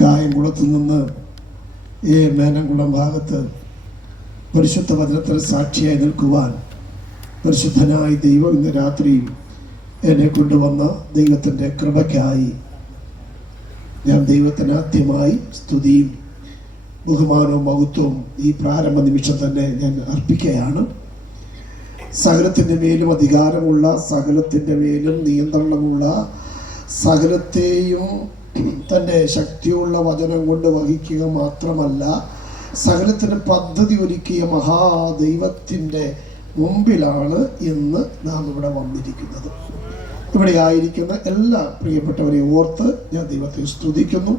കായംകുളത്ത് നിന്ന് മേനംകുളം ഭാഗത്ത് പരിശുദ്ധ വചനത്തിന് സാക്ഷിയായി നിൽക്കുവാൻ പരിശുദ്ധനായ ദൈവം ഇന്ന് രാത്രിയിൽ എന്നെ കൊണ്ടുവന്ന ദൈവത്തിൻ്റെ കൃപയ്ക്കായി ഞാൻ ദൈവത്തിന് ആദ്യമായി സ്തുതിയും ബഹുമാനവും മഹത്വവും ഈ പ്രാരംഭ നിമിഷം തന്നെ ഞാൻ അർപ്പിക്കുകയാണ്. സകലത്തിൻ്റെ മേലും അധികാരമുള്ള, സകലത്തിൻ്റെ മേലും നിയന്ത്രണമുള്ള, സകലത്തെയും തൻ്റെ ശക്തിയുള്ള വചനം കൊണ്ട് വഹിക്കുക മാത്രമല്ല, സകലത്തിന് പദ്ധതി ഒരുക്കിയ മഹാദൈവത്തിൻ്റെ മുമ്പിലാണ് ഇന്ന് നാം ഇവിടെ വന്നിരിക്കുന്നത്. ഇവിടെ ആയിരിക്കുന്ന എല്ലാ പ്രിയപ്പെട്ടവരെ ഓർത്ത് ഞാൻ ദൈവത്തെ സ്തുതിക്കുന്നു.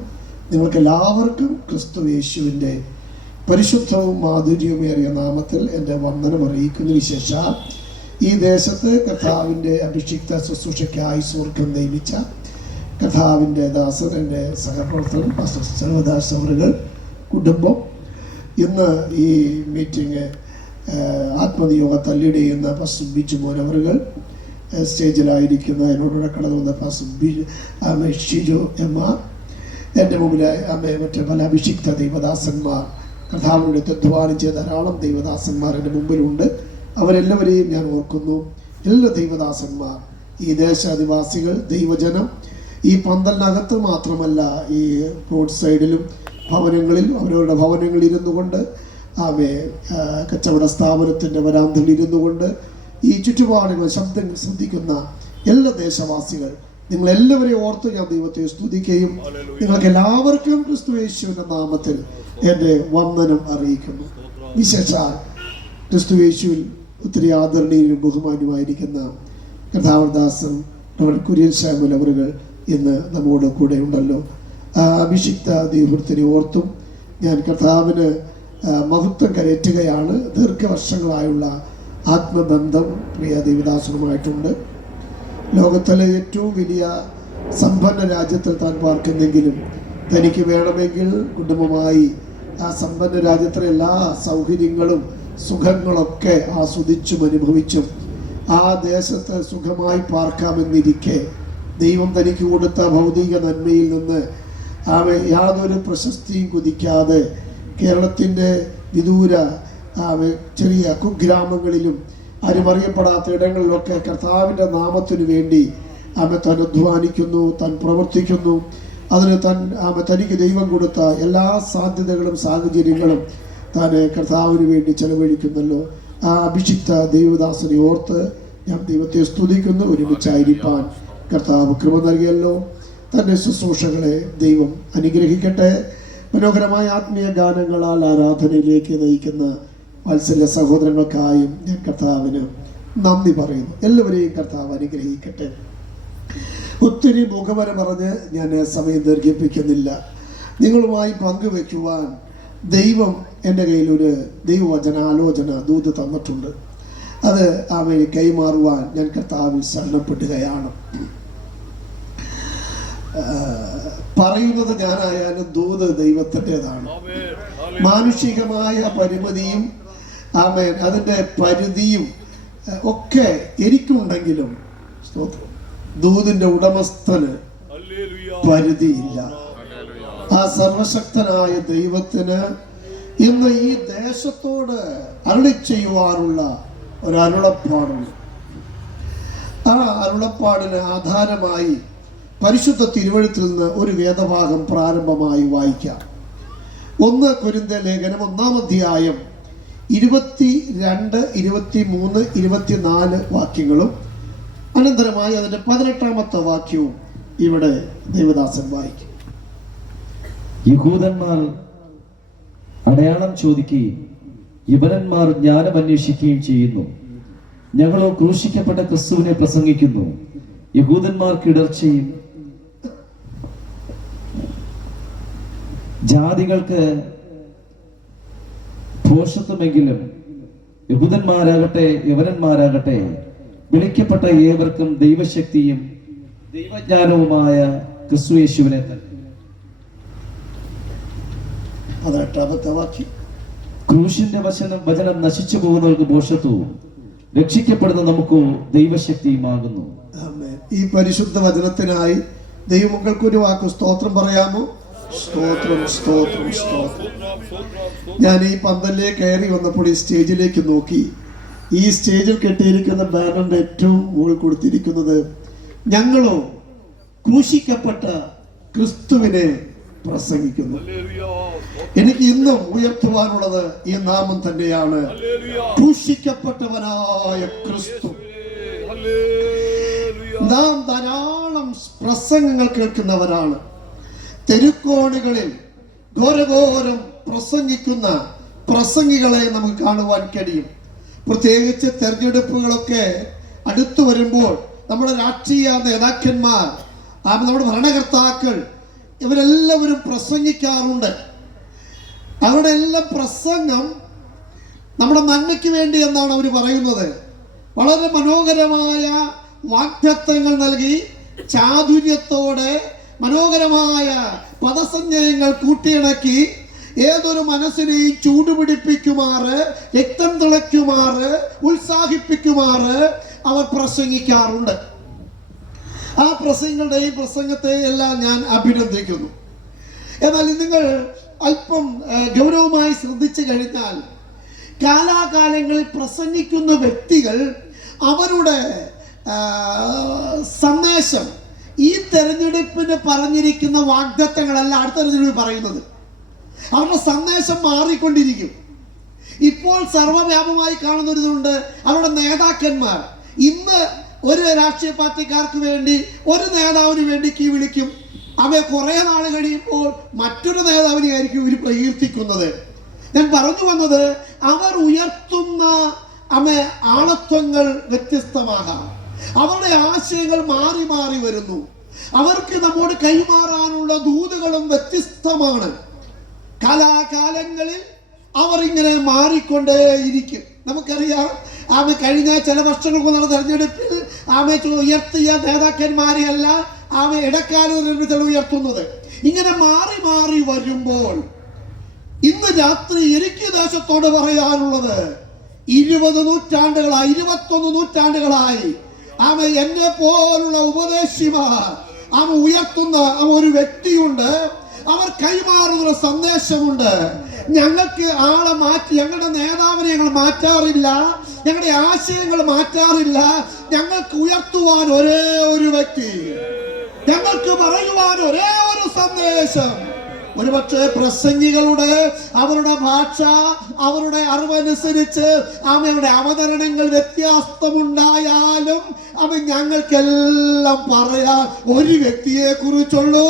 നിങ്ങൾക്ക് എല്ലാവർക്കും ക്രിസ്തു യേശുവിൻ്റെ പരിശുദ്ധവും മാധുര്യമേറിയ നാമത്തിൽ എൻ്റെ വന്ദനം അറിയിക്കുന്ന വിശേഷാൽ ഈ ദേശത്ത് കർത്താവിൻ്റെ അഭിഷിക്ത ശുശ്രൂഷയ്ക്കായി സ്വർഗം നിയമിച്ച കർത്താവിൻ്റെ ദാസൻ, എൻ്റെ സഹപ്രവർത്തകൻ പാസ്റ്റർ സർവദാസ് അവറുകൾ കുടുംബം ഇന്ന് ഈ മീറ്റിംഗ് ആത്മനിയോഗ ലീഡ് ചെയ്യുന്ന പാസ്റ്റർ ബിജു മോനവറുകൾ, സ്റ്റേജിലായിരിക്കുന്ന എന്നോടുകൂടെ കടന്നു വന്ന പാസ്റ്റർ ഷിജു എമ്മ, എൻ്റെ മുമ്പിൽ മറ്റേ പല അഭിഷിക്ത ദൈവദാസന്മാർ, കർത്താവിനോട് അധ്വാനം ചെയ്ത ധാരാളം ദൈവദാസന്മാർ എൻ്റെ മുമ്പിലുണ്ട്. അവരെല്ലാവരെയും ഞാൻ ഓർക്കുന്നു. എല്ലാ ദൈവദാസന്മാർ, ഈ ദേശാദിവാസികൾ, ദൈവജനം ഈ പന്തലിനകത്ത് മാത്രമല്ല, ഈ റോഡ് സൈഡിലും ഭവനങ്ങളിൽ അവരവരുടെ ഭവനങ്ങളിൽ ഇരുന്നു കൊണ്ട്, കച്ചവട സ്ഥാപനത്തിൻ്റെ വരാന്തയിൽ ഇരുന്നു കൊണ്ട് ഈ ചുറ്റുപാടുകൾ ശബ്ദം ശ്രദ്ധിക്കുന്ന എല്ലാ ദേശവാസികൾ, നിങ്ങളെല്ലാവരെയും ഓർത്ത് ഞാൻ ദൈവത്തെ സ്തുതിക്കുകയും നിങ്ങൾക്ക് എല്ലാവർക്കും ക്രിസ്തു യേശുവിൻ്റെ നാമത്തിൽ എൻ്റെ വന്ദനം അറിയിക്കുന്നു. വിശേഷാൽ ക്രിസ്തു യേശുവിൽ ഒത്തിരി ആദരണീയനും ബഹുമാന്യമായിരിക്കുന്ന കർത്താവദാസൻ കുര്യൻ ശാമുൽ അവറുകൾ ഇന്ന് നമ്മോട് കൂടെ ഉണ്ടല്ലോ. അഭിഷിക്ത ദൈവത്തിനെ ഓർത്തും ഞാൻ കർത്താവിന് മഹത്വം കരയറ്റുകയാണ്. ദീർഘവർഷങ്ങളായുള്ള ആത്മബന്ധം പ്രിയ ദേവദാസനുമായിട്ടുണ്ട്. ലോകത്തിലെ ഏറ്റവും വലിയ സമ്പന്ന രാജ്യത്തിൽ താൻ പാർക്കുന്നെങ്കിലും തനിക്ക് വേണമെങ്കിൽ കുടുംബമായി ആ സമ്പന്ന രാജ്യത്തിലെ എല്ലാ സൗകര്യങ്ങളും സുഖങ്ങളൊക്കെ ആസ്വദിച്ചും അനുഭവിച്ചും ആ ദേശത്ത് സുഖമായി പാർക്കാമെന്നിരിക്കെ ദൈവം തനിക്ക് കൊടുത്ത ഭൗതിക നന്മയിൽ നിന്ന് യാതൊരു പ്രശസ്തിയും കുതിക്കാതെ കേരളത്തിൻ്റെ വിദൂര ചെറിയ കുഗ്രാമങ്ങളിലും ആരും അറിയപ്പെടാത്ത ഇടങ്ങളിലൊക്കെ കർത്താവിൻ്റെ നാമത്തിനു വേണ്ടി താൻ അധ്വാനിക്കുന്നു, താൻ പ്രവർത്തിക്കുന്നു. അതിന് തനിക്ക് ദൈവം കൊടുത്ത എല്ലാ സാധ്യതകളും സാഹചര്യങ്ങളും താൻ കർത്താവിന് വേണ്ടി ചെലവഴിക്കുന്നല്ലോ. ആ അഭിഷിക്ത ദൈവദാസനെ ഓർത്ത് ഞാൻ ദൈവത്തെ സ്തുതിക്കുന്നു. ഒരുമിച്ചായിരിക്കാൻ കർത്താവ് കൃപ നൽകിയല്ലോ. തൻ്റെ ശുശ്രൂഷകളെ ദൈവം അനുഗ്രഹിക്കട്ടെ. മനോഹരമായ ആത്മീയ ഗാനങ്ങളാൽ ആരാധനയിലേക്ക് നയിക്കുന്ന വാത്സല്യ സഹോദരങ്ങൾക്കായും ഞാൻ കർത്താവിന് നന്ദി പറയുന്നു. എല്ലാവരെയും കർത്താവ് അനുഗ്രഹിക്കട്ടെ. ഒത്തിരി മുഖവര പറഞ്ഞ് ഞാൻ സമയം ദീർഘിപ്പിക്കുന്നില്ല. നിങ്ങളുമായി പങ്കുവെക്കുവാൻ ദൈവം എൻ്റെ കയ്യിലൊരു ദൈവവചനാലോചന ദൂത് തന്നിട്ടുണ്ട്. അത് അവയെ കൈമാറുവാൻ ഞാൻ കർത്താവിൽ ശരണപ്പെടുകയാണ്. പറയുന്നത് ഞാനായാലും ദൂത് ദൈവത്തിൻ്റെതാണ്. മാനുഷികമായ പരിമിതിയും അതിൻ്റെ പരിധിയും ഒക്കെ എനിക്കുണ്ടെങ്കിലും ദൂതിൻ്റെ ഉടമസ്ഥന് പരിധിയില്ല. ആ സർവശക്തനായ ദൈവത്തിന് ഇന്ന് ഈ ദേശത്തോട് അരുളി ചെയ്യുവാനുള്ള ഒരു അരുളപ്പാടുണ്ട്. ആ അരുളപ്പാടിന് ആധാരമായി പരിശുദ്ധ തിരുവെഴുത്തിൽ നിന്ന് ഒരു വേദഭാഗം പ്രാരംഭമായി വായിക്കാം. 1 കൊരിന്ത്യർ ലേഖനം 1-ാം അധ്യായം 22, 23, 24 വാക്യങ്ങളും അനന്തരമായി അതിൻ്റെ 18-ാമത്തെ വാക്യവും ഇവിടെ ദേവദാസൻ വായിക്കും. യഹൂദന്മാർ അടയാളം ചോദിക്കുകയും യവനന്മാർ ജ്ഞാനം അന്വേഷിക്കുകയും ചെയ്യുന്നു. ഞങ്ങളോ ക്രൂശിക്കപ്പെട്ട ക്രിസ്തുവിനെ പ്രസംഗിക്കുന്നു. യഹൂദന്മാർക്ക് ഇടർച്ചയും ജാതികൾക്ക് ഭോഷത്വമെങ്കിലും യഹൂദന്മാരാകട്ടെ യവനന്മാരാകട്ടെ വിളിക്കപ്പെട്ട ഏവർക്കും ദൈവശക്തിയും ദൈവജ്ഞാനവുമായ ക്രിസ്തു യേശുവിനെ തന്നെ. ക്രൂശിന്റെ വചനം നശിച്ചു പോകുന്നവർക്ക് ഭോഷത്വവും രക്ഷിക്കപ്പെടുന്ന നമുക്ക് ദൈവശക്തിയുമാകുന്നു. ഈ പരിശുദ്ധ വചനത്തിനായി ദൈവമക്കൾക്ക് ഒരു വാക്ക് സ്തോത്രം പറയാമോ? സ്തോത്രം, സ്തോത്രം, സ്തോത്രം. ഞാൻ ഈ പന്തലിലേക്ക് കയറി വന്നപ്പോൾ ഈ സ്റ്റേജിലേക്ക് നോക്കി. ഈ സ്റ്റേജിൽ കെട്ടിയിരിക്കുന്ന ബാനറിന്റെ ഏറ്റവും മുകളിൽ കൊടുത്തിരിക്കുന്നത് ഞങ്ങളോ ക്രൂശിക്കപ്പെട്ട ക്രിസ്തുവിനെ പ്രസംഗിക്കുന്നു. എനിക്ക് ഇന്നും ഉയർത്തുവാനുള്ളത് ഈ നാമം തന്നെയാണ്, ക്രൂശിക്കപ്പെട്ടവനായ ക്രിസ്തു. നാം ധാരാളം പ്രസംഗങ്ങൾ കേൾക്കുന്നവരാണ്. തെരുക്കോണുകളിൽ ഘോരഘോരം പ്രസംഗിക്കുന്ന പ്രസംഗികളെ നമുക്ക് കാണുവാൻ കഴിയും. പ്രത്യേകിച്ച് തെരഞ്ഞെടുപ്പുകളൊക്കെ അടുത്തു വരുമ്പോൾ നമ്മുടെ രാഷ്ട്രീയ നേതാക്കന്മാർ, നമ്മുടെ ഭരണകർത്താക്കൾ, ഇവരെല്ലാവരും പ്രസംഗിക്കാറുണ്ട്. അവരുടെ എല്ലാം പ്രസംഗം നമ്മുടെ നന്മയ്ക്ക് വേണ്ടി എന്നാണ് അവർ പറയുന്നത്. വളരെ മനോഹരമായ വാഗ്ദത്തങ്ങൾ നൽകി ചാതുര്യത്തോടെ മനോഹരമായ പദസഞ്ജയങ്ങൾ കൂട്ടിയിണക്കി ഏതൊരു മനസ്സിനെയും ചൂടുപിടിപ്പിക്കുമാറ്, രക്തം തിളയ്ക്കുമാറ്, ഉത്സാഹിപ്പിക്കുമാറ് അവർ പ്രസംഗിക്കാറുണ്ട്. ആ പ്രസംഗത്തെ എല്ലാം ഞാൻ അഭിനന്ദിക്കുന്നു. എന്നാൽ നിങ്ങൾ അല്പം ഗൗരവമായി ശ്രദ്ധിച്ചു കഴിഞ്ഞാൽ കാലാകാലങ്ങളിൽ പ്രസംഗിക്കുന്ന വ്യക്തികൾ അവരുടെ സന്ദേശം ഈ തെരഞ്ഞെടുപ്പിന് പറഞ്ഞിരിക്കുന്ന വാഗ്ദത്തങ്ങളല്ല അടുത്ത തെരഞ്ഞെടുപ്പ് പറയുന്നത്. അവരുടെ സന്ദേശം മാറിക്കൊണ്ടിരിക്കും. ഇപ്പോൾ സർവ്വവ്യാപകമായി കാണുന്നൊരിതുണ്ട്, അവരുടെ നേതാക്കന്മാർ ഇന്ന് ഒരു രാഷ്ട്രീയ പാർട്ടിക്കാർക്ക് വേണ്ടി ഒരു നേതാവിന് വേണ്ടി കീ വിളിക്കും. അവയെ കുറെ നാൾ കഴിയുമ്പോൾ മറ്റൊരു നേതാവിനെയായിരിക്കും ഇവർ പ്രകീർത്തിക്കുന്നത്. ഞാൻ പറഞ്ഞു വന്നത്, അവർ ഉയർത്തുന്ന ആളത്വങ്ങൾ വ്യത്യസ്തമാകാം. അവരുടെ ആശയങ്ങൾ മാറി മാറി വരുന്നു. അവർക്ക് നമ്മോട് കൈമാറാനുള്ള ദൂതുകളും വ്യത്യസ്തമാണ്. കാലാകാലങ്ങളിൽ അവർ ഇങ്ങനെ മാറിക്കൊണ്ടേയിരിക്കും. നമുക്കറിയാം, കഴിഞ്ഞ ചില വർഷങ്ങൾക്ക് നടന്ന തെരഞ്ഞെടുപ്പിൽ ഉയർത്തിയ നേതാക്കന്മാരെയല്ല ഇടക്കാലം ഉയർത്തുന്നത്. ഇങ്ങനെ മാറി മാറി വരുമ്പോൾ ഇന്ന് രാത്രി എനിക്ക് ദേശത്തോട് പറയാനുള്ളത്, 20 നൂറ്റാണ്ടുകളായി 21 നൂറ്റാണ്ടുകളായി എന്നെ പോലുള്ള ഉപദേശിമാർ ഉയർത്തുന്ന ഒരു വ്യക്തിയുണ്ട്. അവർ കൈമാറുന്ന സന്ദേശമുണ്ട്. ഞങ്ങൾക്ക് ആളെ മാറ്റി, ഞങ്ങളുടെ നേതാവിനെ ഞങ്ങൾ മാറ്റാറില്ല, ഞങ്ങളുടെ ആശയങ്ങൾ മാറ്റാറില്ല. ഞങ്ങൾക്ക് ഉയർത്തുവാൻ ഒരേ ഒരു വ്യക്തി, ഞങ്ങൾക്ക് പറയുവാൻ ഒരേ ഒരു സന്ദേശം. ഒരുപക്ഷെ പ്രസംഗികളുടെ അവരുടെ ഭാഷ, അവരുടെ അറിവനുസരിച്ച് അവരുടെ അവതരണങ്ങൾ വ്യത്യാസമുണ്ടായാലും ഞങ്ങൾക്കെല്ലാം പറയാൻ ഒരു വ്യക്തിയെ കുറിച്ചുള്ളൂ,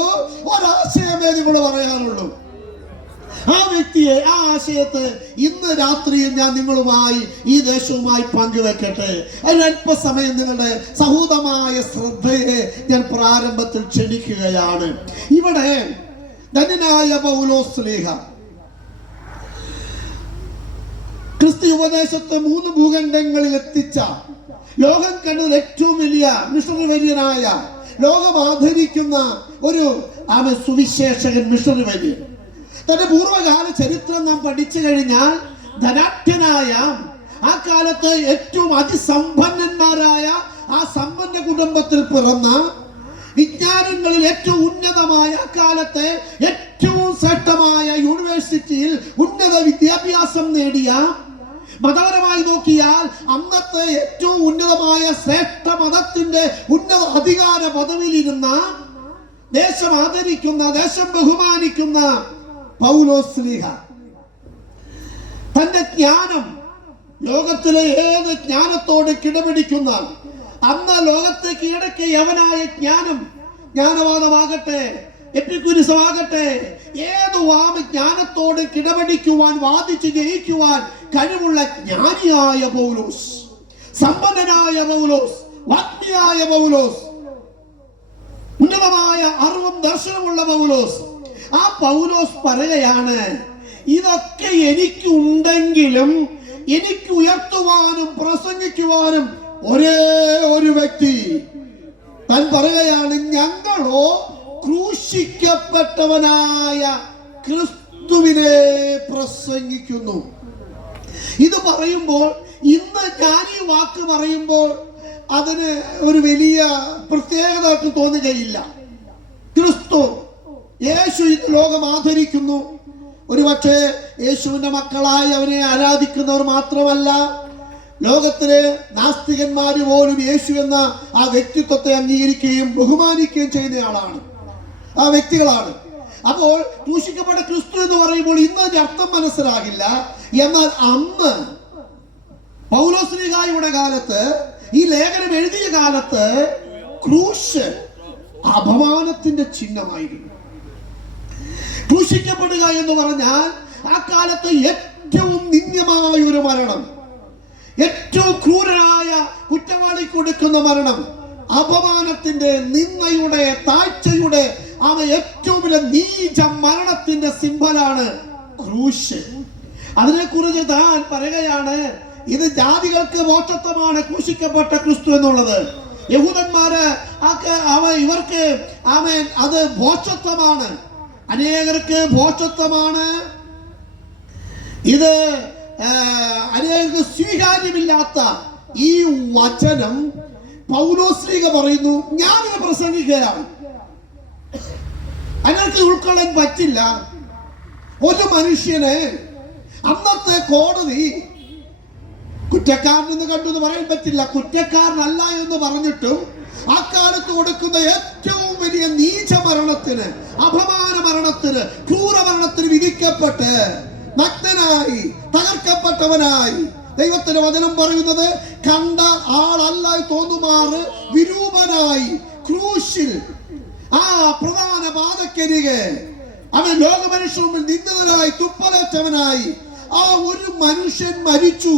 ഒരാശയമേ നിങ്ങൾ പറയാനുള്ളൂ. ആ വ്യക്തിയെ, ആ ആശയത്തെ ഇന്ന് രാത്രിയിൽ ഞാൻ നിങ്ങളുമായി ഈ ദേശവുമായി പങ്കുവെക്കട്ടെ. അതിനല്പസമയം നിങ്ങളുടെ സഹൂതമായ ശ്രദ്ധയെ ഞാൻ പ്രാരംഭത്തിൽ ക്ഷണിക്കുകയാണ്. ഇവിടെ ധന്യനായ പൗലോസ് ശ്ലീഹ ക്രിസ്തു ഉപദേശത്തെ 3 ഭൂഖണ്ഡങ്ങളിൽ എത്തിച്ച, ലോകം കണ്ടത് ഏറ്റവും വലിയ മിഷണറി വര്യനായ, ലോകം ആദരിക്കുന്ന ഒരു സുവിശേഷകൻ, മിഷണറി വര്യൻ. തന്റെ പൂർവ്വകാല ചരിത്രം നാം പഠിച്ചു കഴിഞ്ഞാൽ ധനാഢ്യനായ, ആ കാലത്ത് ഏറ്റവും അതിസമ്പന്നന്മാരായ ആ സമ്പന്ന കുടുംബത്തിൽ പിറന്ന, വിജ്ഞാനങ്ങളിൽ ഏറ്റവും ഉന്നതമായ കാലത്തെ ഏറ്റവും ശ്രേഷ്ഠമായ യൂണിവേഴ്സിറ്റിയിൽ ഉന്നത വിദ്യാഭ്യാസം നേടിയ, മതപരമായി നോക്കിയാൽ അന്നത്തെ ഏറ്റവും ഉന്നതമായ ശ്രേഷ്ഠ മതത്തിന്റെ ഉന്നത അധികാര പദവിയിലിരുന്ന, ദേശം ആദരിക്കുന്ന, ദേശം ബഹുമാനിക്കുന്ന പൗലോസ് ശ്ലീഹ തന്റെ ജ്ഞാനം, ലോകത്തിലെ ഏത് ജ്ഞാനത്തോട് കിടപിടിക്കുന്ന, അന്ന് ലോകത്തെ കീഴടക്കിയ യവനായ ജ്ഞാനം, ജ്ഞാനവാദമാകട്ടെ എപ്പിക്യൂരിസമാകട്ടെ, ഏത് ജ്ഞാനത്തോട് കിടപിടിക്കുവാൻ, വാദിച്ച് ജയിക്കുവാൻ കഴിവുള്ള ജ്ഞാനിയായ പൗലോസ്, സമ്പന്നനായ പൗലോസ്, വാഗ്മിയായ പൗലോസ്, ഉന്നതമായ അറിവും ദർശനമുള്ള പൗലോസ്. ആ പൗലോസ് പറയുകയാണ്, ഇതൊക്കെ എനിക്കുണ്ടെങ്കിലും എനിക്ക് ഉയർത്തുവാനും പ്രസംഗിക്കുവാനും ഒരേ ഒരു വ്യക്തി. താൻ പറയുകയാണ്, ഞങ്ങളോ ക്രൂശിക്കപ്പെട്ടവനായ ക്രിസ്തുവിനെ പ്രസംഗിക്കുന്നു. ഇത് പറയുമ്പോൾ, ഇന്ന് ഞാൻ ഈ വാക്ക് പറയുമ്പോൾ അതിന് ഒരു വലിയ പ്രത്യേകത തോന്നുകയില്ല. ക്രിസ്തു യേശു ഇന്ന് ലോകം ആദരിക്കുന്നു. ഒരുപക്ഷെ യേശുവിന്റെ മക്കളായി അവനെ ആരാധിക്കുന്നവർ മാത്രമല്ല, ലോകത്തിലെ നാസ്തികന്മാര് പോലും യേശു എന്ന ആ വ്യക്തിത്വത്തെ അംഗീകരിക്കുകയും ബഹുമാനിക്കുകയും ചെയ്യുന്ന ആ വ്യക്തികളാണ്. അപ്പോൾ ക്രൂശിക്കപ്പെട്ട ക്രിസ്തു എന്ന് പറയുമ്പോൾ ഇന്ന് അതിന്റെ അർത്ഥം മനസ്സിലാകില്ല. എന്നാൽ അന്ന് പൗലോസ്ലീഹായുടെ കാലത്ത്, ഈ ലേഖനം എഴുതിയ കാലത്ത് ക്രൂശ് അപമാനത്തിന്റെ ചിഹ്നമായിരുന്നു. ക്രൂശിക്കപ്പെടുക എന്ന് പറഞ്ഞാൽ ആ കാലത്ത് ഏറ്റവും നിന്ദ്യമായ ഒരു മരണം, ഏറ്റവും ക്രൂരനായ കുറ്റവാളി കൊടുക്കുന്ന മരണം, അപമാനത്തിന്റെ, നിന്ദയുടെ, താഴ്ചയുടെ, ഏറ്റവും വലിയ നീച മരണത്തിന്റെ സിംബലാണ് ക്രൂശ്. അതിനെക്കുറിച്ച് താൻ പറയുകയാണ്, ഇത് ജാതികൾക്ക് മോക്ഷത്വമാണ് ക്രൂശിക്കപ്പെട്ട ക്രിസ്തു എന്നുള്ളത്. യഹൂദന്മാര് ഇവർക്ക് അത് ഭോഷത്വമാണ്, അനേകർക്ക് ഭോഷത്വമാണ്. ഇത് അനേകർക്ക് സ്വീകാര്യമില്ലാത്ത ഈ വചനം പൗലോസ്ലീഹ പറയുന്നു, ഞാനിത് പ്രസംഗിക്കുകയാണ്. അനേകർക്ക് ഉൾക്കൊള്ളാൻ പറ്റില്ല. ഒരു മനുഷ്യന് അന്നത്തെ കോടതി കുറ്റക്കാരനെന്ന് കണ്ടു എന്ന് പറയാൻ പറ്റില്ല, കുറ്റക്കാരനല്ല എന്ന് പറഞ്ഞിട്ടും ആ കാലത്ത് കൊടുക്കുന്ന ഏറ്റവും വലിയ നീച മരണത്തിന്, അപമാന മരണത്തിന്, ക്രൂര മരണത്തിന് വിധിക്കപ്പെട്ട് നഗ്നനായി, തകർക്കപ്പെട്ടവനായി, ദൈവത്തിന്റെ വചനം പറയുന്നത് കണ്ട ആളല്ല തോന്നുമാറ് വിരൂപനായി ക്രൂശിൽ ആ പ്രധാന പാതക്കരികെ അവൻ ലോകമനുഷ്യ മുമ്പിൽ നിന്ദനായി, തുപ്പലേറ്റവനായി ആ ഒരു മനുഷ്യൻ മരിച്ചു.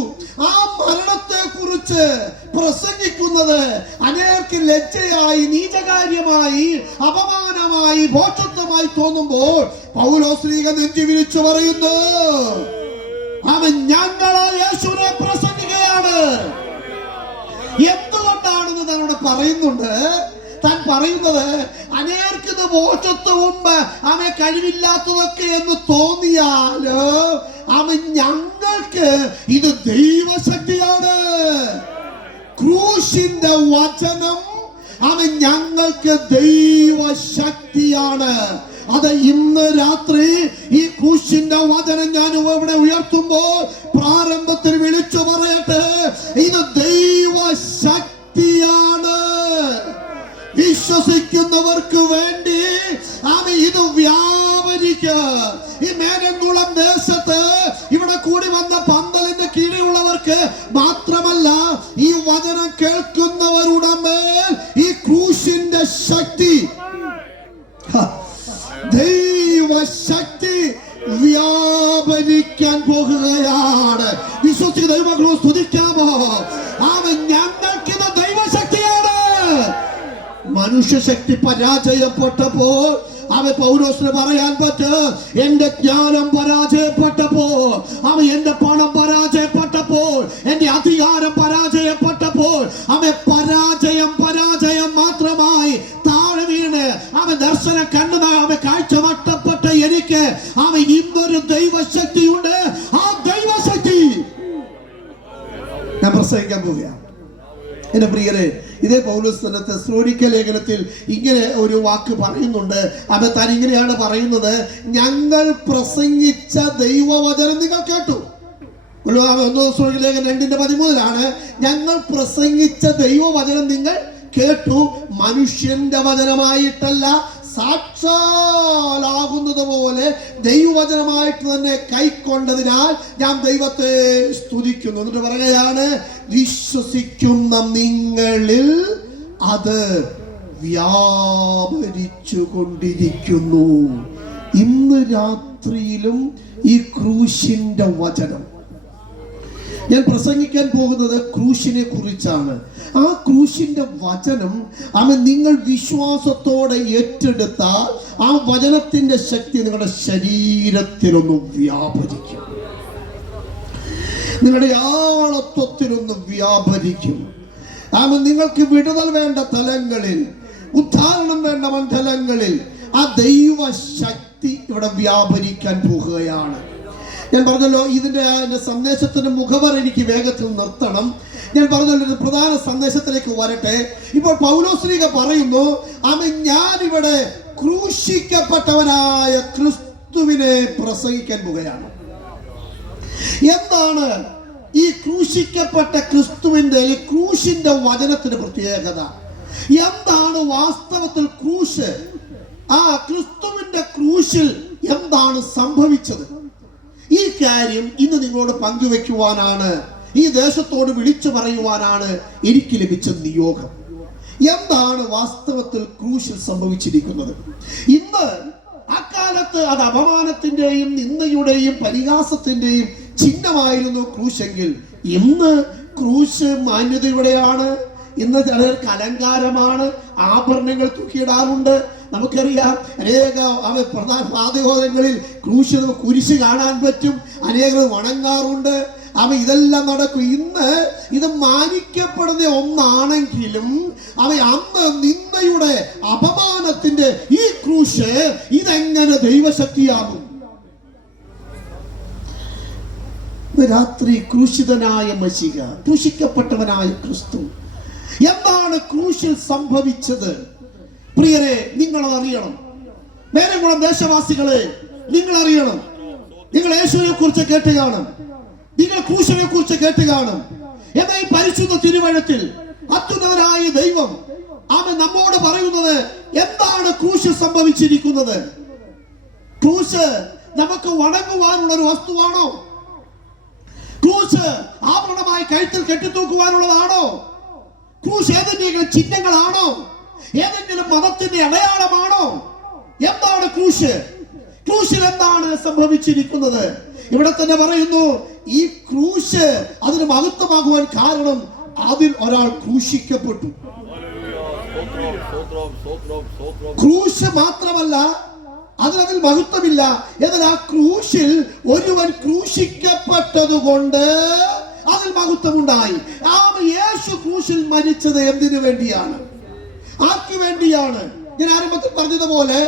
ആ മരണത്തെ കുറിച്ച് പ്രസംഗിക്കുന്നത് അനേകർക്ക് ലജ്ജയായി, നീചകാര്യമായി, അപമാനമായി, ഭോഷത്വമായി തോന്നുമ്പോൾ പൗലോസ്ലീഹ നെഞ്ചി വിരിച്ചു പറയുന്നു, അവൻ ഞങ്ങളെ യേശുവിനെ പ്രസംഗിക്കുകയാണ്. എന്തുകൊണ്ടാണെന്ന് തന്നോട് പറയുന്നുണ്ട്. താൻ പറയുന്നത് അനേകർക്ക് ഇത് ഭോഷത്വവും അവൻ കഴിവില്ലാത്തതൊക്കെ എന്ന് തോന്നിയാലോ അവൻ ഞങ്ങൾക്ക് ഇത് ദൈവശക്തിയാണ്. ക്രൂശിന്റെ വചനം അവൻ ഞങ്ങൾക്ക് ദൈവശക്തിയാണ്. അത് ഇന്ന് രാത്രി ഈ ക്രൂശിന്റെ വചനം ഞാൻ ഇവിടെ ഉയർത്തുമ്പോൾ പ്രാരംഭത്തിൽ വിളിച്ചു പറയട്ടെ, ഇത് ദൈവശക്തിയാണ്. വിശ്വസിക്കുന്നവർക്ക് വേണ്ടി ഇത് വ്യാപരിക്കുക. ഈ മേഘംകുളം ദേശത്ത് ഇവിടെ കൂടി വന്ന പന്തലിന്റെ കീഴിലുള്ളവർക്ക് മാത്രമല്ല, ഈ വചനം കേൾക്കുന്നവരുടെ മേൽ ഈ ക്രൂശിന്റെ ശക്തി, ദൈവശക്തി വ്യാപരിക്കാൻ പോകുകയാണ്. വിശ്വസിക്കുന്ന ദൈവമക്കളെ സ്തുതിക്കാമോ? അവൻ ഞങ്ങൾക്കിത് ദൈവശക്തിയാണ്. മനുഷ്യശക്തി പരാജയപ്പെട്ടപ്പോൾ പൗലോസിന് പറയാൻ പറ്റും, എന്റെ ജ്ഞാനം പരാജയപ്പെട്ടപ്പോൾ, എന്റെ പണം പരാജയപ്പെട്ടപ്പോൾ, എന്റെ അധികാരം പരാജയപ്പെട്ടപ്പോൾ, പരാജയം മാത്രമായി താഴെ വീണ് ദർശനം കണ്ടു കാഴ്ച നഷ്ടപ്പെട്ട എനിക്ക് ഇന്നൊരു ദൈവശക്തിയുണ്ട്. ആ ദൈവശക്തി ഞാൻ പ്രസംഗിക്കാൻ പോവുകയാണ്. എന്റെ പ്രിയരെ, ഇതേ പൗലോസ് തന്നെ തെസ്സലോനിക്ക ലേഖനത്തിൽ ഇങ്ങനെ ഒരു വാക്ക് പറയുന്നുണ്ട്. താൻ ഇങ്ങനെയാണ് പറയുന്നത്, ഞങ്ങൾ പ്രസംഗിച്ച ദൈവവചനം നിങ്ങൾ കേട്ടു. 1 തെസ്സലോനിക്ക ലേഖനം 2:13 ഞങ്ങൾ പ്രസംഗിച്ച ദൈവവചനം നിങ്ങൾ കേട്ടു, മനുഷ്യന്റെ വചനമായിട്ടല്ല, സാക്ഷാലാകുന്നത് പോലെ ദൈവവചനമായിട്ട് തന്നെ കൈക്കൊണ്ടതിനാൽ ഞാൻ ദൈവത്തെ സ്തുതിക്കുന്നു. എന്നിട്ട് പറയുകയാണ്, വിശ്വസിക്കുന്ന നിങ്ങളിൽ അത് വ്യാപരിച്ചു കൊണ്ടിരിക്കുന്നു. ഇന്ന് രാത്രിയിലും ഈ ക്രൂശിന്റെ വചനം ഞാൻ പ്രസംഗിക്കാൻ പോകുന്നത് ക്രൂശിനെ കുറിച്ചാണ്. ആ ക്രൂശിന്റെ വചനം നിങ്ങൾ വിശ്വാസത്തോടെ ഏറ്റെടുത്താൽ ആ വചനത്തിന്റെ ശക്തി നിങ്ങളുടെ ശരീരത്തിലൊന്ന് വ്യാപരിക്കും, നിങ്ങളുടെ ആളത്വത്തിലൊന്ന് വ്യാപരിക്കും. നിങ്ങൾക്ക് വിടുതൽ വേണ്ട തലങ്ങളിൽ, ഉദ്ധാരണം വേണ്ട മണ്ഡലങ്ങളിൽ ആ ദൈവശക്തി ഇവിടെ വ്യാപരിക്കാൻ പോകുകയാണ്. ഞാൻ പറഞ്ഞല്ലോ ഇതിന്റെ സന്ദേശത്തിന്റെ മുഖവർ എനിക്ക് വേഗത്തിൽ നിർത്തണം. ഞാൻ പറഞ്ഞല്ലോ ഒരു പ്രധാന സന്ദേശത്തിലേക്ക് വരട്ടെ. ഇപ്പോൾ പൗലോസ്ലീഹ പറയുന്നു, ഞാനിവിടെ ക്രൂശിക്കപ്പെട്ടവനായ ക്രിസ്തുവിനെ പ്രസംഗിക്കാൻ പോകുകയാണ്. എന്താണ് ഈ ക്രൂശിക്കപ്പെട്ട ക്രിസ്തുവിന്റെ ക്രൂശിന്റെ വചനത്തിന് പ്രത്യേകത? എന്താണ് വാസ്തവത്തിൽ ക്രൂശ്? ആ ക്രിസ്തുവിന്റെ ക്രൂശിൽ എന്താണ് സംഭവിച്ചത്? ഈ കാര്യം ഇന്ന് നിങ്ങളോട് പങ്കുവെക്കുവാനാണ്, ഈ ദേശത്തോട് വിളിച്ചു പറയുവാനാണ് എനിക്ക് ലഭിച്ച നിയോഗം. എന്താണ് വാസ്തവത്തിൽ ക്രൂശിൽ സംഭവിച്ചിരിക്കുന്നത്? ഇന്ന് അക്കാലത്ത് അത് അപമാനത്തിന്റെയും നിന്ദയുടെയും പരിഹാസത്തിന്റെയും ചിഹ്നമായിരുന്നു ക്രൂശെങ്കിൽ, ഇന്ന് ക്രൂശ് മാന്യതയുടെയാണ്. ഇന്ന് ചിലർക്ക് അലങ്കാരമാണ്, ആഭരണങ്ങൾ തൂക്കിയിടാറുണ്ട്. നമുക്കറിയാം അനേക പ്രധാന പ്രാതിഹോദങ്ങളിൽ കുരിശ് കാണാൻ പറ്റും, അനേകർ വണങ്ങാറുണ്ട്. ഇതെല്ലാം നടക്കും. ഇന്ന് ഇത് മാനിക്കപ്പെടുന്ന ഒന്നാണെങ്കിലും അന്ന് നിന്ദയുടെ അപമാനത്തിന്റെ ഈ ക്രൂശ് ഇതെങ്ങനെ ദൈവശക്തിയാകും? രാത്രി ക്രൂശിതനായ മശിഹ, ക്രൂശിക്കപ്പെട്ടവനായ ക്രിസ്തു, എന്താണ് ക്രൂശിൽ സംഭവിച്ചത്? പ്രിയരെ, നിങ്ങളത് അറിയണം. മേരംകുളം ദേശവാസികളെ, നിങ്ങൾ അറിയണം. നിങ്ങൾ യേശുവിനെ കുറിച്ച് കേട്ട് കാണും, നിങ്ങൾ ക്രൂശിനെ കുറിച്ച് കേട്ട് കാണും. എന്നാൽ ഈ പരിശുദ്ധ തിരുവചനത്തിൽ അത്യുന്നതനായ ദൈവം നമ്മോട് പറയുന്നത് എന്താണ് ക്രൂശിൽ സംഭവിച്ചിരിക്കുന്നത്? ക്രൂശ് നമുക്ക് വണങ്ങുവാനുള്ള ഒരു വസ്തുവാണോ? ക്രൂശ് ആഭരണമായി കഴുത്തിൽ കെട്ടിത്തൂക്കുവാനുള്ളതാണോ? ക്രൂശ് ഏതെങ്കിലും ചിഹ്നങ്ങളാണോ? ഏതെങ്കിലും മതത്തിന്റെ അടയാളമാണോ? എന്താണ് ക്രൂശ്? ക്രൂശിൽ എന്താണ് സംഭവിച്ചിരിക്കുന്നത്? ഇവിടെ തന്നെ പറയുന്നു, ഈ ക്രൂശ് അതിന് മഹത്വമാകുവാൻ കാരണം അതിൽ ഒരാൾ ക്രൂശിക്കപ്പെട്ടു. ക്രൂശ് മാത്രമല്ല, അതിൽ മഹത്വമില്ല. എന്നാൽ ആ ക്രൂശിൽ ഒരുവൻ ക്രൂശിക്കപ്പെട്ടത് കൊണ്ട് അതിൽ മഹത്വമുണ്ടായി. യേശു ക്രൂശിൽ മരിച്ചത് എന്തിനു വേണ്ടിയാണ്? ആർക്ക് വേണ്ടിയാണ്? ഞാൻ ആരംഭത്തിൽ പറഞ്ഞതുപോലെ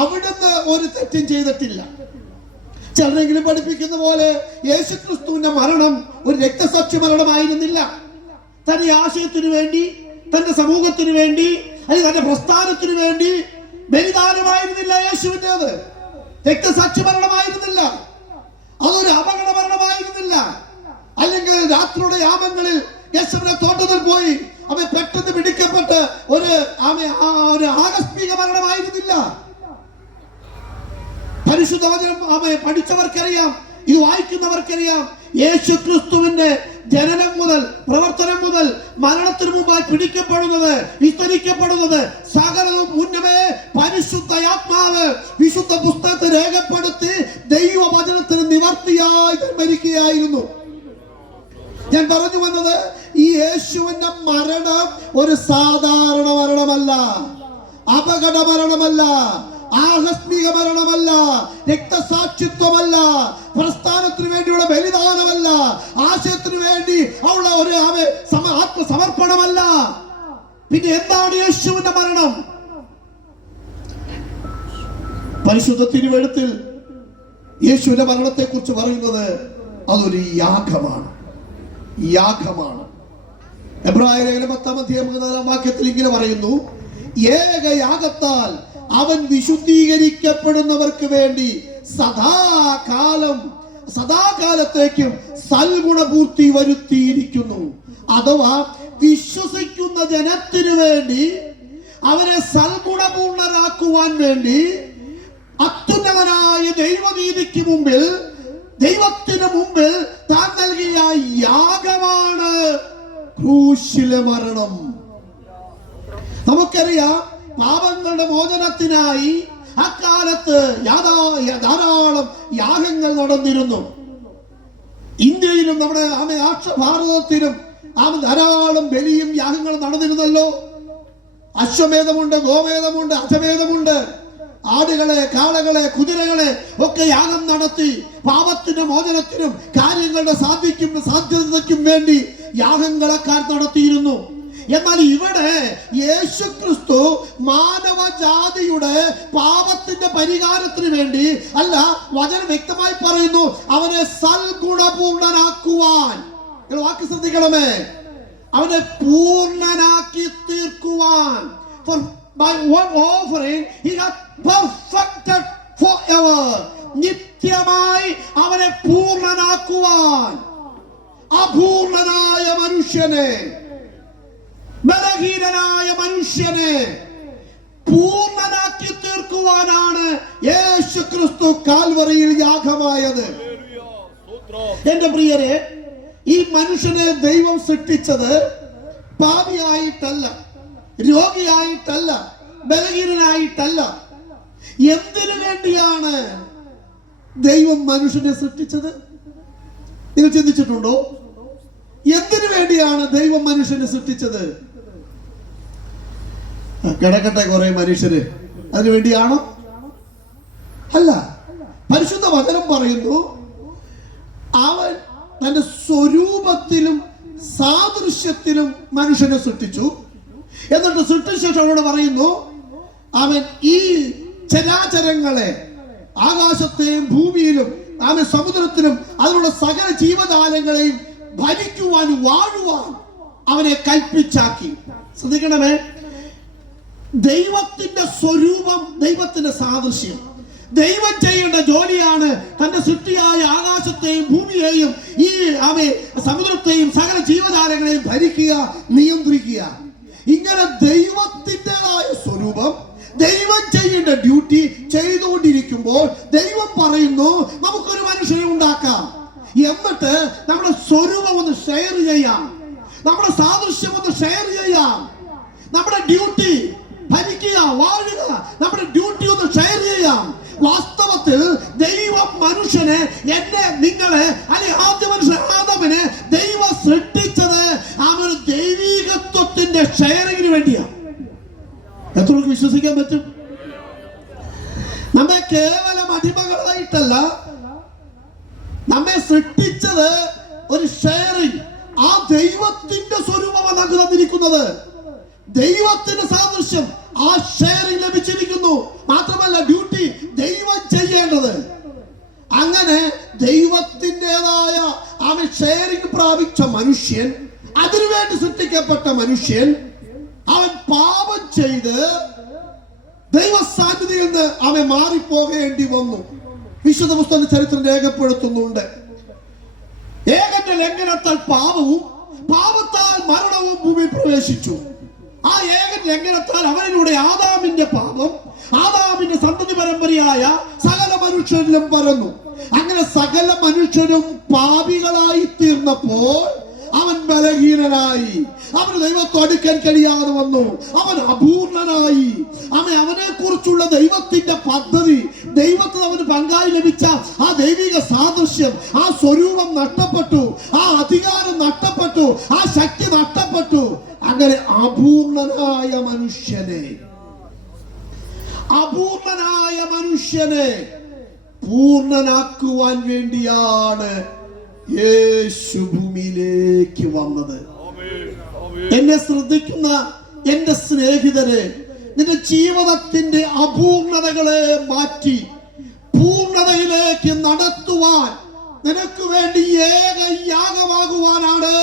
അവിടുന്ന് ഒരു തെറ്റും ചെയ്തിട്ടില്ല. ചിലരെങ്കിലും പഠിപ്പിക്കുന്ന പോലെ യേശു ക്രിസ്തുവിന്റെ മരണം ഒരു രക്തസാക്ഷി മരണമായിരുന്നില്ല. തന്റെ ആശയത്തിനു വേണ്ടി, തന്റെ സമൂഹത്തിനു വേണ്ടി, അല്ലെങ്കിൽ തന്റെ പ്രസ്ഥാനത്തിനു വേണ്ടി ബലിദാനമായിരുന്നില്ല യേശുവിൻ്റെത്. രക്തസാക്ഷി മരണമായിരുന്നില്ല. അതൊരു അപകട മരണമായിരുന്നില്ല. അല്ലെങ്കിൽ രാത്രിയുടെ യാമങ്ങളിൽ യേശുവിനെ തോട്ടത്തിൽ പോയി പെട്ടെന്ന് പിടിക്കപ്പെട്ട് ഒരു ആകസ്മിക മരണമായിരുന്നില്ല. പരിശുദ്ധ വചനം പഠിച്ചവർക്കറിയാം, ഇത് വായിക്കുന്നവർക്കറിയാം. യേശു ക്രിസ്തുവിന്റെ ജനനം മുതൽ, പ്രവർത്തനം മുതൽ, മരണത്തിന് മുമ്പായി പിടിക്കപ്പെടുന്നത്, വിസ്തരിക്കപ്പെടുന്നത് സകലവും മുന്നമേ പരിശുദ്ധാത്മാവ് വിശുദ്ധ പുസ്തകത്തെ രേഖപ്പെടുത്തി ദൈവവചനത്തിന് നിവർത്തിയായി മരിക്കുകയായിരുന്നു. ഞാൻ പറഞ്ഞു വന്നത്, ഈ യേശുവിന്റെ മരണം ഒരു സാധാരണ മരണമല്ല, അപകട മരണമല്ല, ആകസ്മിക മരണമല്ല, രക്തസാക്ഷിത്വമല്ല, പ്രസ്ഥാനത്തിന് വേണ്ടിയുള്ള ബലിദാനമല്ല, ആശയത്തിന് വേണ്ടി ഉള്ള ഒരു ആത്മസമർപ്പണമല്ല. പിന്നെ എന്താണ് യേശുവിന്റെ മരണം? പരിശുദ്ധ തിരുവെഴുത്തിൽ യേശുവിന്റെ മരണത്തെ കുറിച്ച് പറയുന്നത് അതൊരു യാഗമാണ്. യാഗമാണ്. എബ്രായർ 10:4 വാക്യത്തിൽ ഇങ്ങനെ പറയുന്നു, ഏകയാഗത്താൽ അവൻ വിശുദ്ധീകരിക്കപ്പെടുന്നവർക്ക് വേണ്ടി സദാകാലത്തേക്കും സൽഗുണപൂർത്തി വരുത്തിയിരിക്കുന്നു. അഥവാ വിശ്വസിക്കുന്ന ജനത്തിനു വേണ്ടി, അവരെ സൽഗുണപൂർണരാക്കുവാൻ വേണ്ടി അത്യുന്നതനായ ദൈവനീതിക്ക് മുമ്പിൽ, ദൈവത്തിന് മുമ്പിൽ താൻ നൽകിയ യാഗമാണ് ക്രൂശിലെ മരണം. നമുക്കറിയാം, പാപങ്ങളുടെ മോചനത്തിനായി അക്കാലത്ത് ധാരാളം യാഗങ്ങൾ നടന്നിരുന്നു. ഇന്ത്യയിലും നമ്മുടെ ഭാരതത്തിലും ധാരാളം ബലിയും യാഗങ്ങളും നടന്നിരുന്നല്ലോ. അശ്വമേധമുണ്ട്, ഗോമേധമുണ്ട്, അശ്വമേധമുണ്ട്. ആടുകളെ, കാളകളെ, കുതിരകളെ ഒക്കെ യാഗം നടത്തി പാപത്തിന്റെ മോചനത്തിനും കാര്യങ്ങളുടെ സാധ്യതയ്ക്കും വേണ്ടി യാഗങ്ങളൊക്കെ നടത്തിയിരുന്നു. എന്നാൽ ഇവിടെ യേശുക്രിസ്തു മാനവജാതിയുടെ പാപത്തിന്റെ പരിഹാരത്തിന് വേണ്ടി അല്ല, വചനം വ്യക്തമായി പറയുന്നു, അവനെ സൽഗുണപൂർണനാക്കുവാൻ. വാക്ക് ശ്രദ്ധിക്കണമേ, അവനെ പൂർണ്ണനാക്കി തീർക്കുവാൻ. For by one offering he hath perfected forever. നിത്യമായി അവനെ പൂർണ്ണനാക്കുവാൻ. അപൂർണനായ മനുഷ്യനെ, ബലഹീനനായ മനുഷ്യനെ പൂർണ്ണനാക്കി തീർക്കുവാനാണ് യേശുക്രിസ്തു കാൽവറിയിൽ യാഗമായത്. എന്റെ പ്രിയരെ, ഈ മനുഷ്യനെ ദൈവം സൃഷ്ടിച്ചത് പാപിയായിട്ടല്ല, രോഗിയായിട്ടല്ല, ബലഹീനനായിട്ടല്ല. എന്തിനു വേണ്ടിയാണ് ദൈവം മനുഷ്യനെ സൃഷ്ടിച്ചത്? നിങ്ങൾ ചിന്തിച്ചിട്ടുണ്ടോ? എന്തിനു വേണ്ടിയാണ് ദൈവം മനുഷ്യനെ സൃഷ്ടിച്ചത്? കിടക്കട്ടെ കുറെ മനുഷ്യര്, അതിനു വേണ്ടിയാണോ? അല്ല. പരിശുദ്ധ വചനം പറയുന്നു, അവൻ തന്റെ സ്വരൂപത്തിലും സാദൃശ്യത്തിലും മനുഷ്യനെ സൃഷ്ടിച്ചു. എന്നിട്ട് സൃഷ്ടിശേഷം അവനോട് പറയുന്നു, അവൻ ഈ ചരാചരങ്ങളെ, ആകാശത്തെയും ഭൂമിയിലും അവൻ സമുദ്രത്തിലും അതിലുള്ള സകല ജീവജാലങ്ങളെയും ഭരിക്കുവാൻ, വാഴുവാൻ അവനെ കൽപ്പിച്ചാക്കി. ശ്രദ്ധിക്കണമേ, ദൈവത്തിന്റെ സ്വരൂപം, ദൈവത്തിന്റെ സാദൃശ്യം. ദൈവം ചെയ്യേണ്ട ജോലിയാണ് തന്റെ സൃഷ്ടിയായ ആകാശത്തെയും ഭൂമിയെയും ഈ സമുദ്രത്തെയും സകല ജീവജാലങ്ങളെയും ഭരിക്കുക, നിയന്ത്രിക്കുക. ഇങ്ങനെ ദൈവത്തിൻ്റെതായ സ്വരൂപം, ദൈവം ചെയ്യേണ്ട ഡ്യൂട്ടി ചെയ്തുകൊണ്ടിരിക്കുമ്പോൾ ദൈവം പറയുന്നു, നമുക്കൊരു മനുഷ്യനെ ഉണ്ടാക്കാം, എന്നിട്ട് നമ്മുടെ സ്വരൂപം ഒന്ന് ഷെയർ ചെയ്യാം, നമ്മുടെ സാദൃശ്യം ഒന്ന് ഷെയർ ചെയ്യാം, നമ്മുടെ ഡ്യൂട്ടി ഭരിക്കുക, വാഴുക, നമ്മുടെ ഡ്യൂട്ടി ഒന്ന് ഷെയർ ചെയ്യാം. വാസ്തവത്തിൽ ദൈവം മനുഷ്യനെ, എന്നെ, നിങ്ങളെ, അല്ലെങ്കിൽ ആദ്യ മനുഷ്യൻ ആദമിനെ ദൈവം സൃഷ്ടിച്ചത് അവന് ദൈവികത്വത്തിന്റെ ഷെയറിങ്ങിന് വേണ്ടിയാണ്. എത്രയൊക്കെ വിശ്വസിക്കാൻ പറ്റും? നമ്മെ കേവലം അടിമകളായിട്ടല്ല, നമ്മെ സൃഷ്ടിച്ചത് ഒരു ഷെയറിങ്. ആ ദൈവത്തിന്റെ സ്വരൂപമാണ് നമുക്ക് തന്നിരിക്കുന്നത്, ദൈവത്തിന്റെ സാദൃശ്യം, ആ ഷെയറിങ് ലഭിച്ചിരിക്കുന്നു. മാത്രമല്ല, ഡ്യൂട്ടി ദൈവം ചെയ്യേണ്ടത്. അങ്ങനെ ദൈവത്തിൻ്റെതായ അവൻ ഷെയറിങ് പ്രാപിച്ച മനുഷ്യൻ, അതിനുവേണ്ടി സൃഷ്ടിക്കപ്പെട്ട മനുഷ്യൻ, അവൻ പാപം ചെയ്ത് ദൈവ സാന്നിധ്യത്തിൽ നിന്ന് അവൻ മാറിപ്പോകേണ്ടി വന്നു. വിശുദ്ധ പുസ്തക ചരിത്രം രേഖപ്പെടുത്തുന്നുണ്ട്. ഏകന്റെ ലംഘനത്താൽ പാപവും പാപത്താൽ മരണവും ഭൂമി പ്രവേശിച്ചു. ആ ഏകൻ ലംഘനത്താൽ അവനിലൂടെ ആദാമിന്റെ പാപം, ആദാമിന്റെ സന്തതി പരമ്പരയായ സകല മനുഷ്യരിലും പരന്നു. അങ്ങനെ സകല മനുഷ്യരും പാപികളായി തീർന്നപ്പോൾ അവൻ ബലഹീനനായി, അവന് ദൈവത്തെ അടുക്കാൻ കഴിയാതെ വന്നു, അവൻ അപൂർണനായി. അവനെ കുറിച്ചുള്ള ദൈവത്തിന്റെ പദ്ധതി, ദൈവത്തിന് അവന് പങ്കായി ലഭിച്ച ആ ദൈവിക സാദൃശ്യം, ആ സ്വരൂപം നഷ്ടപ്പെട്ടു, ആ അധികാരം നഷ്ടപ്പെട്ടു, ആ ശക്തി നഷ്ടപ്പെട്ടു. അങ്ങനെ അപൂർണനായ മനുഷ്യനെ പൂർണ്ണനാക്കുവാൻ വേണ്ടിയാണ് യേശു ഭൂമിയിലേക്ക് വന്നത്. എന്നെ ശ്രദ്ധിക്കുന്ന എന്റെ സ്നേഹിതരെ, നിന്റെ ജീവിതത്തിന്റെ അപൂർണതകളെ മാറ്റി പൂർണ്ണതയിലേക്ക് നടത്തുവാൻ, നിനക്ക് വേണ്ടി ഏക യാഗമാകുവാനാണ്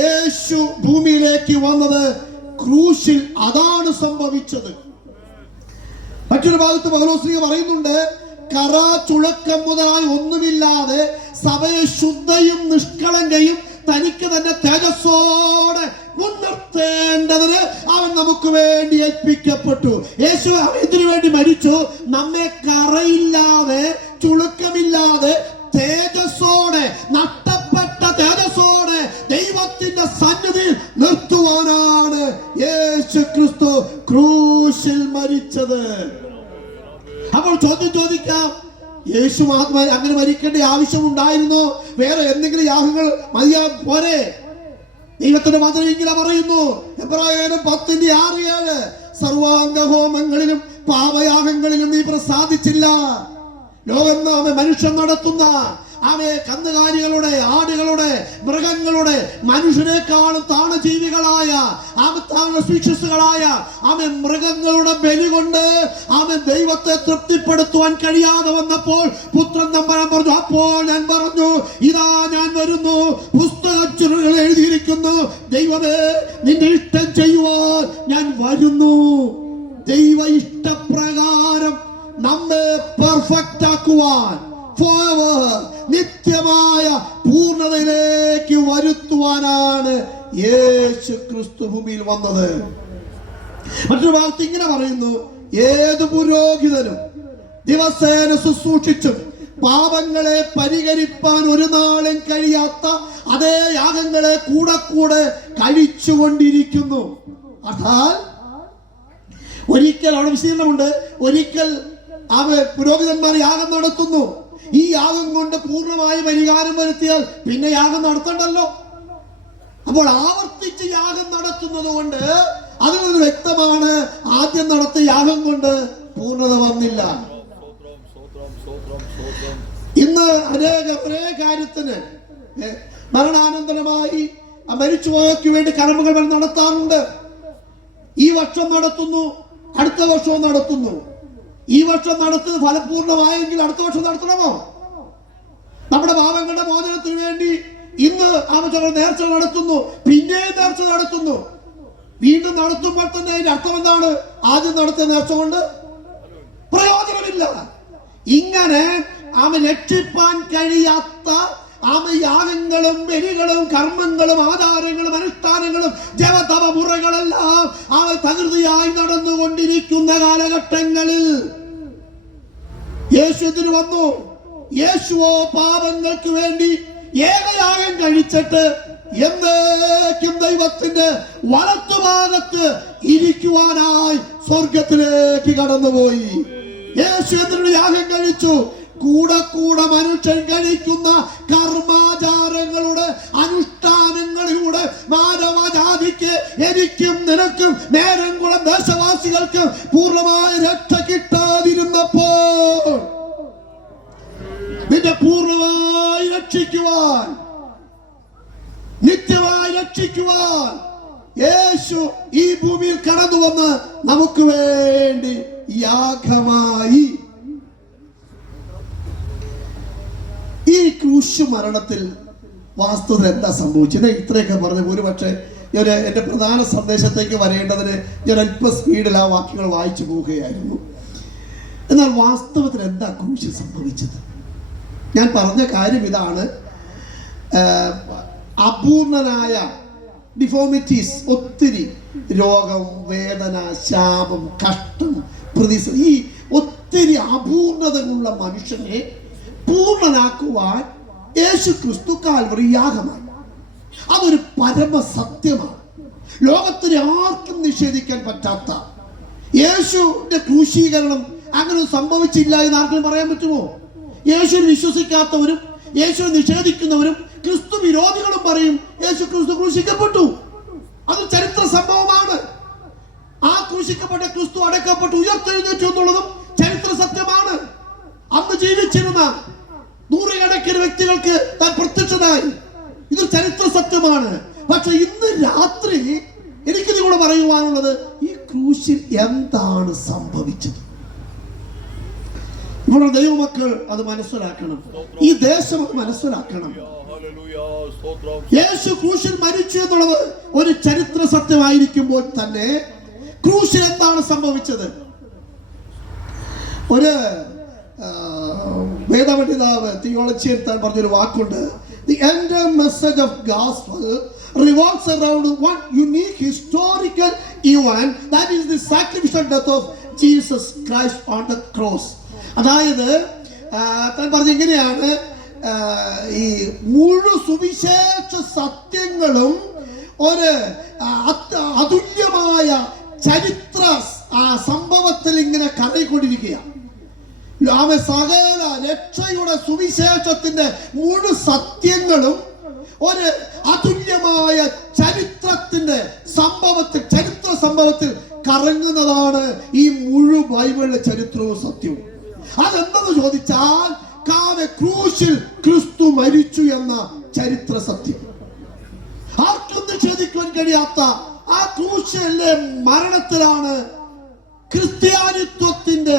യേശു ഭൂമിയിലേക്ക് വന്നത്. ക്രൂശിൽ അതാണ് സംഭവിച്ചത്. മറ്റൊരു ഭാഗത്ത് പൗലോസ് പറയുന്നുണ്ട്, കറ ചുളക്കം മുതലായി ഒന്നുമില്ലാതെ സഭയെ ശുദ്ധയും നിഷ്കളങ്കയും തനിക്ക് തന്നെ തേജസ്സോടെ മുൻനിർത്തേണ്ടതിന് അവൻ നമുക്ക് വേണ്ടി ഏൽപ്പിക്കപ്പെട്ടു. യേശു ഇതിനു വേണ്ടി മരിച്ചു. നമ്മെ കറയില്ലാതെ, ചുളുക്കമില്ലാതെ, തേജസ്സോടെ, നഷ്ടപ്പെട്ട തേജസ്സോടെ ദൈവത്തിന്റെ സന്നിധിയിൽ നിർത്തുവാനാണ് യേശു ക്രിസ്തു ക്രൂശിൽ മരിച്ചത്. അപ്പോൾ ചോദ്യം ചോദിക്കാം, യേശു അങ്ങനെ മരിക്കേണ്ട ആവശ്യമുണ്ടായിരുന്നോ? വേറെ എന്തെങ്കിലും യാഗങ്ങൾ മതിയാ പോരെ? ദൈവത്തിന്റെ മാത്രം ഇങ്ങനെ പറയുന്നു, എബ്രായരും 10:6-7, സർവാംഗ ഹോമങ്ങളിലും പാപയാഗങ്ങളിലും നീ പ്രസാദിച്ചില്ല. ലോകം മനുഷ്യൻ നടത്തുന്ന കന്നുകാലികളുടെ, ആടുകളുടെ, മൃഗങ്ങളുടെ, മനുഷ്യരെക്കാളും താണ ജീവികളായ മൃഗങ്ങളുടെ ബലി കൊണ്ട് ദൈവത്തെ തൃപ്തിപ്പെടുത്തുവാൻ കഴിയാതെ വന്നപ്പോൾ പുത്രൻ തമ്പുരാൻ പറഞ്ഞു, അപ്പോൾ ഞാൻ പറഞ്ഞു, ഇതാ ഞാൻ വരുന്നു, പുസ്തകച്ചുരുളിൽ എഴുതിയിരിക്കുന്നു, ദൈവമേ നിന്റെ ഇഷ്ടം ചെയ്യുവാൻ ഞാൻ വരുന്നു. ദൈവ ഇഷ്ടപ്രകാരം നമ്മെ പെർഫെക്റ്റ് ആക്കുവാൻ, നിത്യമായ പൂർണ്ണതയിലേക്ക് വരുത്തുവാനാണ് യേശു ക്രിസ്തു ഭൂമിയിൽ വന്നത്. മറ്റൊരു ഭാഗത്ത് ഇങ്ങനെ പറയുന്നു, ഏത് പുരോഹിതനും ദിവസേന ശുശ്രൂഷിച്ചും പാപങ്ങളെ പരിഹരിപ്പാൻ ഒരു നാളും കഴിയാത്ത അതേ യാഗങ്ങളെ കൂടെ കൂടെ കഴിച്ചുകൊണ്ടിരിക്കുന്നു. അർത്ഥാൽ ഒരിക്കൽ അവിടെ വിശദീകരണമുണ്ട്, ഒരിക്കൽ പുരോഹിതന്മാർ യാഗം നടത്തുന്നു, ഈ യാഗം കൊണ്ട് പൂർണ്ണമായി പരിഹാരം വരുത്തിയാൽ പിന്നെ യാഗം നടത്തണ്ടല്ലോ. അപ്പോൾ ആവർത്തിച്ച് യാഗം നടത്തുന്നത് കൊണ്ട് അതിൽ നിന്ന് വ്യക്തമാണ്, ആദ്യം നടത്തിയ യാഗം കൊണ്ട് പൂർണ്ണത വന്നില്ല. ഇന്ന് ഒരേ കാര്യത്തിന് മരണാനന്തരമായി മരിച്ചുപോയവർക്ക് വേണ്ടി കർമ്മങ്ങൾ നടത്താറുണ്ട്. ഈ വർഷം നടത്തുന്നു, അടുത്ത വർഷവും നടത്തുന്നു. ഈ വർഷം നടത്തുന്നത് ഫലപൂർണ്ണമായെങ്കിൽ അടുത്ത വർഷം നടത്തണമോ? നമ്മുടെ പാപങ്ങളുടെ മോചനത്തിന് വേണ്ടി ഇന്ന് നേർച്ച നടത്തുന്നു, പിന്നെയും നേർച്ച നടത്തുന്നു. വീണ്ടും നടത്തുമ്പോൾ തന്നെ അതിന്റെ അർത്ഥം എന്താണ്? ആദ്യം നടത്തിയ നേർച്ച കൊണ്ട് പ്രയോജനമില്ല. ഇങ്ങനെ രക്ഷിപ്പാൻ കഴിയാത്ത യാഗങ്ങളും ബലികളും കർമ്മങ്ങളും ആചാരങ്ങളും അനുഷ്ഠാനങ്ങളും ജപതപ മുറകളെല്ലാം തകൃതിയായി നടന്നുകൊണ്ടിരിക്കുന്ന കാലഘട്ടങ്ങളിൽ യേശു ഇതിന് വന്നു. യേശുവോ പാപങ്ങൾക്ക് വേണ്ടി ഏകയാഗം കഴിച്ചിട്ട് എന്നേക്കും ദൈവത്തിന്റെ വലത്തുഭാഗത്ത് ഇരിക്കുവാനായി സ്വർഗത്തിലേക്ക് കടന്നുപോയി. യേശു എന്തിനു യാഗം കഴിച്ചു? കൂടെ കൂടെ മനുഷ്യൻ കഴിക്കുന്ന കർമാചാരങ്ങളുടെ അനുഷ്ഠാനങ്ങളിലൂടെ മാനവജാതിക്ക്, എനിക്കും നിനക്കും നേരംകുളം ദേശവാസികൾക്കും പൂർണ്ണമായ രക്ഷ കിട്ടാതിരുന്നപ്പോൾ നിന്നെ പൂർണ്ണമായി രക്ഷിക്കുവാൻ, നിത്യമായി രക്ഷിക്കുവാൻ യേശു ഈ ഭൂമിയിൽ കടന്നു വന്ന് നമുക്ക് വേണ്ടി യാഗമായി. ഈ ക്രൂശ് മരണത്തിൽ വാസ്തവത്തിൽ എന്താ സംഭവിച്ചത്? ഇത്രയൊക്കെ പറഞ്ഞു. ഒരുപക്ഷെ ഞാൻ എൻ്റെ പ്രധാന സന്ദേശത്തേക്ക് വരേണ്ടതിന് ഞാൻ അല്പ സ്പീഡിൽ ആ വാക്യങ്ങൾ വായിച്ചു പോവുകയായിരുന്നു. എന്നാൽ വാസ്തവത്തിൽ എന്താ ക്രൂശിൽ സംഭവിച്ചത്? ഞാൻ പറഞ്ഞ കാര്യം ഇതാണ്, അപൂർണനായ ഡിഫോമിറ്റീസ്, ഒത്തിരി രോഗം, വേദന, ശാപം, കഷ്ടം, പ്രതിസന്ധി, ഈ ഒത്തിരി അപൂർണതകളുള്ള മനുഷ്യനെ പൂർണ്ണനാക്കുവാൻ യേശു ക്രിസ്തു കാൽവറി യാഗമായി. അതൊരു പരമസത്യമാണ്, ലോകത്തിന് ആർക്കും നിഷേധിക്കാൻ പറ്റാത്ത. യേശുവിന്റെ ക്രൂശീകരണം അങ്ങനെ സംഭവിച്ചില്ല എന്ന് ആർക്കും പറയാൻ പറ്റുമോ? യേശുവിനെ വിശ്വസിക്കാത്തവരും യേശുവിനെ നിഷേധിക്കുന്നവരും ക്രിസ്തു വിരോധികളും പറയും യേശു ക്രിസ്തു ക്രൂശിക്കപ്പെട്ടു. അത് ചരിത്ര സംഭവമാണ്. ആ ക്രൂശിക്കപ്പെട്ട ക്രിസ്തു അടക്കപ്പെട്ടു ഉയർത്തെഴുന്നേറ്റു എന്നുള്ളതും ചരിത്ര സത്യമാണ്. അന്ന് ജീവിച്ചിരുന്ന നൂറുകണക്കിന് വ്യക്തികൾക്ക് താൻ പ്രത്യക്ഷനായി. ഇത് ചരിത്ര സത്യമാണ്. പക്ഷെ ഇന്ന് രാത്രി എനിക്ക് നിങ്ങളോട് പറയുവാനുള്ളത്, ഈ ക്രൂശിൽ എന്താണ് സംഭവിച്ചത്? ഇവിടെ ദൈവമക്കൾ അത് മനസ്സിലാക്കണം, ഈ ദേശം അത് മനസ്സിലാക്കണം. യേശു ക്രൂശിൽ മരിച്ചു എന്നുള്ളത് ഒരു ചരിത്ര സത്യമായിരിക്കുമ്പോൾ തന്നെ ക്രൂശിൽ എന്താണ് സംഭവിച്ചത്? ഒരു വേദപണ്ഡിതാവ്, തിയോളജിയൻ, താൻ പറഞ്ഞൊരു വാക്കുണ്ട്, the entire message of gospel revolves around one unique historical event, that is the sacrificial death of Jesus Christ on the cross. അതായത് താൻ പറഞ്ഞിങ്ങനെയാണ്, ഈ മുഴു സുവിശേഷ സത്യങ്ങളും ഒരു അതുല്യമായ ചരിത്ര സംഭവത്തിൽ ഇങ്ങനെ കറങ്ങിക്കൊണ്ടിരിക്കുകയാണ്. സകല രക്ഷയുടെ സുവിശേഷത്തിന്റെ മുഴു സത്യങ്ങളും ഒരു അതുല്യമായ ചരിത്രത്തിന്റെ ചരിത്ര സംഭവത്തിൽ കറങ്ങുന്നതാണ് ഈ മുഴു ബൈബിളിലെ ചരിത്രവും സത്യവും. അതെന്തെന്ന് ചോദിച്ചാൽ, ക്രൂശിൽ ക്രിസ്തു എന്ന ചരിത്ര സത്യം. ആർക്കും നിഷേധിക്കുവാൻ കഴിയാത്ത ആ ക്രൂശിലെ മരണത്തിലാണ് ക്രിസ്ത്യാനിത്വത്തിന്റെ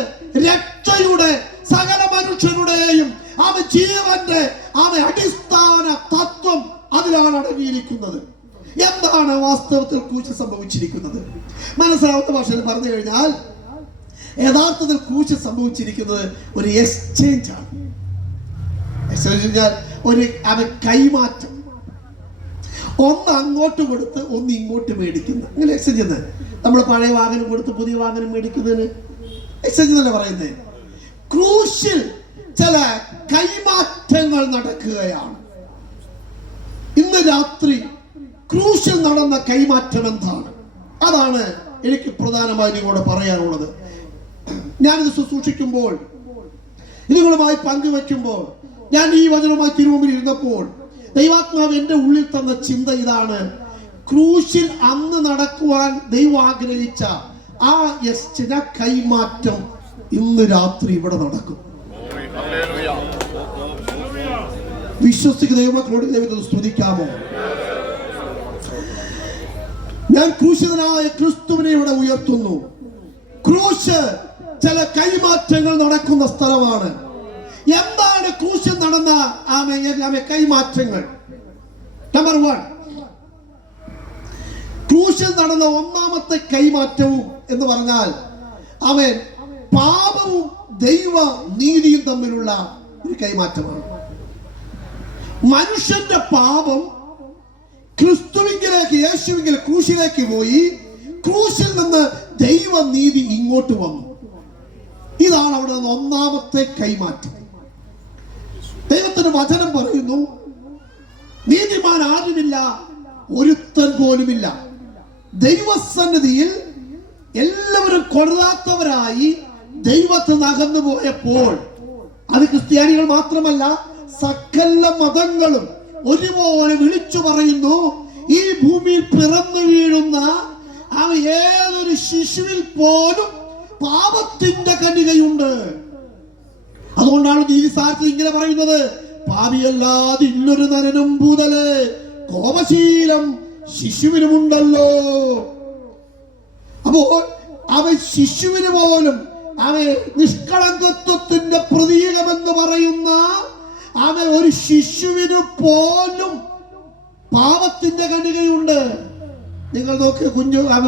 രക്ഷയുടെ സകല മനുഷ്യരുടെയും ജീവന്റെ അടിസ്ഥാന തത്വം അതിലാണ് അടങ്ങിയിരിക്കുന്നത്. എന്താണ് വാസ്തവത്തിൽ ക്രൂശ് സംഭവിച്ചിരിക്കുന്നത്? മനസ്സിലാവുന്ന ഭാഷയിൽ പറഞ്ഞു കഴിഞ്ഞാൽ യഥാർത്ഥത്തിൽ ക്രൂശ് സംഭവിച്ചിരിക്കുന്നത് ഒരു എക്സ്ചേഞ്ച് ആണ്. ഒരു കൈമാറ്റം. ഒന്ന് അങ്ങോട്ട് കൊടുത്ത് ഒന്ന് ഇങ്ങോട്ട് മേടിക്കുന്ന, അങ്ങനെ എക്സ്ചേഞ്ച് ചെയ്യുന്നത്. നമ്മൾ പഴയ വാഹനം കൊടുത്ത് പുതിയ വാഹനം മേടിക്കുന്നതിന് എക്സ്ചേഞ്ച് എന്നല്ല പറയുന്നത്. ക്രൂശിൽ ചില കൈമാറ്റങ്ങൾ നടക്കുകയാണ്. ഇന്ന് രാത്രി ക്രൂശിൽ നടന്ന കൈമാറ്റം എന്താണ്? അതാണ് എനിക്ക് പ്രധാനമായി നിങ്ങളോട് പറയാനുള്ളത്. ഞാനിത് ശുശ്രൂഷിക്കുമ്പോൾ, നിങ്ങളുമായി പങ്കുവെക്കുമ്പോൾ, ഞാൻ ഈ വചനവുമായി തിരുമുമ്പിൽ ഇരുന്നപ്പോൾ ദൈവാത്മാവ് എന്റെ ഉള്ളിൽ തന്ന ചിന്ത ഇതാണ്: ക്രൂശിൽ അന്ന് നടക്കുവാൻ ദൈവം ആഗ്രഹിച്ച ആ കൈമാറ്റം ഇന്ന് രാത്രി ഇവിടെ നടക്കും. വിശ്വസിക്കുന്ന ദൈവമക്കളോട് ദൈവത്തെ സ്തുതിക്കാമോ? ഞാൻ ക്രൂശിതനായ ക്രിസ്തുവിനെ ഇവിടെ ഉയർത്തുന്നു. ക്രൂശ് ചില കൈമാറ്റങ്ങൾ നടക്കുന്ന സ്ഥലമാണ്. എന്താണ് ക്രൂശിൽ നടന്ന കൈമാറ്റങ്ങൾ? നമ്പർ 1, ക്രൂശിൽ നടന്ന ഒന്നാമത്തെ കൈമാറ്റവും എന്ന് പറഞ്ഞാൽ പാപവും ദൈവ നീതിയും തമ്മിലുള്ള ഒരു കൈമാറ്റമാണ്. മനുഷ്യന്റെ പാപം ക്രിസ്തുവിലേക്ക്, യേശുവിൽ ക്രൂശിലേക്ക് പോയി. ക്രൂശിൽ നിന്ന് ദൈവനീതി ഇങ്ങോട്ട് വന്നു. ഇതാണ് അവിടെ നിന്ന് ഒന്നാമത്തെ കൈമാറ്റം. ദൈവത്തിന്റെ വചനം പറയുന്നു, നീതിമാൻ ആരുമില്ല, ഒരുത്തൻ പോലുമില്ല. ദൈവസന്നിധിയിൽ എല്ലാവരും കൊള്ളാത്തവരായി ദൈവത്തിൽ നിന്ന് അകന്നു പോയപ്പോൾ, അത് ക്രിസ്ത്യാനികൾ മാത്രമല്ല, സകല മതങ്ങളും ഒരുപോലെ വിളിച്ചു പറയുന്നു, ഈ ഭൂമിയിൽ പിറന്നു വീഴുന്ന ഏതൊരു ശിശുവിൽ പോലും പാപത്തിന്റെ കണികയുണ്ട്. അതുകൊണ്ടാണ് നീതിസാരത്തിൽ ഇങ്ങനെ പറയുന്നത്: പാപിയല്ലാതെ ഇന്നൊരു നരനും ഭൂതലേ, കോപശീലം ശിശുവിനുമുണ്ടല്ലോ. അപ്പോൾ ശിശുവിന് പോലും നിഷ്കളങ്കത്വത്തിന്റെ പ്രതീകമെന്ന് പറയുന്ന ഒരു ശിശുവിന് പോലും പാപത്തിന്റെ കണികയുണ്ട്. നിങ്ങൾ നോക്ക്,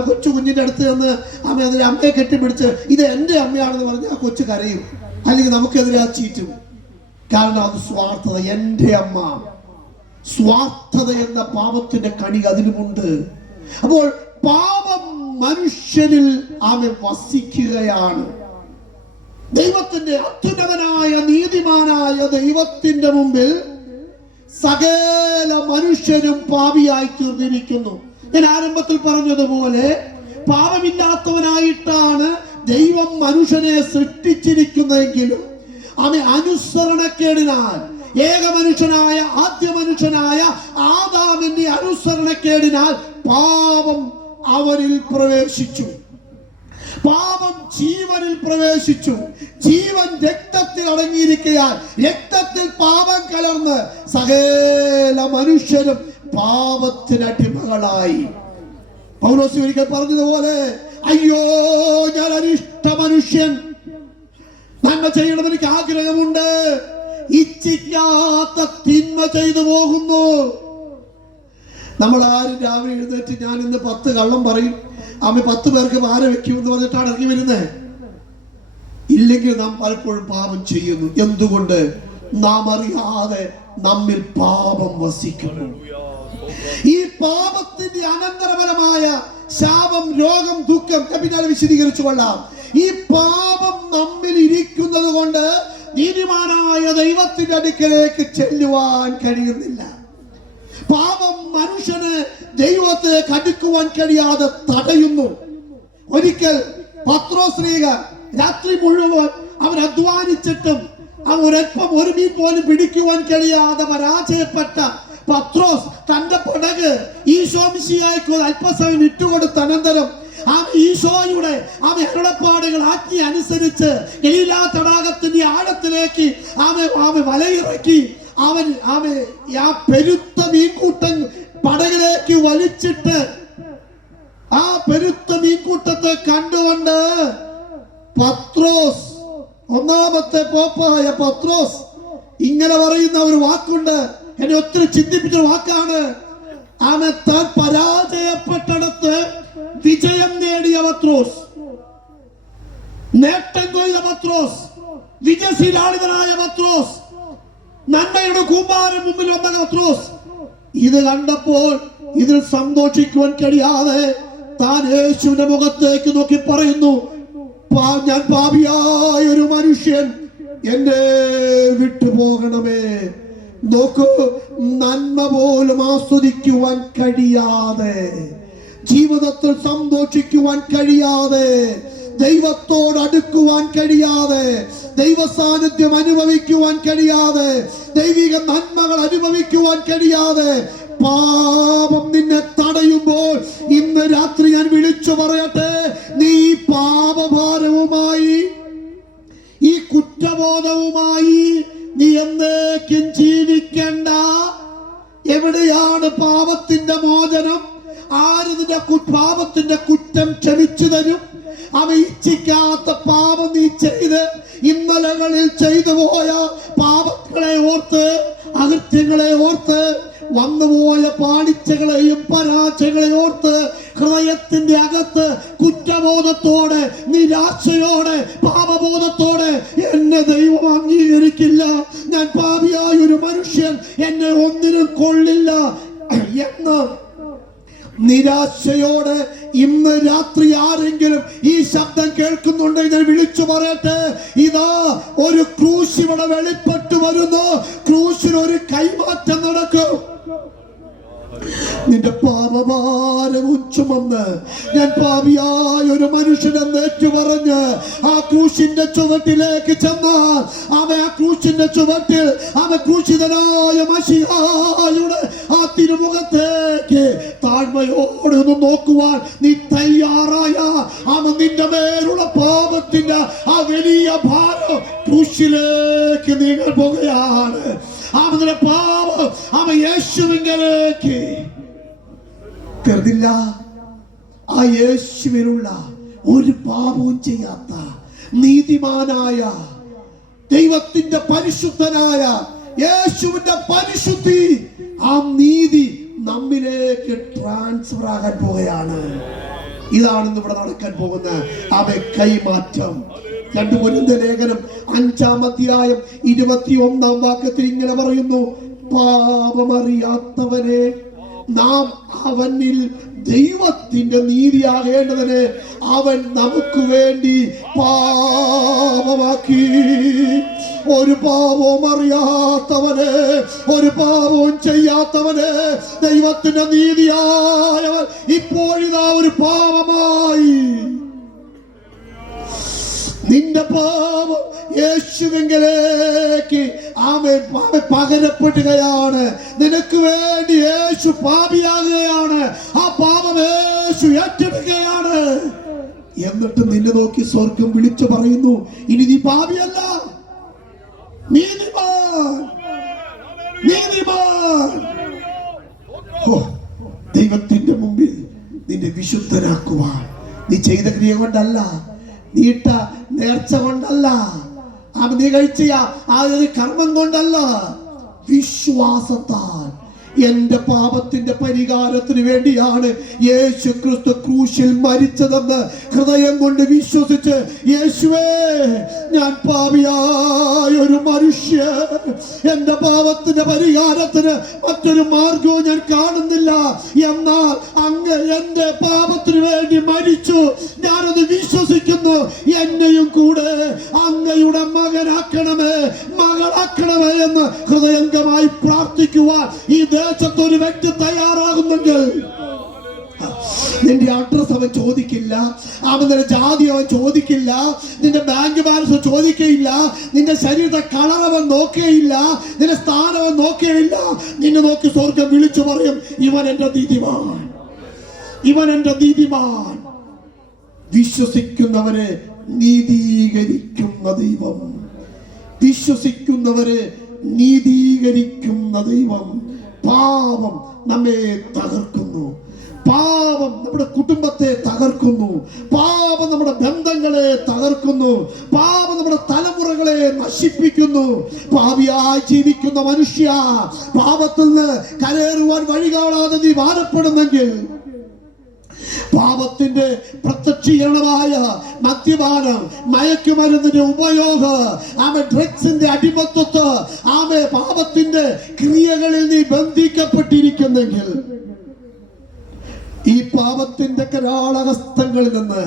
കൊച്ചു കുഞ്ഞിന്റെ അടുത്ത് നിന്ന് അതിന്റെ അമ്മയെ കെട്ടിപ്പിടിച്ച് ഇത് എന്റെ അമ്മയാണെന്ന് പറഞ്ഞ് ആ കൊച്ചു കരയും, അല്ലെങ്കിൽ നമുക്കെതിരെ ആ ചീറ്റും. കാരണം അത് സ്വാർത്ഥത. എന്റെ അമ്മ, സ്വാർത്ഥത എന്ന പാപത്തിന്റെ കണിക അതിലുമുണ്ട്. അപ്പോൾ പാപം മനുഷ്യനിൽ വസിക്കുകയാണ്. ദൈവത്തിന്റെ അത്യുന്നതനായ നീതിമാനായ ദൈവത്തിന്റെ മുമ്പിൽ സകല മനുഷ്യരും പാപിയായി തീർന്നിരിക്കുന്നു. ഞാൻ ആരംഭത്തിൽ പറഞ്ഞതുപോലെ, പാപമില്ലാത്തവനായിട്ടാണ് ദൈവം മനുഷ്യനെ സൃഷ്ടിച്ചിരിക്കുന്നതെങ്കിലും അനുസരണക്കേടിനാൽ, ഏക മനുഷ്യനായ ആദ്യ മനുഷ്യനായ ആദാമിന്റെ അനുസരണക്കേടിനാൽ പാപം അവരിൽ പ്രവേശിച്ചു. പാപം ജീവനിൽ പ്രവേശിച്ചു. ജീവൻ രക്തത്തിൽ അടങ്ങിയിരിക്കുകയാൽ രക്തത്തിൽ പാപം കലർന്ന് സകല മനുഷ്യരും പാപത്തിനടിമകളായി. പൗലോസ് ഒരിക്കൽ പറഞ്ഞതുപോലെ, അയ്യോ ഞാൻ അനിഷ്ട മനുഷ്യൻ, നന്മ ചെയ്യണമെന്ന് എനിക്ക് ആഗ്രഹമുണ്ട്, ഇച്ഛിക്കാത്ത തിന്മ ചെയ്തു പോകുന്നു. നമ്മൾ ആരും രാവിലെ എഴുന്നേറ്റ് ഞാൻ ഇന്ന് 10 കള്ളം പറയും, 10 പേർക്ക് ഭാര വെക്കും എന്ന് പറഞ്ഞിട്ടാണ് ഇറങ്ങി വരുന്നത്. ഇല്ലെങ്കിൽ നാം പലപ്പോഴും പാപം ചെയ്യുന്നു. എന്തുകൊണ്ട്? നാം അറിയാതെ നമ്മിൽ പാപം വസിക്കുന്നു. ഈ പാപത്തിന്റെ അനന്തരഫലമായ ശാപം, രോഗം, ദുഃഖം പിന്നാലെ വിശദീകരിച്ചു കൊള്ളാം. ഈ പാപം നമ്മിൽ ഇരിക്കുന്നത് കൊണ്ട് നീതിമാനായ ദൈവത്തിന്റെ അടുക്കലേക്ക് ചെല്ലുവാൻ കഴിയുന്നില്ല. പാപം മനുഷ്യന് ദൈവത്തിലേക്ക് അടുക്കുവാൻ കഴിയാതെ തടയുന്നു. ഒരിക്കൽ പത്രോസ്ലീഹൻ രാത്രി മുഴുവൻ അവൻ അധ്വാനിച്ചിട്ടും ഒരൽപ്പം ഒരു മീൻ പോലും പിടിക്കുവാൻ കഴിയാതെ പരാജയപ്പെട്ട പത്രോസ് തന്റെ പടക് ഈശോമിശിഹായ്ക്ക് അല്പസമയം ഇട്ടുകൊടുത്ത അനന്തരം ഈശോയുടെ അരുളപ്പാടുകൾ ആജ്ഞ അനുസരിച്ച് ഗലീലാ തടാകത്തിന്റെ ആഴത്തിലേക്ക് വലയിറക്കി അവൻ ആ പെരുത്ത മീൻകൂട്ടം പടകിലേക്ക് വലിച്ചിട്ട് ആ പെരുത്ത മീൻകൂട്ടത്തെ കണ്ടുകൊണ്ട് പത്രോസ്, ഒന്നാമത്തെ പോപ്പായ പത്രോസ് ഇങ്ങനെ പറയുന്ന ഒരു വാക്കുണ്ട്. എന്നെ ഒത്തിരി ചിന്തിപ്പിച്ച വാക്കാണ്. അവൻ താൻ പരാജയപ്പെട്ടിടത്ത് വിജയം നേടിയ പത്രോസ്, നേട്ടം കൊയ്ത പത്രോസ്, വിജയശീലാളിതനായ പത്രോസ്, നന്മയുടെ കൂമ്പാരം മുമ്പിൽ വന്ന പത്രോസ് ഇത് കണ്ടപ്പോൾ ഇതിൽ സന്തോഷിക്കുവാൻ കഴിയാതെ താൻ യേശുവിന്റെ മുഖത്തേക്ക് നോക്കി പറയുന്നു, ഞാൻ പാപിയായ ഒരു മനുഷ്യൻ, എന്നെ വിട്ടുപോകണമേ. നോക്കൂ, നന്മ പോലും ആസ്വദിക്കുവാൻ കഴിയാതെ, ജീവിതത്തിൽ സന്തോഷിക്കുവാൻ കഴിയാതെ, ദൈവത്തോട് അടുക്കുവാൻ കഴിയാതെ, ദൈവ സാന്നിധ്യം അനുഭവിക്കുവാൻ കഴിയാതെ, ദൈവിക നന്മകൾ അനുഭവിക്കുവാൻ കഴിയാതെ പാപം നിന്നെ തടയുമ്പോൾ ഇന്ന് രാത്രി ഞാൻ വിളിച്ചു പറയട്ടെ, നീ പാപഭാരവുമായി, ഈ കുറ്റബോധവുമായി നീ എന്നേക്കും ജീവിക്കണ്ട. എവിടെയാണ് പാപത്തിന്റെ മോചനം? ആര് നിന്റെ പാപത്തിന്റെ കുറ്റം ക്ഷമിച്ചു തരും? അവ ഇച്ഛിക്കാത്ത പാപം നീ ചെയ്ത് ഇന്നലകളിൽ ചെയ്തു പോയ പാപങ്ങളെ ഓർത്ത്, അകൃത്യങ്ങളെ ഓർത്ത്, വന്നുപോയ പാളിച്ചകളെയും പരാജയങ്ങളെ ഓർത്ത് ഹൃദയത്തിന്റെ അകത്ത് കുറ്റബോധത്തോടെ, നിരാശയോടെ, പാപബോധത്തോടെ എന്നെ ദൈവം അംഗീകരിക്കില്ല, ഞാൻ പാപിയായ ഒരു മനുഷ്യൻ, എന്നെ ഒന്നിനും കൊള്ളില്ല എന്ന് നിരാശയോടെ ഇന്ന് രാത്രി ആരെങ്കിലും ഈ ശബ്ദം കേൾക്കുന്നുണ്ടെങ്കിൽ ഞാൻ വിളിച്ചു പറയട്ടെ, ഇതാ ഒരു ക്രൂശ് ഇവിടെ വെളിപ്പെട്ടു വരുന്നു. ക്രൂശിൽ ഒരു കൈമാറ്റം നടക്കും. നിന്റെ പാപഭാരവും ചുമന്ന് ഞാൻ പാപിയായ ഒരു മനുഷ്യനെന്ന് ഏറ്റുപറഞ്ഞ് ആ ക്രൂശിന്റെ ചുവട്ടിലേക്ക് ചെന്നാൽ അവൻ ആ ക്രൂശിന്റെ ചുവട്ടിൽ അവൻ ക്രൂശിതനായ മശിഹായുടെ ആ തിരുമുഖത്തേക്ക് താഴ്മയോടെ ഒന്ന് നോക്കുവാൻ നീ തയ്യാറായ അവൻ നിന്റെ മേലുള്ള പാപത്തിന്റെ ആ വലിയ ഭാരം ക്രൂശിലേക്ക് നീങ്ങാൻ പോകുകയാണ്. അവന്റെ പാപം അവൻ യേശുവിങ്കലേക്ക് കരുതില്ല. ആ യേശുവിനുള്ള ഒരു പാപവും ചെയ്യാത്ത നീതിമാനായ ദൈവത്തിന്റെ പരിശുദ്ധനായ യേശുവിന്റെ പരിശുദ്ധി, ആ നീതി നമ്മിലേക്ക് ട്രാൻസ്ഫർ ആകാൻ പോവുകയാണ്. ഇതാണ് ഇന്ന് ഇവിടെ നടക്കാൻ പോകുന്ന അവൻ കൈമാറ്റം. 2 കൊരിന്ത്യർ ലേഖനം 5-ാം അധ്യായം 21-ാം വാക്യത്തിൽ ഇങ്ങനെ പറയുന്നു, പാപമറിയാത്തവനെ നാം അവനിൽ ദൈവത്തിന്റെ നീതിയാകേണ്ടതിന് അവൻ നമുക്ക് വേണ്ടി പാപമാക്കി. ഒരു പാപവും അറിയാത്തവന്, ഒരു പാപവും ചെയ്യാത്തവന് ദൈവത്തിന്റെ നീതിയായവൻ ഇപ്പോഴിതാ ഒരു പാപമായി. നിന്റെ പാപം യേശുവിങ്കലേക്ക് ആമേൻ പകരപ്പെടുകയാണ്. നിനക്ക് വേണ്ടി യേശു പാപിയാകുകയാണ്. ആ പാപം യേശു ഏറ്റെടുക്കുകയാണ്. എന്നിട്ട് നിന്നെ നോക്കി സ്വർഗം വിളിച്ചു പറയുന്നു, ഇനി നീ പാപിയല്ല, നീതിമാൻ, നീതിമാൻ. ദൈവത്തിന്റെ മുമ്പിൽ നിന്നെ വിശുദ്ധനാക്കുവാൻ നീ ചെയ്ത ക്രിയ കൊണ്ടല്ല, നീട്ട നേർച്ച കൊണ്ടല്ല, നീ കഴിച്ച ആ ഒരു കർമ്മം കൊണ്ടല്ല, വിശ്വാസത്താൽ എന്റെ പാപത്തിന്റെ പരിഹാരത്തിന് വേണ്ടിയാണ് യേശു ക്രിസ്തു ക്രൂശിൽ മരിച്ചതെന്ന് ഹൃദയം കൊണ്ട് വിശ്വസിച്ച്, യേശുവേ ഞാൻ പാപിയായ ഒരു മനുഷ്യൻ, എന്റെ പാപത്തിന്റെ പരിഹാരത്തിന് മറ്റൊരു മാർഗവും ഞാൻ കാണുന്നില്ല, എന്നാൽ അങ്ങ് എന്റെ പാപത്തിന് വേണ്ടി മരിച്ചു, ഞാനത് വിശ്വസിക്കുന്നു, എന്നെയും കൂടെ അങ്ങയുടെ മകനാക്കണമേ, മകളാക്കണമേ എന്ന് ഹൃദയംഗമായി പ്രാർത്ഥിക്കുവാൻ ഈ ദേശത്തൊരു വ്യക്തി തയ്യാറാകുന്നെങ്കിൽ നിന്റെ അഡ്രസ് അവൻ ചോദിക്കില്ല, അവന്റെ ജാതി അവൻ ചോദിക്കില്ല, നിന്റെ ബാങ്ക് ബാലൻസ് ചോദിക്കയില്ല, നിന്റെ ശരീരത്തെ കളർ അവൻ നോക്കുകയില്ല, നിന്റെ സ്ഥാനം അവൻ നോക്കുകയില്ല. നിന്നെ നോക്കി സ്വർഗം വിളിച്ചു പറയും, ഇവൻ എന്റെ നീതിമാൻ, ഇവൻ എന്റെ നീതിമാൻ. വിശ്വസിക്കുന്നവരെ നീതീകരിക്കുന്ന ദൈവം, വിശ്വസിക്കുന്നവരെ നീതീകരിക്കുന്ന ദൈവം പാപം നമ്മെ തകർക്കുന്നു. പാപം നമ്മുടെ കുടുംബത്തെ തകർക്കുന്നു. പാപം നമ്മുടെ ബന്ധങ്ങളെ തകർക്കുന്നു. പാപം നമ്മുടെ തലമുറകളെ നശിപ്പിക്കുന്നു. പാപിയായി ജീവിക്കുന്ന മനുഷ്യ, പാപത്തിൽ നിന്ന് കരേറുവാൻ വഴി കാണാതെ നീ ഭാരപ്പെടുന്നെങ്കിൽ, പാപത്തിന്റെ പ്രത്യക്ഷീകരണമായ മദ്യപാനം, മയക്കുമരുന്നിന്റെ ഉപയോഗം, ഡ്രഗ്സിന്റെ അടിമത്വത്ത്, പാപത്തിന്റെ ക്രിയകളിൽ നീ ബന്ധിക്കപ്പെട്ടിരിക്കുന്നെങ്കിൽ, ഈ പാപത്തിന്റെ കരാളഹസ്തങ്ങളിൽ നിന്ന്,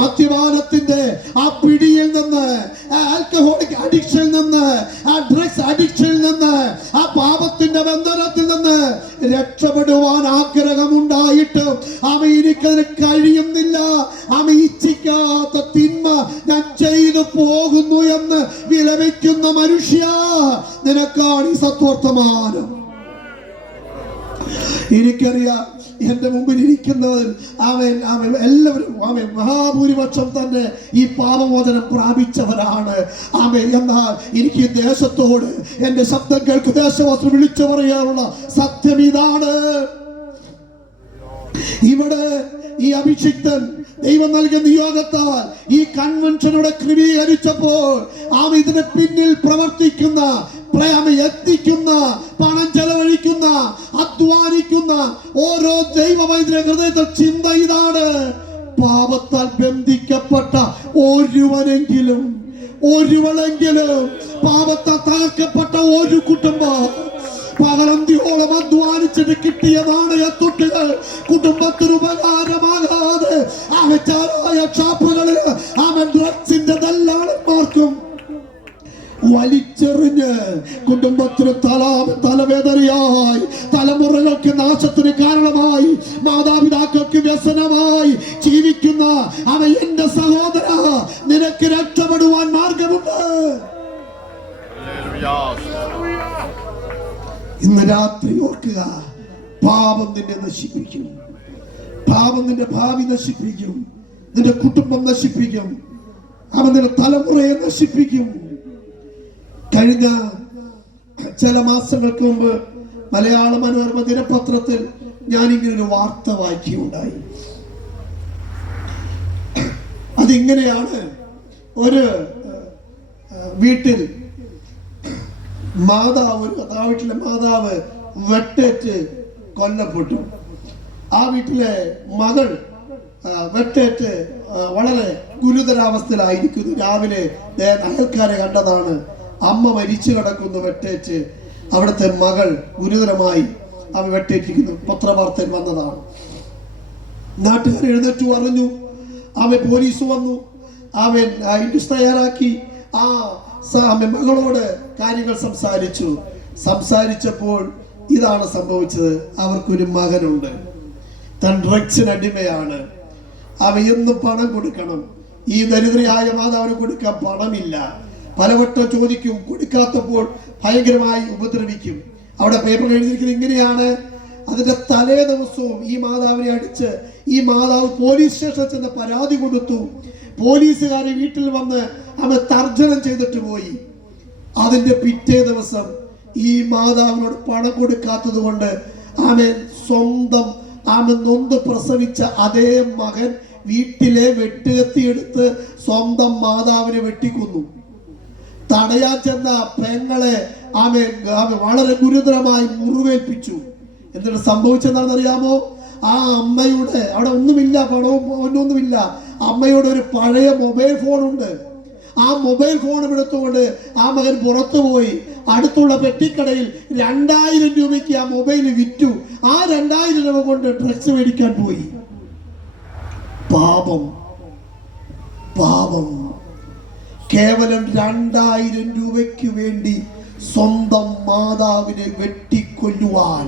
മദ്യപാനത്തിന്റെ ആ പിടിയിൽ നിന്ന്, ആൽക്കഹോളിക് അഡിക്ഷനിൽ നിന്ന്, ഡ്രഗ്സ് അഡിക്ഷനിൽ നിന്ന്, ആ പാപത്തിന്റെ ബന്ധനത്തിൽ നിന്ന് രക്ഷപ്പെടുവാൻ ആഗ്രഹമുണ്ടായിട്ടും എനിക്കതിന് കഴിയുന്നില്ല, ഇച്ഛിക്കാത്ത തിന്മ ഞാൻ ചെയ്തു പോകുന്നു എന്ന് വിലപിക്കുന്ന മനുഷ്യ, നിനക്കാണ് ഈ സത്വർത്തമാനം. എനിക്കറിയാം, എന്റെ മുമ്പിൽ ഇരിക്കുന്നവർ എല്ലാവരും മഹാഭൂരിപക്ഷം തന്നെ ഈ പാപമോചനം പ്രാപിച്ചവരാണ്. എന്നാൽ എനിക്ക് ഈ ദേശത്തോട് എന്റെ ശബ്ദം കേൾക്ക് ദേശവാസം വിളിച്ചു പറയാനുള്ള സത്യം ഇതാണ്. ഇവിടെ ഈ അഭിഷിക്തൻ ദൈവം നൽകിയ നിയോഗത്താൽ ഈ കൺവെൻഷനോടെ ക്രമീകരിച്ചപ്പോൾ ഇതിന് പിന്നിൽ പ്രവർത്തിക്കുന്ന, എത്തിക്കുന്ന, പണം ചെലവഴിക്കുന്ന, അധ്വാനിക്കുന്ന ഓരോ ദൈവവൈദ്യ ഹൃദയത്തിൽ ചിന്ത ഇതാണ്: പാപത്താൽ ബന്ധിക്കപ്പെട്ട ഒരുവനെങ്കിലും, പാപത്താൽ തകർക്കപ്പെട്ട ഒരു കുടുംബം, പകലന്തിയോളം അധ്വാനിച്ചിട്ട് കിട്ടിയ നാണയത്തുട്ടുകൾ കുടുംബത്തിന് ഉപകാരമാകാതെ ഷാപ്പുകളിൽ ഡ്രഗ്സിന്റെ ദല്ലാളന്മാർക്കും വലിച്ചെറിഞ്ഞ് കുടുംബത്തിന് തലവേദനയായി, തലമുറകൾക്ക് നാശത്തിന് കാരണമായി, മാതാപിതാക്കൾക്ക് വ്യസനമായി ജീവിക്കുന്ന എന്റെ സഹോദര, നിനക്ക് രക്ഷപ്പെടുവാൻ മാർഗമുണ്ട്. ഇന്ന് രാത്രി ഓർക്കുക, പാപം നിന്നെ നശിപ്പിക്കും. പാപം നിന്റെ ഭാവി നശിപ്പിക്കും, നിന്റെ കുടുംബം നശിപ്പിക്കും, നിന്റെ തലമുറയെ നശിപ്പിക്കും. കഴിഞ്ഞ ചില മാസങ്ങൾക്ക് മുമ്പ് മലയാള മനോരമ ദിനപത്രത്തിൽ ഞാനിങ്ങനൊരു വാർത്ത വായിക്കുകയുണ്ടായി. അതിങ്ങനെയാണ്: ഒരു വീട്ടിൽ വീട്ടിലെ മാതാവ് വെട്ടേറ്റ് കൊല്ലപ്പെട്ടു. ആ വീട്ടിലെ മകൾ വെട്ടേറ്റ് വളരെ ഗുരുതരാവസ്ഥയിലായിരിക്കുന്നു. രാവിലെ അയൽക്കാരെ കണ്ടതാണ്, അമ്മ മരിച്ചു കിടക്കുന്നു, വെട്ടേറ്റ്. അവിടുത്തെ മകൾ ഗുരുതരമായി വെട്ടേറ്റിരിക്കുന്നു. പത്രവാർത്തയിൽ വന്നതാണ്. നാട്ടുകാർ എഴുന്നേറ്റു അറിഞ്ഞു. പോലീസ് വന്നു. ഇൻക്വസ്റ്റ് തയ്യാറാക്കി. മകളോട് കാര്യങ്ങൾ സംസാരിച്ചപ്പോൾ ഇതാണ് സംഭവിച്ചത്: അവർക്കൊരു മകനുണ്ട്, താൻ ഡ്രഗ്സിന് അടിമയാണ്. എന്നും പണം കൊടുക്കണം. ഈ ദരിദ്രയായ മാതാവിന് കൊടുക്കാൻ പണമില്ല. പലവട്ടം ചോദിക്കും, കൊടുക്കാത്തപ്പോൾ ഭയങ്കരമായി ഉപദ്രവിക്കും. അവിടെ പേപ്പർ എഴുതിയിരിക്കുന്നത് ഇങ്ങനെയാണ്: അതിന്റെ തലേ ദിവസവും ഈ മാതാവിനെ അടിച്ച് ഈ മാതാവ് പോലീസ് സ്റ്റേഷനിൽ ചെന്ന് പരാതി കൊടുത്തു. പോലീസുകാരെ വീട്ടിൽ വന്ന് തർജ്ജനം ചെയ്തിട്ട് പോയി. അതിന്റെ പിറ്റേ ദിവസം ഈ മാതാവിനോട് പണം കൊടുക്കാത്തത് കൊണ്ട് സ്വന്തം നൊന്ത് പ്രസവിച്ച അതേ മകൻ വീട്ടിലെ വെട്ടുകത്തിയെടുത്ത് സ്വന്തം മാതാവിനെ വെട്ടിക്കൊന്നു. തടയാൻ ചെന്ന പെങ്ങളെ വളരെ ഗുരുതരമായി മുറിവേൽപ്പിച്ചു. എന്നിട്ട് സംഭവിച്ചെന്താണെന്നറിയാമോ? അമ്മയുടെ അവിടെ ഒന്നുമില്ല, പണവും ഒന്നുമില്ല. അമ്മയുടെ ഒരു പഴയ മൊബൈൽ ഫോൺ ഉണ്ട്. ആ മൊബൈൽ ഫോൺ എടുത്തുകൊണ്ട് മകൻ പുറത്തുപോയി അടുത്തുള്ള പെട്ടിക്കടയിൽ 2000 രൂപയ്ക്ക് ആ മൊബൈൽ വിറ്റു. 2000 രൂപ കൊണ്ട് ഡ്രഗ്സ് മേടിക്കാൻ പോയി. പാപം കേവലം 2000 രൂപയ്ക്ക് വേണ്ടി സ്വന്തം മാതാവിനെ വെട്ടിക്കൊല്ലുവാൻ